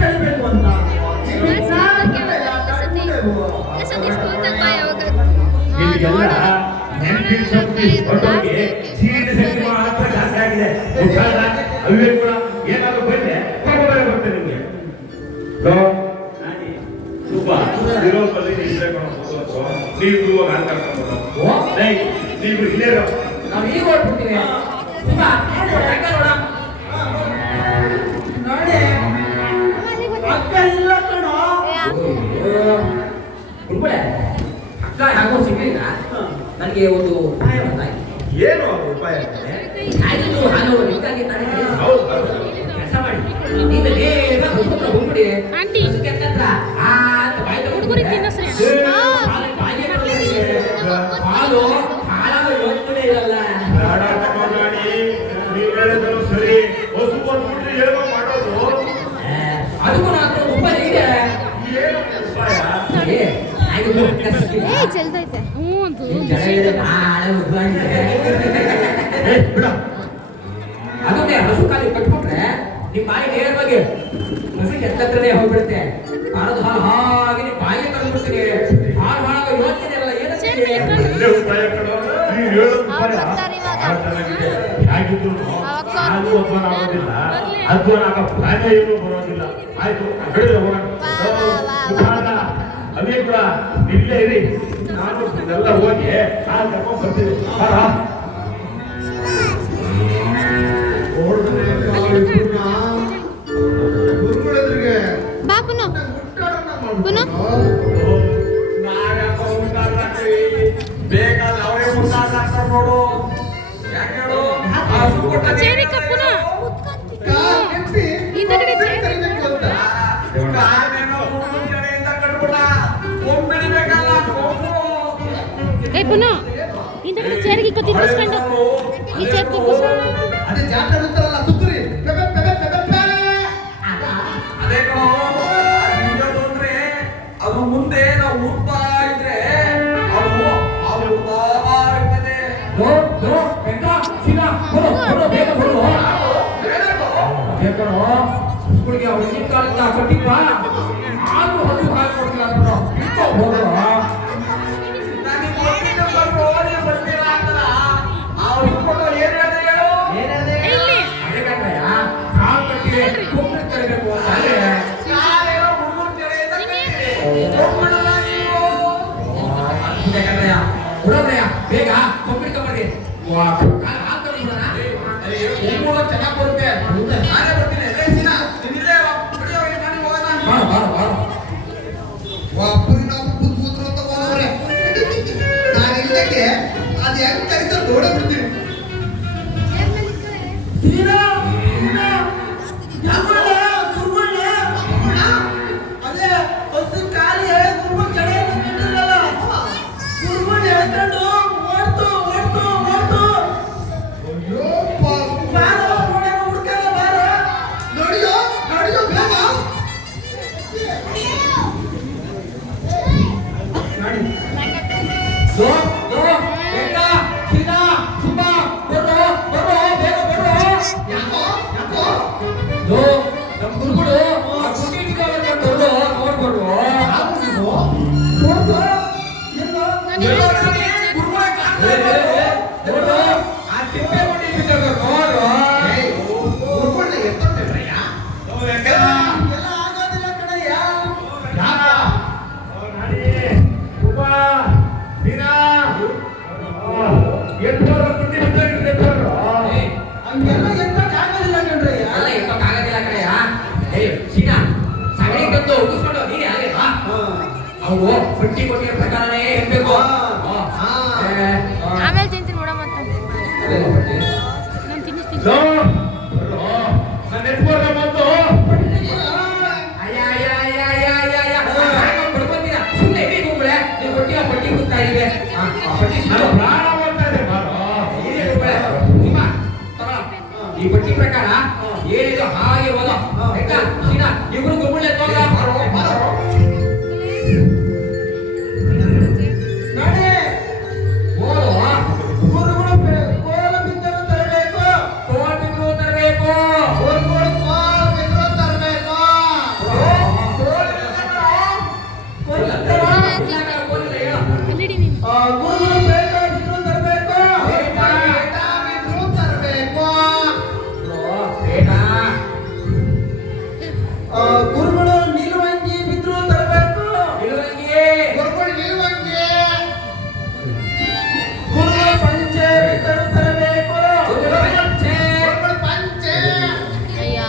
ಕಲಿಬೇಕು ಅಂತ ಅವೇ ಕೂಡ ಏನಾದ್ರು ಬಂದ್ರೆ ಬರುತ್ತೆ ನಿಮ್ಗೆ ನೀವು ಇಲ್ಲೇ ನಾವು ಈಗ ಹೊರಡ್ಬಿಡ್ತೀವಿ. ನೋಡಿ ಅಕ್ಕ ಇಲ್ಲ ಕಣೋ. ಗುರುಗಳೇ, ಅಕ್ಕ ಯಾಕೋ ಸಿಗ್ಲಿಲ್ಲ. ನನಗೆ ಒಂದು ಉಪಾಯ ಬಂದಾಯ್ತು. ಏನು ಉಪಾಯ? ಹೌದು ಕೆಲಸ ಮಾಡಿ, ನೀನು ನೇರ ಹೊಸತ್ರ ಹೋಗ್ಬಿಡಿ. ಹಾಲು ಹಾಳಾಗಿ ಹೋಗ್ತಾನೆ ಇರಲ್ಲ. ನೀವು ಹೇಳಿದ್ರು ಸರಿ. ಹೊಸ ಬಂದ್ಬಿಟ್ರೆ ಏನೋ ಮಾಡೋದು. ಅದಕ್ಕೂ ನಾನು ಉಪಾಯ ಇದೆ. ಏನು ಉಪಾಯ? ಚೆಲ್ದೈತೆ. ಅದನ್ನೇ ಹಸು ಕಾಲಿ ಕಟ್ಬಿಟ್ರೆ ನಿಮ್ ಬಾಯಿ ನೇರವಾಗಿ ಹಸು ಕೆತ್ತತ್ರನೇ ಹೋಗ್ಬಿಡುತ್ತೆ. ಕಾಲದ ಹಾಲು ಹಾಗೆ ನಿಮ್ ಬಾಯಿಗೆ ತಂದ್ಬಿಡ್ತೀನಿ. ಹಾಳು ಹಾಳಾಗ ಯೋಚನೆ ಎಲ್ಲ ಒಳ್ಳೆ ಉಪಾಯ ಕಣೋ. ನೀವು ಹೇಳೋ ಉಪಾಯ ಹೇಗಿದ್ರು ಅದು ಅಧ್ವಾನ ಆಗೋದಿಲ್ಲ. ಅಧ್ವಾನ ಆಗ ಪ್ರಾಣ ಏನೂ ಬರೋದಿಲ್ಲ. ಆಯ್ತು ಹೇಳಿದ್ರೆ ಹೋಗೋಣ. ಅದೇ ಕೂಡ ಇಲ್ಲೇ ಇರಿ, ನಾನು ಇದೆಲ್ಲ ಹೋಗಿ ನಾನು ಕರ್ಕೊಂಡು ಬರ್ತೀನಿ. ಗುರುಗಳೆದುರಿಗೆ ಬಾ ಪುನು ಪುನು ಬೇಕಾದ್ರೆ ಅವರೇ ಮುಟ್ಟಾಡ್ತಾರೆ ನೋಡು. ಯಾಕೆ ಹೇಳು? ಹಸು ಕೊಟ್ಟ ಚೇರಿ ಕಪ್ಪುನ ಹಿಂದಗಡೆ ಚೇರಿ ಕರಿಬೇಕು ಅಂತ ಕಾಲೇನೋ ಹುಡುಗನ ಕಡೆಯಿಂದ ಕಟ್ಬಿಟ್ಟ. ಕೊಂಬಿಡಿಬೇಕಲ್ಲ ಕೊಂಬು. ಏ ಪುನು ಹಿಂದಗಡೆ ಚೇರಿಗೆ ಕತ್ತಿ ಕೂಸ್ಕೊಂಡು ಈ ಚೇರ್ ಕೂಸ್ಕೊಂಡು ಅದೇ ಜಾತ್ರೆ ಅಂತಾರಲ್ಲ ತುತ್ತೂರಿ ಪೆಪೆ ಪೆಪೆ ಪೆಪೆ ಪೆ. ಅದೇ ಕಣೋ, ನಿಜದು ಅಂದ್ರೆ ಅದು ಮುಂದೆ ನಾವು ಹುಡ್ತಾ ಇದ್ರೆ ಅದು ಹುಡ್ತಾ ಇರ್ತದೆ. ಸ್ಕೂಲ್ಗೆ ಹುಡುಗಿನ ಕಾಲದಿಂದ ಕೊಟ್ಟಿಪ್ಪ ಆದ್ರೂ ಹಸು ಹಾಕೊಡ್ತಿಲ್ಲ ಅಂದ್ರು. ನನಗೆ ಗೊತ್ತಿದ್ದ ಬಂದ್ರು ನೀವು ಬರ್ತೀರಾ ಅಂತಲ್ಲ. ಅವ್ರು ಇಟ್ಕೊಂಡು ಏನ್ ಹೇಳಿದೆ ಹೇಳು? ಇಲ್ಲಿ ಅದೇ ಕಣ್ರಯ್ಯ, ಕಾಲ್ ಕಟ್ಟಿಗೆ ಕುಂಬ್ಳಿ ಕರಿಬೇಕು ಅಂದ್ರೆ ಕಾಲೇನೋ ಹುಡುಗನ ಕಡೆಯಿಂದ ಕಟ್ಟಿದೆ. ಕೊಂಬಿಡಲ್ಲ ನೀವು. ಅದೇ ಕಣ್ರಯ್ಯ, ಬಿಡೋದ್ರಯ್ಯ ಬೇಗ ಕೊಂಬಿಡ್ಕೊಂಬರ್ರಿ. ಚೆನ್ನಾಗಿ ಬರುತ್ತೆ. ನಾನೇ ಬರ್ತೀನಿ. ನೀನಿಲ್ಲೇ ಬಿಡಿ ಅವ್ರಿಗೆ ನಾನು ಹೋಗೋಣ. ಬಾರ ಒಬ್ಬರು ನಾವು ಕೂತ್ ಕೂತ್ರು ಅಂತ ಹೋದವ್ರೆ. ನಾನು ಇಲ್ಲಕ್ಕೆ ಅದು ಹೆಂಗ್ ಕರಿತ ನೋಡೇ ಬಿಡ್ತೀನಿ. ಅದೇ ಹೊಸ ಖಾಲಿ ಗುರುಗಳು ಕಡೆ ನಿಂತಿರಲ್ಲ. ಗುರುಗಳು ಹೇಳ್ಕೊಂಡು ಓಡ್ತು ಓಡ್ತು ಓಡ್ತು. ಅಯ್ಯೋ ಬಾರೋ ನೋಡೋಣ ಹುಡ್ಕಲ್ಲ ಬಾರೋ. ನೋಡಿಯೋ ನೋಡಿಯೋ ಬೇಗ. ನಮ್ ಗುರುಗಳು ನೋಡ್ಬೋದು. ನೋಡ್ತು ಎಲ್ಲೋ ಗುರುಗಳನ್ನ ಎತ್ತೊಂಡ್ರಯ್ಯ. ಎಲ್ಲ ಆಗೋದಿಲ್ಲ ಕಣಯ್ಯ. ಹಂಗೆಲ್ಲ ಎತ್ತಕ್ಕೆ ಆಗೋದಿಲ್ಲ ಕಣ್ರಯ್ಯ. ಅಲ್ಲ ಎತ್ತಕ್ಕಾಗೋದಿಲ್ಲ ಕಡೆಯ. ಸೀನಾ ಸಗಣಿ ತಂದು ಉಗಿಸ್ಕೊಂಡು ನೀನೇ ಹಾಗೆ ಬಾ. ಅವು ಪಟ್ಟಿ ಕೊಟ್ಟಿರೋ ಪ್ರಕಾರನೇ ಇರ್ಬೇಕು. ಆಮೇಲೆ ತಿಂತೀನಿ ನೋಡ ಮತ್ತೆ ನಾನು ಹುಡುಕ್ತಾ ಇದ್ದೀವಿ ಪಟ್ಟಿ ನನ್ನ ಪ್ರಾಣ ಹೋಗ್ತಾ ಇದೆ ಬಾರೋ. ಈ ಪಟ್ಟಿ ಪ್ರಕಾರ ಏನಿದು ಹಾಗೆ ಓದೋ ಆಯ್ತಾ ಸೀನಾ ಇಬ್ರು ಗುರುಗಳೇ ತೋಗ ನಡೆ ಓದು ಗುರುಗಳು ಕೋಲ ಬಿದ್ದರು ತರಬೇಕು ಕೋಲ್ ಬಿದ್ರು ತರಬೇಕು ಗುರುಗಳು ಕೋಲ ಬಿದ್ದರು ತರಬೇಕು ಅಲ್ಲಿಡಿ ನೀನು. ಗುರುಗಳು ಬೇಟ ಬಿದ್ರು ತರಬೇಕು ಬೇಟ. ಬೇಟ ಬಿದ್ರು ತರಬೇಕು ಬೇಡ ಗುರುಗಳು ನಿಲುವಂಗಿ ಬಿದ್ರು ತರಬೇಕು ಇಳುವಂಗಿ ಗುರುಗಳು ನಿಲುವಂಗಿ ಗುರುಗಳು ಪಂಚೆ ಬಿದ್ದರು ತರಬೇಕು ಗುರುಗಳು ಪಂಚೆ. ಗುರುಗಳು ಪಂಚೆ ಅಯ್ಯ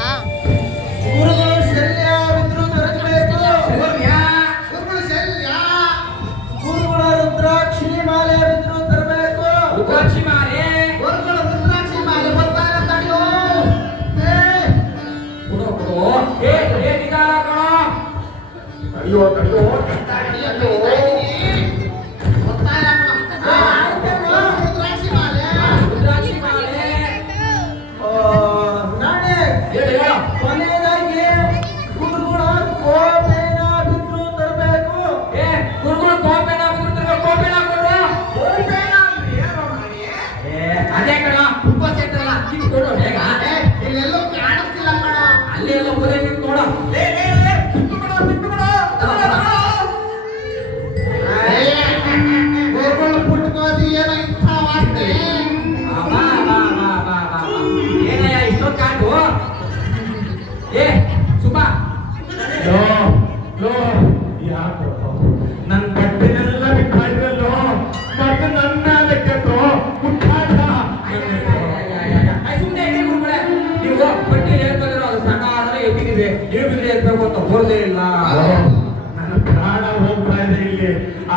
ಗುರುಗಳು ಶಲ್ಯ ಬಿದ್ರು ತರಬೇಕು ಸೌಮ್ಯ. ಗುರುಗಳು ಶಲ್ಯ ಗುರುಗಳ ರುದ್ರಾಕ್ಷಿ ಮಾಲೆ ಬಿದ್ರು ತರಬೇಕು ರುದ್ರಾಕ್ಷಿ ಮಾಲೆ ಗುರುಗಳ ರುದ್ರಾಕ್ಷಿ ಮಾಲೆ ಬರ್ತಾರ ತಡೆಯೋ ಕೊಡು ಕೊಡು ಏ ನಿಧಾನ ಕಣೋ ಅಯ್ಯೋ ಅಯ್ಯೋ ರುದ್ರಾಕ್ಷಿ ಮಾಲೆ ರುದ್ರಾಕ್ಷಿ ಮಾಲೆ ನಾಳೆ ಹೇಳು ಹೇಳು ಕೊನೆಯದಾಗಿ ಗುರುಗಳ ಕೋಪೆನ ಬಿದ್ರು ತರಬೇಕು ಏ ಗುರುಗಳು ಕೋಪೆನ ಬಿದ್ರು ಕೋಪೆನ ಕೊಡು ಕೋಪೆನ ಅಂದ್ರೆ ಏನು ಮಾಡಿ ಅದೇ ಕಣ ತುಂಬ ಸೇರ್ತಾರಲ್ಲ ಕಿತ್ತು ಕೊಡು ಬೇಗ ಇಲ್ಲೆಲ್ಲೂ ಕಾಣಿಸ್ತಿಲ್ಲ ಕಣ ಅಲ್ಲಿ ಎಲ್ಲ ಮುದೆ ನಿಂತು ನೋಡು ಬಿಟ್ಟು ಬಿಡು ಗುರುಗಳು ಪುಟ್ಕೋಸಿ ಏನೋ ಇಂಥ ವಾಸ್ತೆ ಬಾ ಬಾ ಬಾ ಬಾ ಬಾ ಏನಯ್ಯ ಇಷ್ಟೊಂದು ಕಾಟು ಏ ಸುಬ್ಬಾ ಲೋ ಲೋ ಯಾಕೋ ನನ್ನ ಬಟ್ಟೆನೆಲ್ಲ ಬಿಟ್ಟಾಯ್ತಲ್ಲೋ ಮತ್ತೆ ನನ್ನ ಅದಕ್ಕೆತ್ತೋ ಮುಟ್ಟಾಟ ಸುಮ್ಮನೆ ಇದೆ ಗುರುಗಳೇ ನೀವು ಪಟ್ಟಿ ಹೇಳ್ತಿರೋ ಅದು ಪ್ರಕಾರ ಎತ್ತಿದ್ದೀವಿ ನೀವು ಬಿದ್ರೆ ಇರ್ಬೇಕು ಅಂತ ಹೋದೇ ಇಲ್ಲ ನನ್ನ ಪ್ರಾಣ ಹೋಗ್ತಾ ಇದೆ ಇಲ್ಲಿ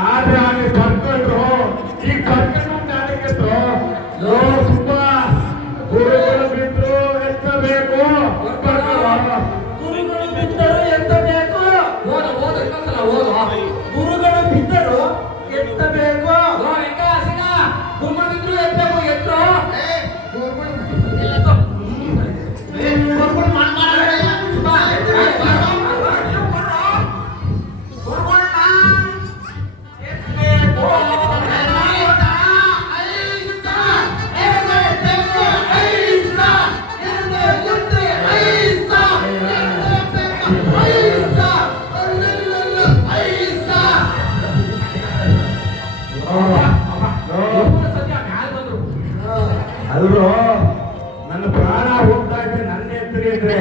ಆದ್ರೆ ಅಲ್ಲಿ ಬರ್ಕೊಂಡ್ರು ಈಗ ಬರ್ಕೊಂಡು ಅದಕ್ಕೆತ್ತೋ ಲೋ ಸುಬ್ಬ ಗುರುಗಳು ಬಿದ್ರು ಎತ್ತಬೇಕು ಗುರುಗಳು ಬಿದ್ದರು ಎತ್ತಬೇಕು ಓದು ಓದು ಇನ್ನೊಂದ್ಸಲ ಓದು ಗುರುಗಳು ಬಿದ್ದರು ಎತ್ತಬೇಕು ಓ ವೆಂಕಟಾಸಿನ ಗುರುಗಳು ಬಿದ್ರು ಎತ್ತಬೇಕು ಎತ್ತರು ಗುರುಗಳು ಮಾಡ್ಮಾಡಯ್ಯ ಸುಬ್ಬಾ ಸದ್ಯ ಮ್ಯಾಲ್ ಬಂದ್ರು ಅಲ್ರೋ ನನ್ನ ಪ್ರಾಣ ಹೋಗ್ತಾ ಇದ್ರೆ ನನ್ನ ಎತ್ತರಿ ಇದ್ರೆ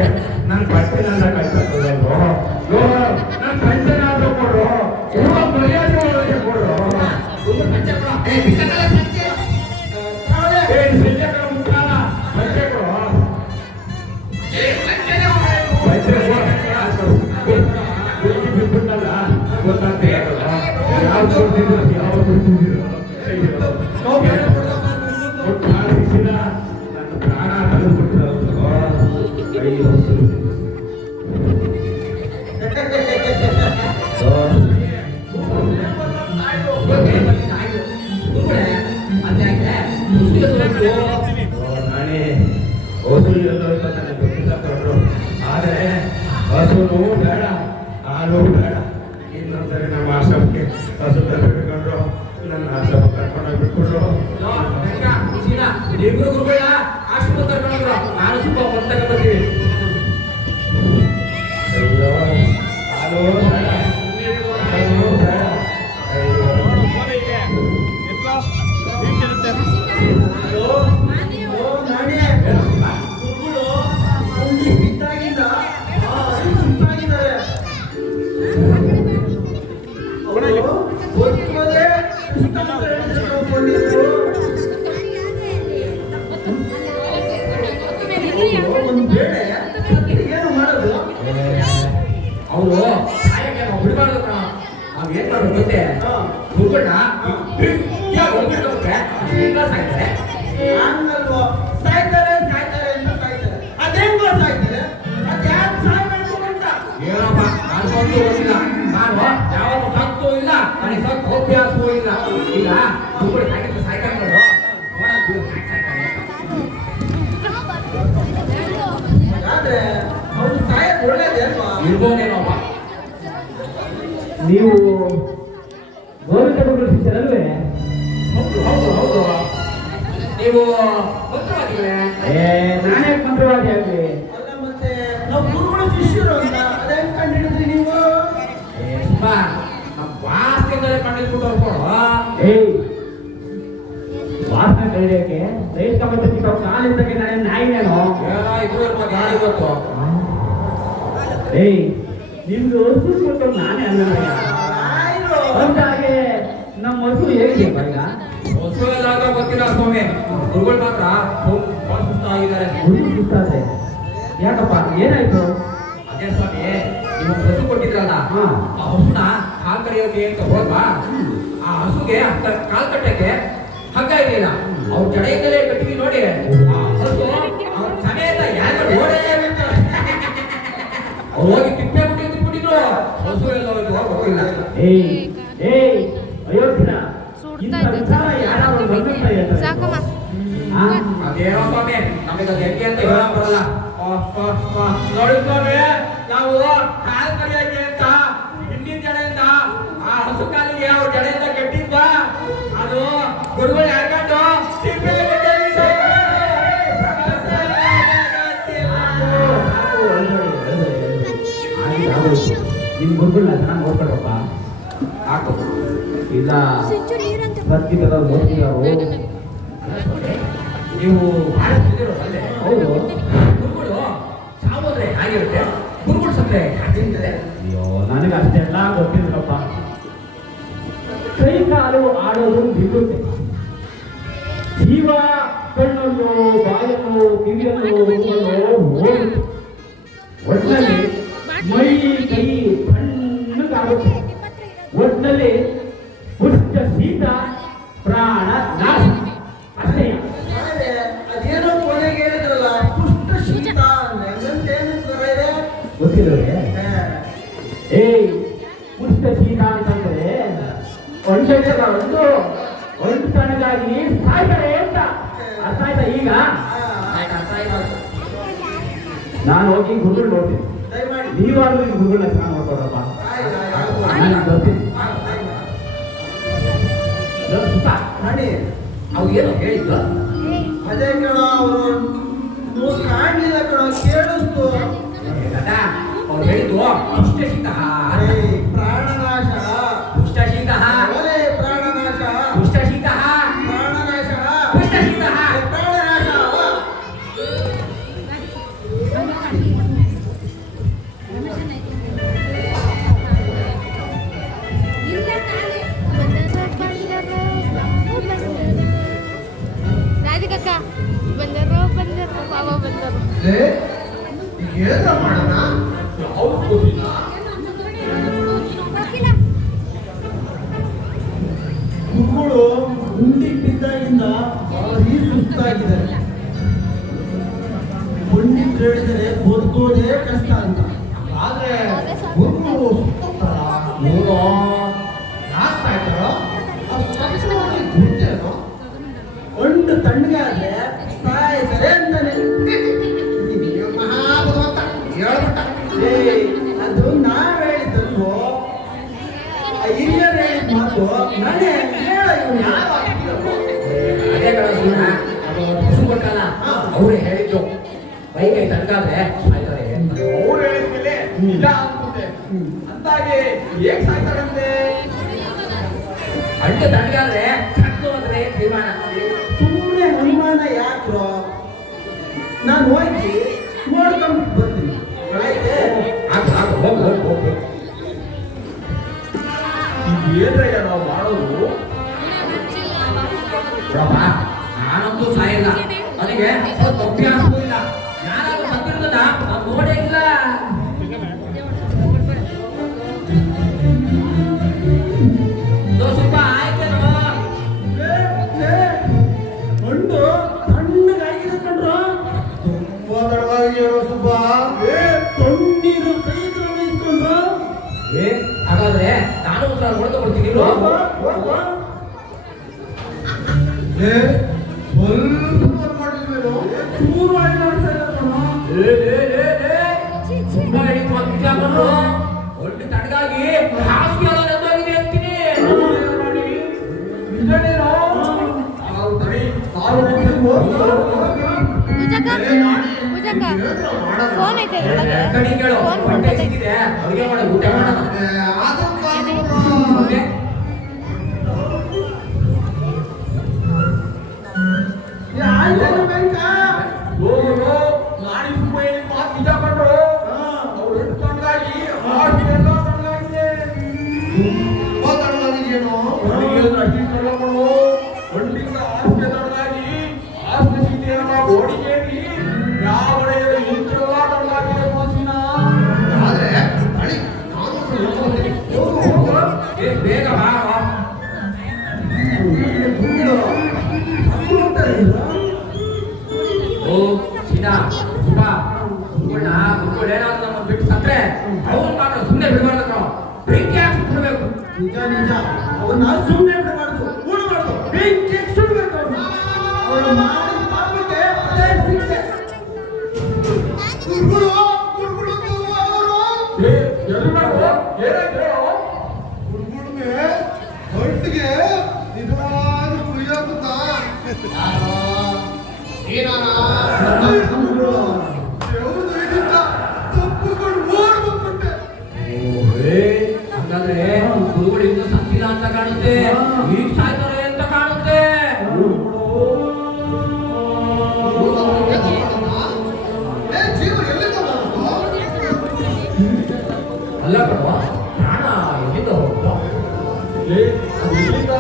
ನನ್ನ ಬಟ್ಟೆನೆಲ್ಲ ಕಳ್ಸಲ್ವೋ ನನ್ನ ಪಂಚನಾದ್ರೂ ಕೊಡ್ರು ಮರ್ಯಾದೆ ಒಳಗೆ ಕೊಡ್ರು ಗುರುಗಳು ಪಂಚೆ ಕೊಡು ಏನ್ ಸಂಜೆ ಮುಖಾಲ ಪಂಚೆ ಕೊಡು ಪಂಚೆ ಬಿಟ್ಬಿಟ್ಟಲ್ಲ ಗೊತ್ತಾಗ್ತದೆ ಯಾವ್ದು ಕೊಡ್ತಿದ್ರು ಯಾವ್ದು ಕೊಡ್ತಿದ್ರು ನನ್ನ ಪ್ರಾಣ ತೆಗೆದುಕೊಟ್ಟಿರೋ ಅಯ್ಯೋ ನಾನೇ ಹಸು ಎಲ್ಲೋ ನನಗೆ ಗೊತ್ತಿಲ್ಲ ಕೊಟ್ಟರು ಆದರೆ ಹಸುನು ಬೇಡ ಹಾಲು ಬೇಡ ಇನ್ನೊಂದ್ಸರಿ ನಮ್ಮ ಆಶ್ರಮಕ್ಕೆ ಹಸು ತಗೊಂಡ್ರು ನನ್ನ ಆಶ್ರಮ ಕರ್ಕೊಂಡು ಬಿಟ್ಬಿಟ್ರು ಇಬ್ರು ಗುರುಗಳನ್ನ ಆಶ್ರಮ ಕರ್ಕೊಂಡ್ರು ನಾನು ಸುಬ್ಬ ಹೊತ್ತಾಗ ಬರ್ತೀವಿ ಅಯ್ಯೋ ಹಾಲು ಬೇಡ ಹಸು ಬೇಡ ಅಯ್ಯೋ ಗುರುಗಳು ಅಲ್ಲಿ ಬಿದ್ದಾಗಿಂದ ಸುಸ್ತಾಗಿದ್ದಾರೆ ಗೊತ್ತಿಲ್ಲದೆ ಒಂದು ಬೇಳೆ ಏನು ಮಾಡೋದು ಅವರು ಸಾಯಕ್ಕೆ ನಾವು ಬಿಡಬಾರ್ದು ಕಣ ನಾವು ಏನ್ ಮಾಡ್ಬೇಕು ಗೊತ್ತೇ ಗುರುಗಳನ್ನ ಸಾಯ್ತಾರೆ ಹಂಗಲ್ವೋ ಸಾಯ್ತಾರೆ ಸಾಯ್ತಾರೆ ಅಂತ ಸಾಯ್ತಾರೆ ಅದೇಂಗೋ ಸಾಯ್ತಾರೆ ಅದ್ಯಾಕೆ ಸಾಯ್ಬೇಕು ಅಂತ ಏನಪ್ಪ ನಾನು ಬಂದು ಹೋಗಿಲ್ಲ ನಾನು ಯಾವಾಗ ಸತ್ತು ಇಲ್ಲ ನನಗೆ ಸತ್ತು ಅಭ್ಯಾಸವೂ ಇಲ್ಲ ಈಗ ಗುರುಗಳು ಹಾಕಿದ್ರೆ ಸಾಯ್ತಾರೆ ನೋಡು ಅವನ ಗುರು ಹಾಕಿ ಸಾಯ್ತಾರೆ ಆದ್ರೆ ಅವ್ನು ಸಾಯಕ್ ಒಳ್ಳೇದೇ ಅಲ್ವಾ? ಇರ್ಬೋದೇನೋ ಅಪ್ಪ. ನೀವು ಗೋವಿಂದ ಗುರುಗಳ ಶಿಷ್ಯರಲ್ವೇ? ಹೌದು ಹೌದು ಹೌದು. ನೀವು ಮಂತ್ರವಾದಿಗಳೇ? ನಾನೇ ಮಂತ್ರವಾದಿ ಆಗ್ಲಿ? ಅಲ್ಲ ಮತ್ತೆ ನಾವು ಗುರುಗಳ ಶಿಷ್ಯರು ಅಂತ ಅದೇ ಕಂಡಿಡಿದ್ರಿ ನೀವು? ಸುಮ್ಮ ನಮ್ಮ ವಾಸ್ತಿಗಳೇ ಕಂಡಿದ್ಬಿಟ್ಟು ಹೊರ್ಕೊಡು. ವಾಸನೆ ಕಳಿಯೋಕೆ ರೈತ ಕಮ್ಮಿ ಕಾಲಿದ್ದಾಗ ನಾನೇ ನಾಯಿನೇನೋ? ಗಾಳಿ ಗೊತ್ತು. ನಿಮ್ದು ಹಸು ಕೊಟ್ಟು ನಾನೇ ಅನ್ನೋದಯ್ಯ. ಆಯ್ತು. ಅಂದಾಗೆ ನಮ್ಮ ಹಸು ಹೇಗಿದೆ ಈಗ? ಹೊಸ ಎಲ್ಲ ಗೊತ್ತಿಲ್ಲ ಸ್ವಾಮಿ. ಗುರುಗಳು ಮಾತ್ರ ಬಹಳ ಸುಸ್ತಾಗಿದ್ದಾರೆ. ಹುಡುಗಿ ಸುತ್ತಾದೆ ಯಾಕಪ್ಪ, ಏನಾಯ್ತು? ಅದೇ ಸ್ವಾಮಿ, ನೀವು ಹಸು ಕೊಟ್ಟಿದ್ರಲ್ಲ, ಹಾ. ಆ ಹಸುನ ಹಾಲು ಕರೆಯೋಕೆ ಅಂತ ಹೋದ್ವಾ, ಆ ಹಸುಗೆ ಕಾಲ್ ಕಟ್ಟಕ್ಕೆ ಹಗ್ಗ ಇರಲಿಲ್ಲ. ಅವ್ರ ಜಡೆಯಿಂದಲೇ ಕಟ್ಟಿಗೆ ನೋಡಿ ಆ ಹಸು ಅವ್ರ ಸಮೇತ ಯಾಕೆ ಓಡೇ ಬಿಡ್ತಾರೆ. ಅವ್ರು ಹೋಗಿ ತಿಪ್ಪೆ ಬಿಟ್ಟಿದ್ರು. ಹಸು ಎಲ್ಲ ಗೊತ್ತಿಲ್ಲ. ಅಯೋಗ್ಯ ಇಂಥ ವಿಚಾರ ಯಾರಾದ್ರೂ ಬಂದಿರ್ತಾ ಇದ್ದಾರೆ? ಸಾಕಮ್ಮ. ಅದೇನೋ ಸ್ವಾಮಿ, ನಮಗೆ ಅದು ಹೆಂಗೆ ಅಂತ ಹೇಳಕ್ ಬರಲ್ಲ. ನೋಡಿ ಸ್ವಾಮಿ, ನಾವು ಹಾಲು ಕರೆಯೋಕೆ ಅಂತ ಹಿಂದಿನ ಜಡೆಯಿಂದ ಆ ಹಸು ಕಾಲಿಗೆ ಅವ್ರ ಜಡೆಯಿಂದ ಕಟ್ಟಿದ್ವಾ, ಅದು ಗುರುಗಳು ಹಾಕೊಂಡು ತಿಪ್ಪೆ ನಿಮ್ ಗುರುಗಳನ್ನ ಚೆನ್ನಾಗಿ ನೋಡ್ಕೊಳಪ್ಪ. ಹಾಕು. ಇಲ್ಲ ಬರ್ತಿದ್ದಲ್ಲ ಓದ್ತಿದ್ದಾರೋ? ನೀವು ಭಾಳ ತಿಳಿದಿರೋ ಅಲ್ಲೇ. ಹೌದು. ಗುರುಗಳು ಸಾವೋದ್ರೆ ಆಗಿರುತ್ತೆ, ಗುರುಗಳು ಸತ್ರೆ ಹಾಕಿರ್ತದೆ. ಅಯ್ಯೋ, ನನಗೆ ಅಷ್ಟೆಲ್ಲ ಗೊತ್ತಿಲ್ಲಪ್ಪ. ಕೈ ಕಾಲು ಆಡೋದು ಬಿಡುತ್ತೆ, ಜೀವ ಕಣ್ಣನ್ನು ಬಾಯನ್ನು ಕಿವಿಯನ್ನು ಹೋಗುತ್ತೆ. ಒಟ್ಟಿನಲ್ಲಿ ಮೈ ಕೈ ಕಣ್ಣುಗಾಗುತ್ತೆ. ಒಟ್ಟಿನಲ್ಲಿ ಪುಷ್ಟ ಶೀತ ಪ್ರಾಣ ನಾಶ ಅಷ್ಟೇ. ಆದ್ರೆ ಅದೇನೋ ಕೊನೆಗೆ ಹೇಳಿದ್ರಲ್ಲ, ಪುಷ್ಟ ಶೀತ ಏನಂತೇನು ಇದೆ? ಗೊತ್ತಿಲ್ಲವೇ? ಪುಷ್ಟ ಶೀತ ಅಂತಂದ್ರೆ ಒಂದು ತನಗಾಗಿ ಸಾಯ್ತಾರೆ ಅಂತ ಅರ್ಥ ಆಯ್ತಾ? ಈಗ ನಾನು ಹೋಗಿ ಗುರುಗಳು ನೋಡ್ತೀನಿ, ದಯಮಾಡಿ ನೀವಾದ್ರೂ ಈ ಗುರುಗಳನ್ನ ಚೆನ್ನಾಗಿ ನೋಡ್ಕೊಡಪ್ಪ. ನನಗೆ ಗೊತ್ತಿಲ್ಲ. ಸುತ್ತ ರಾಣಿ, ಅವು ಏನೋ ಹೇಳಿದ್ದು. ಅದೇ ಕಣ ಅವರು ಕಾಣ್ಲಿಲ್ಲ ಕಣ, ಕೇಳಿಸ್ತು. ಅವ್ರು ಹೇಳಿದ್ದು ಪುಷ್ಟಶೀತ ಪ್ರಾಣನಾಶ, ಪುಷ್ಟಶೀತ ಒಲೆ ಪ್ರಾಣನಾಶ, ಪುಷ್ಟಶೀತ ಪ್ರಾಣನಾಶ, ಪುಷ್ಟಶೀತ ಪ್ರಾಣನಾಶ. ರಾಧಿಕಕ್ಕ ಬಂದರು ಬಾಬಾ ಬಂದರು. ಏನು ಮಾಡೋಣ? ಅವ್ರು ಗೊತ್ತಿಲ್ಲ. ಗುರುಗಳು ಉಂಡಿ ಬಿದ್ದಾಗಿಂದ ಭಾರಿ ಸುಸ್ತಾಗಿದ್ದಾರೆ. ಪಂಡಿತ್ ಹೇಳಿದರೆ ಬದುಕೋದೇ ಕಷ್ಟ ಅಂತ. ಆದ್ರೆ ಗುರುಗಳು ಸುತ್ತಾರ ಇವ್ರು ನಾಚ್ತಾ ಇದ್ದಾರೋ? ಗುರ್ತೇನೋ? ಒಂದು ತಣ್ಣಗಾದ್ರೆ ಸಾಯ್ತಾರೆ ಅಂತಾನೆ. ಮಹಾಭಗವಂತ ಹೇಳ್ಬಿಟ್ಟ. ಅದು ನಾವ್ ಹೇಳಿದ್ದಲ್ವೋ, ಹಿರಿಯರು ಹೇಳಿದ ಮಾತು ನಾನೇ ಹೇಳ. ಇವ್ನು ಯಾವ ಅದೇ ಕಡೆ ಸುಮ್ಮನೆ ಹಸು ಕೊಟ್ಟಲ್ಲ, ಅವರೇ ಹೇಳಿದ್ದು ಬೈಕೈ ತನಕಾದ್ರೆ ಸಾಯ್ತಾರೆ ಅಂತ. ಅವ್ರು ಹೇಳಿದ್ಮೇಲೆ ಇಲ್ಲ ಅನ್ಸುತ್ತೆ. ಅಂದಾಗೆ ಹೇಗ್ ಸಾಯ್ತಾರಂತೆ? ಅಂಟು ತನಗಾದ್ರೆ ಸತ್ತು ಅಂದ್ರೆ ತೀರ್ಮಾನ. ಸುಮ್ಮನೆ ಅನುಮಾನ ಯಾಕ್ರೋ? ನಾನು ಹೋಗಿ ನೋಡ್ಕೊಂಡ್ಬಿಟ್ಟು ಬರ್ತೀನಿ. ಆಯ್ತೆ? ಹೋಗು. ಇದೇನ್ರಯ್ಯ ನಾವು ಮಾಡೋದು? ಪ್ರಭಾ, ನಾನಂತೂ ಸಾಯಿಲ್ಲ, ನನಗೆ ಅಭ್ಯಾಸವೂ ಇಲ್ಲ. ಯಾರಾದ್ರೂ ಸತ್ತಿರೋದನ್ನ ನಾನು ನೋಡೇ ಇಲ್ಲ. ಸ್ವಲ್ಪ ಆಯ್ತೇನೋ? ಹಣ್ಣು ತಣ್ಣಗಾಗಿದೆ ಕಣ್ರೋ. ತುಂಬಾ ತಡವಾಗಿರೋ ಸುಬ್ಬ. ತಣ್ಣೀರು ಕೈ ಇಟ್ಕೊಂಡ್ರು. ಹಾಗಾದ್ರೆ ನಾನು ಹೊಡ್ಕೊಳ್ತೀನಿ. ಹೋಗು, ಹೋಗು. ಸ್ವಲ್ಪ ಮಾಡಿಲ್ವೇನೋ? ಚೂರು ಅಳ್ಳಾಡ್ತಾ ಇಲ್ಲ ಕಣೋ. ತುಂಬಾ ಹಿಡಿದು ಒಂದು ನಿಜ ಬಂದ್ರು ಒಟ್ಟು ತಡಗಾಗಿ ಹಾಸಿಗೆ ಎಲ್ಲ ನೆಂದೋಗಿದೆ ಅಂತೀನಿ. ಇಲ್ಲನೇನೋ? ಪೂಜಕ್ಕ ಫೋನ್ ಐತೆ ಒಳಗೆ ಕಣಿ ಕೇಳು ಫೋನ್ ಹೊಟ್ಟೆ ಬರ್ತದೆ. ಸಿಕ್ಕಿದೆ ಅಡುಗೆ ಮಾಡ ಊಟ ಮಾಡೋಣ ಅದು ಮತ್ತೆ ಆಯ್ತಲ್ಲ ವೆಂಕ? ಹೋಗೋ ನಾಡಿ ಸುಮ್ಮ ಹೇಳಿ ಮಾತು ನಿಜ ಕಂಡ್ರು ಅವ್ರು ಎಷ್ಟು ತಣ್ಣಗಾಗಿ ಹಾಸಿಗೆ ಎಲ್ಲ ತಣ್ಣಗಾಗಿದೆ. ತುಂಬಾ ತಡವಾಗಿದೆಯೇನೋ? ಒಳ್ಳೆಯ ಅಷ್ಟಿಷ್ಟು ತಳ್ಳಕೊಂಡು ಒಳ್ಳಿಂದ ಹಾಸಿಗೆ ತಣ್ಣಗಾಗಿ ಹಾಸಿಗೆ ಸೀಟೆಯನ್ನ ಗೋಡಿಗೆಯಲ್ಲಿ ಯಾವ ಕಡೆಯಲ್ಲಿ ಇಂಚೆಲ್ಲ ತಣ್ಣಗಾಗಿದೆ ಮೋಸಿನ. ಆದ್ರೆ ಅಳಿ, ನಾನು ಸ್ವಲ್ಪ ಹೋಗ್ತೀನಿ. ಹೋಗು. ಬೇಗ ಬಾ ಗುಂಡು. ಹತ್ತು ಹೋಗ್ತಾರೆ ಇಲ್ಲ? ಓ ಸೀನಾ ಸುಬ್ಬಾ ಗುರುಗಳನ್ನ ಗುರುಗಳು ಏನಾದ್ರು ನಮ್ಮ ಬಿಟ್ಟು ಸತ್ರೆ ಅವ್ರು ಮಾತ್ರ ಸುಮ್ಮನೆ ಬಿಡಬಾರ್ದು ನಾವು ಬೆಂಕಿ ಹಾಕಿ ಬಿಡಬೇಕು. ನಿಜ ನಿಜ. ಅವನ್ನ ಸುಮ್ಮನೆ ಬಿಡಬಾರ್ದು, ಕೂಡಬಾರ್ದು, ಬೆಂಕಿ ಸುಡಬೇಕು ಅವ್ರನ್ನ. ಅವ್ರು ಮಾಡಿದ ಪಾಪಕ್ಕೆ ಅದೇ ಶಿಕ್ಷೆ. ಗುರುಗಳು, ಗುರುಗಳು ನೀವು ಅವರು? ಎಲ್ಲಿ ಮಾಡ್ಕೋ ಏನಾಯ್ತು ಹೇಳು. ಗುರುಗಳಿಗೆ ಹೊಟ್ಟಿಗೆ ನಿಜವಾದ ಕುಯ್ಯಾಗುತ್ತಾ? ದೇವ್ರು ದಯದಿಂದ ತಪ್ಪಿಸ್ಕೊಂಡು ಓಡ್ಬಿಟ್ಬಿಟ್ಟೆ. ಹಂಗಾದ್ರೆ ಗುರುಗಳು ಇನ್ನೂ ಸತ್ತಿಲ್ಲ ಅಂತ ಕಾಣುತ್ತೆ, ಈಗ ಸಾಯ್ತಾರೆ ಅಂತ ಕಾಣುತ್ತೆ. ಜೀವ ಎಲ್ಲಿಂದ ಬಂತು? ಅಲ್ಲ ಕಣೋ ಪ್ರಾಣ ಎಲ್ಲಿಂದ ಹೋಗ್ತೋ? ಇಲ್ಲಿಂದ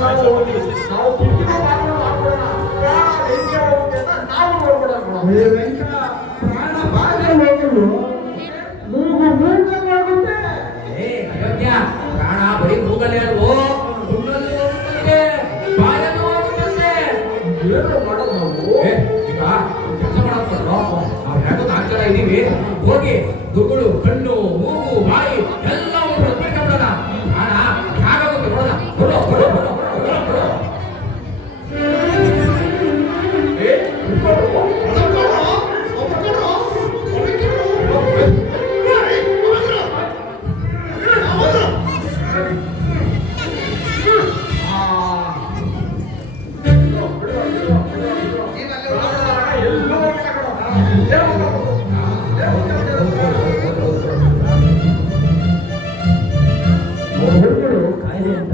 ನಾವು ಕಿಟಕಿನ ಬಾಗಿಲು ಹಾಕೋಣ. ಪ್ರಾಣ ಬೆಂಕಿ ಹೋಗುತ್ತೆ ಅಂತ ನಾವು ನೋಡ್ಬಿಡೋಣ. ಏ ವೆಂಕ, ಪ್ರಾಣ ಬಾಗಿಲು ಹೋಗಲು ಮೂಗು ಮೂಗವಾಗುತ್ತೆ. ಅಯೋಗ್ಯ ಪ್ರಾಣ ಬರೀ ಮೂಗಲ್ಲೇ ಅಲ್ವೋ ಗುಂಡಲ್ಲಿ ಹೋಗುತ್ತದೆ, ಬಾಯಲ್ಲಿ ಹೋಗುತ್ತದೆ. ಏನು ಮಾಡೋದು ನಾವು? ಈಗ ಕೆಲಸ ಮಾಡೋದು ನಾವು ಹೇಗೋ ನಾಲ್ಕು ಜನ ಇದೀವಿ, ಹೋಗಿ ಗುರುಗಳು ಕಣ್ಣು ಮೂಗು ಬಾಯಿ ಎಲ್ಲ ಬಿಟ್ಕೊಂಡ್ಬಿಡೋಣ. ಪ್ರಾಣ ಹೇಗಾಗುತ್ತೆ ನೋಡೋಣ. ಕೊಡೋ ಕೊಡೋ ಕೊಡೋ ಕೊಡೋ ಕೊಡೋ. ಗುರುಗಳು ಕಾಯಿಲೆ ಅಂತ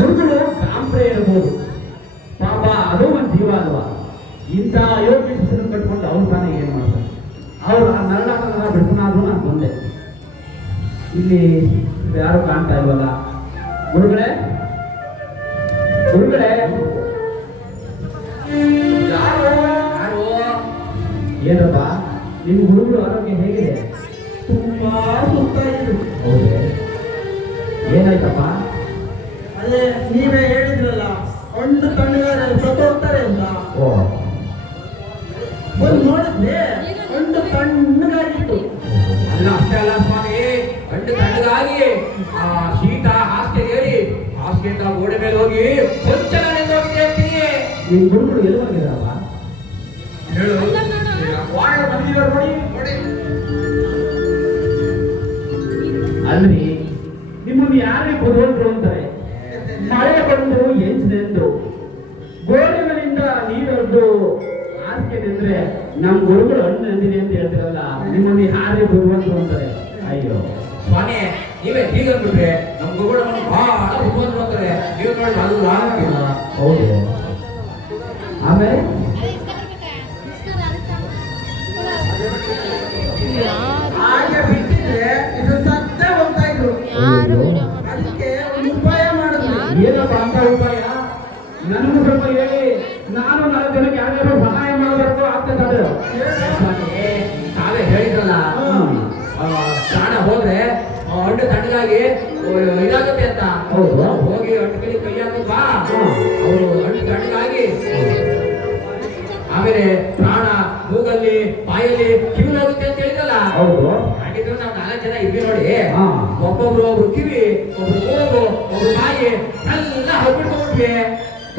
ಗುರುಗಳು ಕಾಂಪ್ರೆ ಇರಬಹುದು ಪಾಪ ಅದು ಒಂದು ಜೀವ ಅಲ್ವಾ. ಇಂಥ ಅಯೋಗ್ಯ ಶಿಕ್ಷಣ ಕಟ್ಕೊಂಡು ಅವ್ರ ತಾನೇ ಏನ್ ಮಾಡ್ತಾರೆ. ಅವ್ರು ನರಳಾಟ ಬಿಡ್ಸೋಣಾದ್ರು ನಾನು ಬಂದೆ. ಇಲ್ಲಿ ಯಾರು ಕಾಣ್ತಾ ಇಲ್ವಲ್ಲ ಗುರುಗಳೇ, ಗುರುಗಳೇ ಯಾರು ಯಾರು? ಏನಪ್ಪ ನಿಮ್ಮ ಗುರುಗಳು ಆರೋಗ್ಯ ಹೇಗಿದೆ? ತುಂಬಾ ಸುಸ್ತಾಯಿತು. ಹೌದೇ ಏನಾಯ್ತಪ್ಪ? ಅದೇ ನೀವೇ ಹೇಳಿದ್ರಲ್ಲ, ಹಣ್ಣು ತಣ್ಣಗಾರೆ ಸತ್ತೋಗ್ತಾರೆ ಅಂತ. ಓ ಬಂದು ನೋಡಿದ್ರೆ ಹಣ್ಣು ತಣ್ಣಗಾಗಿತ್ತು. ಅಲ್ಲ ಅಷ್ಟೇ ಅಲ್ಲ ಸ್ವಾಮಿ, ಗಂಡು ತಣ್ಣಗಾಗಿ ಆ ಶೀತ ಹಾಸಿಗೆ ಏರಿ ಹಾಸಿಗೆಯಿಂದ ಗೋಡೆ ಮೇಲೆ ಹೋಗಿ ಕೊಂಚನ ನೆಂದೋಗಿದೆ ಅಂತೀನಿ. ನಿಮ್ಮ ಗುರುಗಳು ಎಲ್ಲಿ ಹೋಗಿದಾರಪ್ಪ? ಹೇಳು ವಾರ್ಡ್ ಬಂದಿದ್ದಾರೆ ನೋಡಿ. ಅಲ್ರಿ ನಿಮ್ಮನ್ನು ಯಾರೇ ಬರುವಂತರು ಅಂತಾರೆ. ಮಳೆ ಬಂದು ಎಂಚಿನೆಂದು ಗೋಡೆ ಮೇಲಿಂದ ನೀರೊಡ್ದು ಹಾಸಿಗೆ ನಿಂದ್ರೆ ನಮ್ಮ ಗುರುಗಳು ಹಣ್ಣು ನಂದಿನಿ ಅಂತ ಹೇಳ್ತಿರಲ್ಲ, ನಿಮ್ಮನ್ನು ಯಾರೇ ಬರುವಂತರು ಅಂತಾರೆ. ಅಯ್ಯೋ ಸ್ವಾಮಿ, ನೀವೇ ಹೀಗಂದ್ಬಿಟ್ರೆ ನಮ್ಮ ಗುರುಗಳು ನಮ್ಮನ್ನು ಬಹಳ ಬರುವಂತರು ಅಂತಾರೆ. ನೀವು ನೋಡಿ ಅಲ್ಲ ಅಂತೀರ. ಹೌದು. ಆಮೇಲೆ ಹಾಗೆ ಬಿಟ್ಟಿದ್ರೆ ಇದು ಸತ್ತೇ ಹೋಗ್ತಾ ಇದ್ರು. ಯಾರು ವಿಡಿಯೋ ಅದಕ್ಕೆ ಒಂದು ಉಪಾಯ ಮಾಡಿದ್ವಿ. ಏನಪ್ಪ ಅಂತ ಉಪಾಯ? ನನಗೂ ಸ್ವಲ್ಪ ಹೇಳಿ, ನಾನು 4 ಜನಕ್ಕೆ ಯಾರ್ಯಾರು ಸಹಾಯ ಮಾಡಬೇಕು ಆಗ್ತದೆ. ಅದು ತಾವೇ ಹೇಳಿದ್ರಲ್ಲ, ಪ್ರಾಣ ಹೋದ್ರೆ ಹಣ್ಣು ತಣ್ಣಗಾಗಿ ಇದಾಗುತ್ತೆ ಅಂತ. ಹೋಗಿ ಹಣ್ಣು ಕೈ ಕೈ ಹಾಕಿ ಬಾ, ಅವರು ಹಣ್ಣು ತಣ್ಣಗಾಗಿ ಆಮೇಲೆ ಪ್ರಾಣ ಮೂಗಲ್ಲಿ ಬಾಯಲ್ಲಿ ಕಿವಿಲಾಗುತ್ತೆ ಅಂತ ಹೇಳಿದ್ರಲ್ಲ. ಹಾಗಿದ್ರೆ ನಾವು 4 ಜನ ಇದ್ವಿ ನೋಡಿ. ಹಾ. ಒಬ್ಬೊಬ್ರು ಕಿವಿ, ಒಬ್ರು ಮೂಗು, ಒಬ್ರು ಬಾಯಿ ಎಲ್ಲ ಹೊರಬಿಟ್ಕೊಂಡ್ಬಿಟ್ವಿ.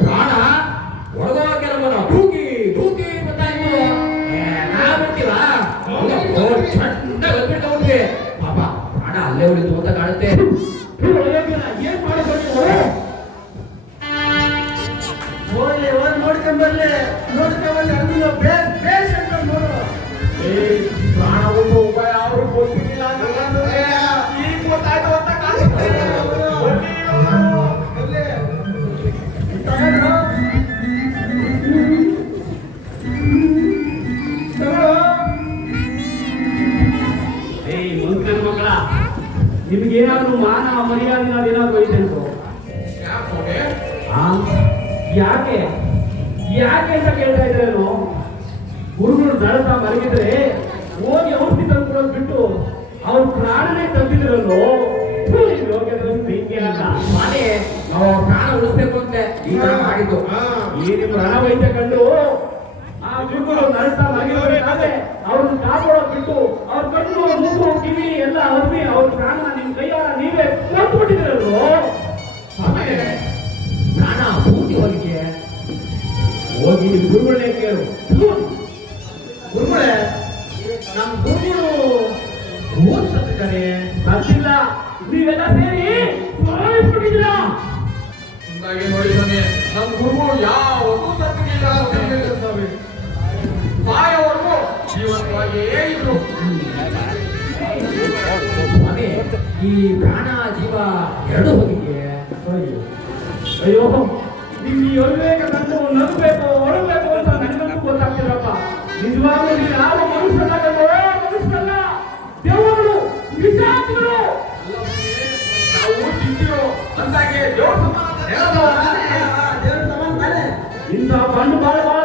ಪ್ರಾಣ ಒಳಗೋ ಕೆಲವನ್ನ ಧೂಕಿ ಧೂಕಿ ಗೊತ್ತಾಯ್ತು. ನಾವ್ ಬಿಡ್ತೀವ ಚಂದ ಹೊರಬಿಟ್ಕೊಂಡ್ಬಿಟ್ವಿ. ಪಾಪ ಪ್ರಾಣ ಅಲ್ಲೇ ಉಳಿತು ಅಂತ ಕಾಣುತ್ತೆ. ಏನ್ ಮಾಡಿದ್ರು ಹೋಗಿ ನೋಡ್ಕೊಂಬರ್ಲಿ ಅಲ್ಲಿ ಪೇಷಂಟ್ ನೋಡು. ಪ್ರಾಣ ಉಂಟು ಉಪಾಯ ಅವ್ರು ಗೊತ್ತಿಲ್ಲ ಈಗ ಗೊತ್ತಾಯ್ತು ಅಂತ ಕಾಣುತ್ತೆ. ಮಂತ್ರಿ ಮಕ್ಕಳ, ನಿಮ್ಗೇನಾದ್ರೂ ಮಾನ ಮರ್ಯಾದೆ ಏನಾದ್ರು ಐತೆ ಅಂತ ಯಾಕೆ ಯಾಕೆ ಅಂತ ಕೇಳ್ತಾ ಇದ್ರೇನು? ಗುರುಗಳು ದಳತ ಮಲಗಿದ್ರೆ ಹೋಗಿ ಔಷಧಿ ತಂದ್ಕೊಡೋದು ಬಿಟ್ಟು ಅವ್ರ ಪ್ರಾಣನೇ ತಂದಿದ್ರಲ್ಲೋ. ಮಾನೆ ನಾವು ಪ್ರಾಣ ಉಳಿಸ್ಬೇಕು ಅಂತ ಈ ತರ ಮಾಡಿದ್ದು. ಈ ನಿಮ್ಮ ರಣವೈದ್ಯ ಕಂಡು ಆ ಗುರುಗಳು ನರಳ್ತಾ ಮಲಗಿದ್ರೆ ಅವ್ರನ್ನ ಕಾಪಾಡೋದು ಬಿಟ್ಟು ಅವ್ರ ಕಣ್ಣು ಮೂಗು ಕಿವಿ ಎಲ್ಲ ಅವ್ರಿಗೆ ಅವ್ರ ಪ್ರಾಣ ನಿಮ್ ಕೈಯಾರ ನೀವೇ ಕೊಟ್ಬಿಟ್ಟಿದ್ರಲ್ವೋ. ಪ್ರಾಣ ಪೂರ್ತಿ ಹೋಗಿದ್ದೆ. ಹೋಗಿ ನಿಮ್ ಗುರುಗಳನ್ನೇ ಕೇಳು. ಗುರುಗಳೇ, ನಮ್ಮ ಗುರುಗಳು ಓದ್ ಸತ್ತಿದ್ದಾರೆ. ಸತ್ತಿಲ್ಲ, ನೀವೆಲ್ಲ ಸೇರಿ ಬಿಟ್ಟಿದ್ದೀರಾ. ಮುಂದಾಗಿ ನೋಡಿ ಸ್ವಾಮಿ, ನಮ್ಮ ಗುರುಗಳು ಯಾವತ್ತೂ ಸತ್ತಿಲ್ಲ. ಸಾಯೋವರೆಗೂ ಜೀವಂತವಾಗಿಯೇ ಇದ್ರು. ಸ್ವಾಮಿ, ಈ ಪ್ರಾಣ ಜೀವ ಎರಡು ಹೋಗಿದ್ದೆ. ಅಯ್ಯೋ, ನಿಮ್ ಈ ಅವಿವೇಕ ಕಂಡು ನಗಬೇಕು ಒಳಬೇಕು ಅಂತ ನನಗಂತೂ ಗೊತ್ತಾಗ್ತಿರಪ್ಪ. ನಿಜವಾಗ್ಲೂ ನೀವು ಯಾವ ಮನುಷ್ಯರಾಗಲ್ವೋ? ಮನುಷ್ಯರಲ್ಲ, ದೇವರುಗಳು, ಪಿಶಾಚಿಗಳು. ನಾವು ಚಿಂತಿರೋ ಅಂದಾಗೆ ದೇವ್ರ ಸಮಾನ ದೇವ್ರ ಸಮಾನ ತಾನೆ. ಇಂಥ ಬಂಡು ಬಾಳ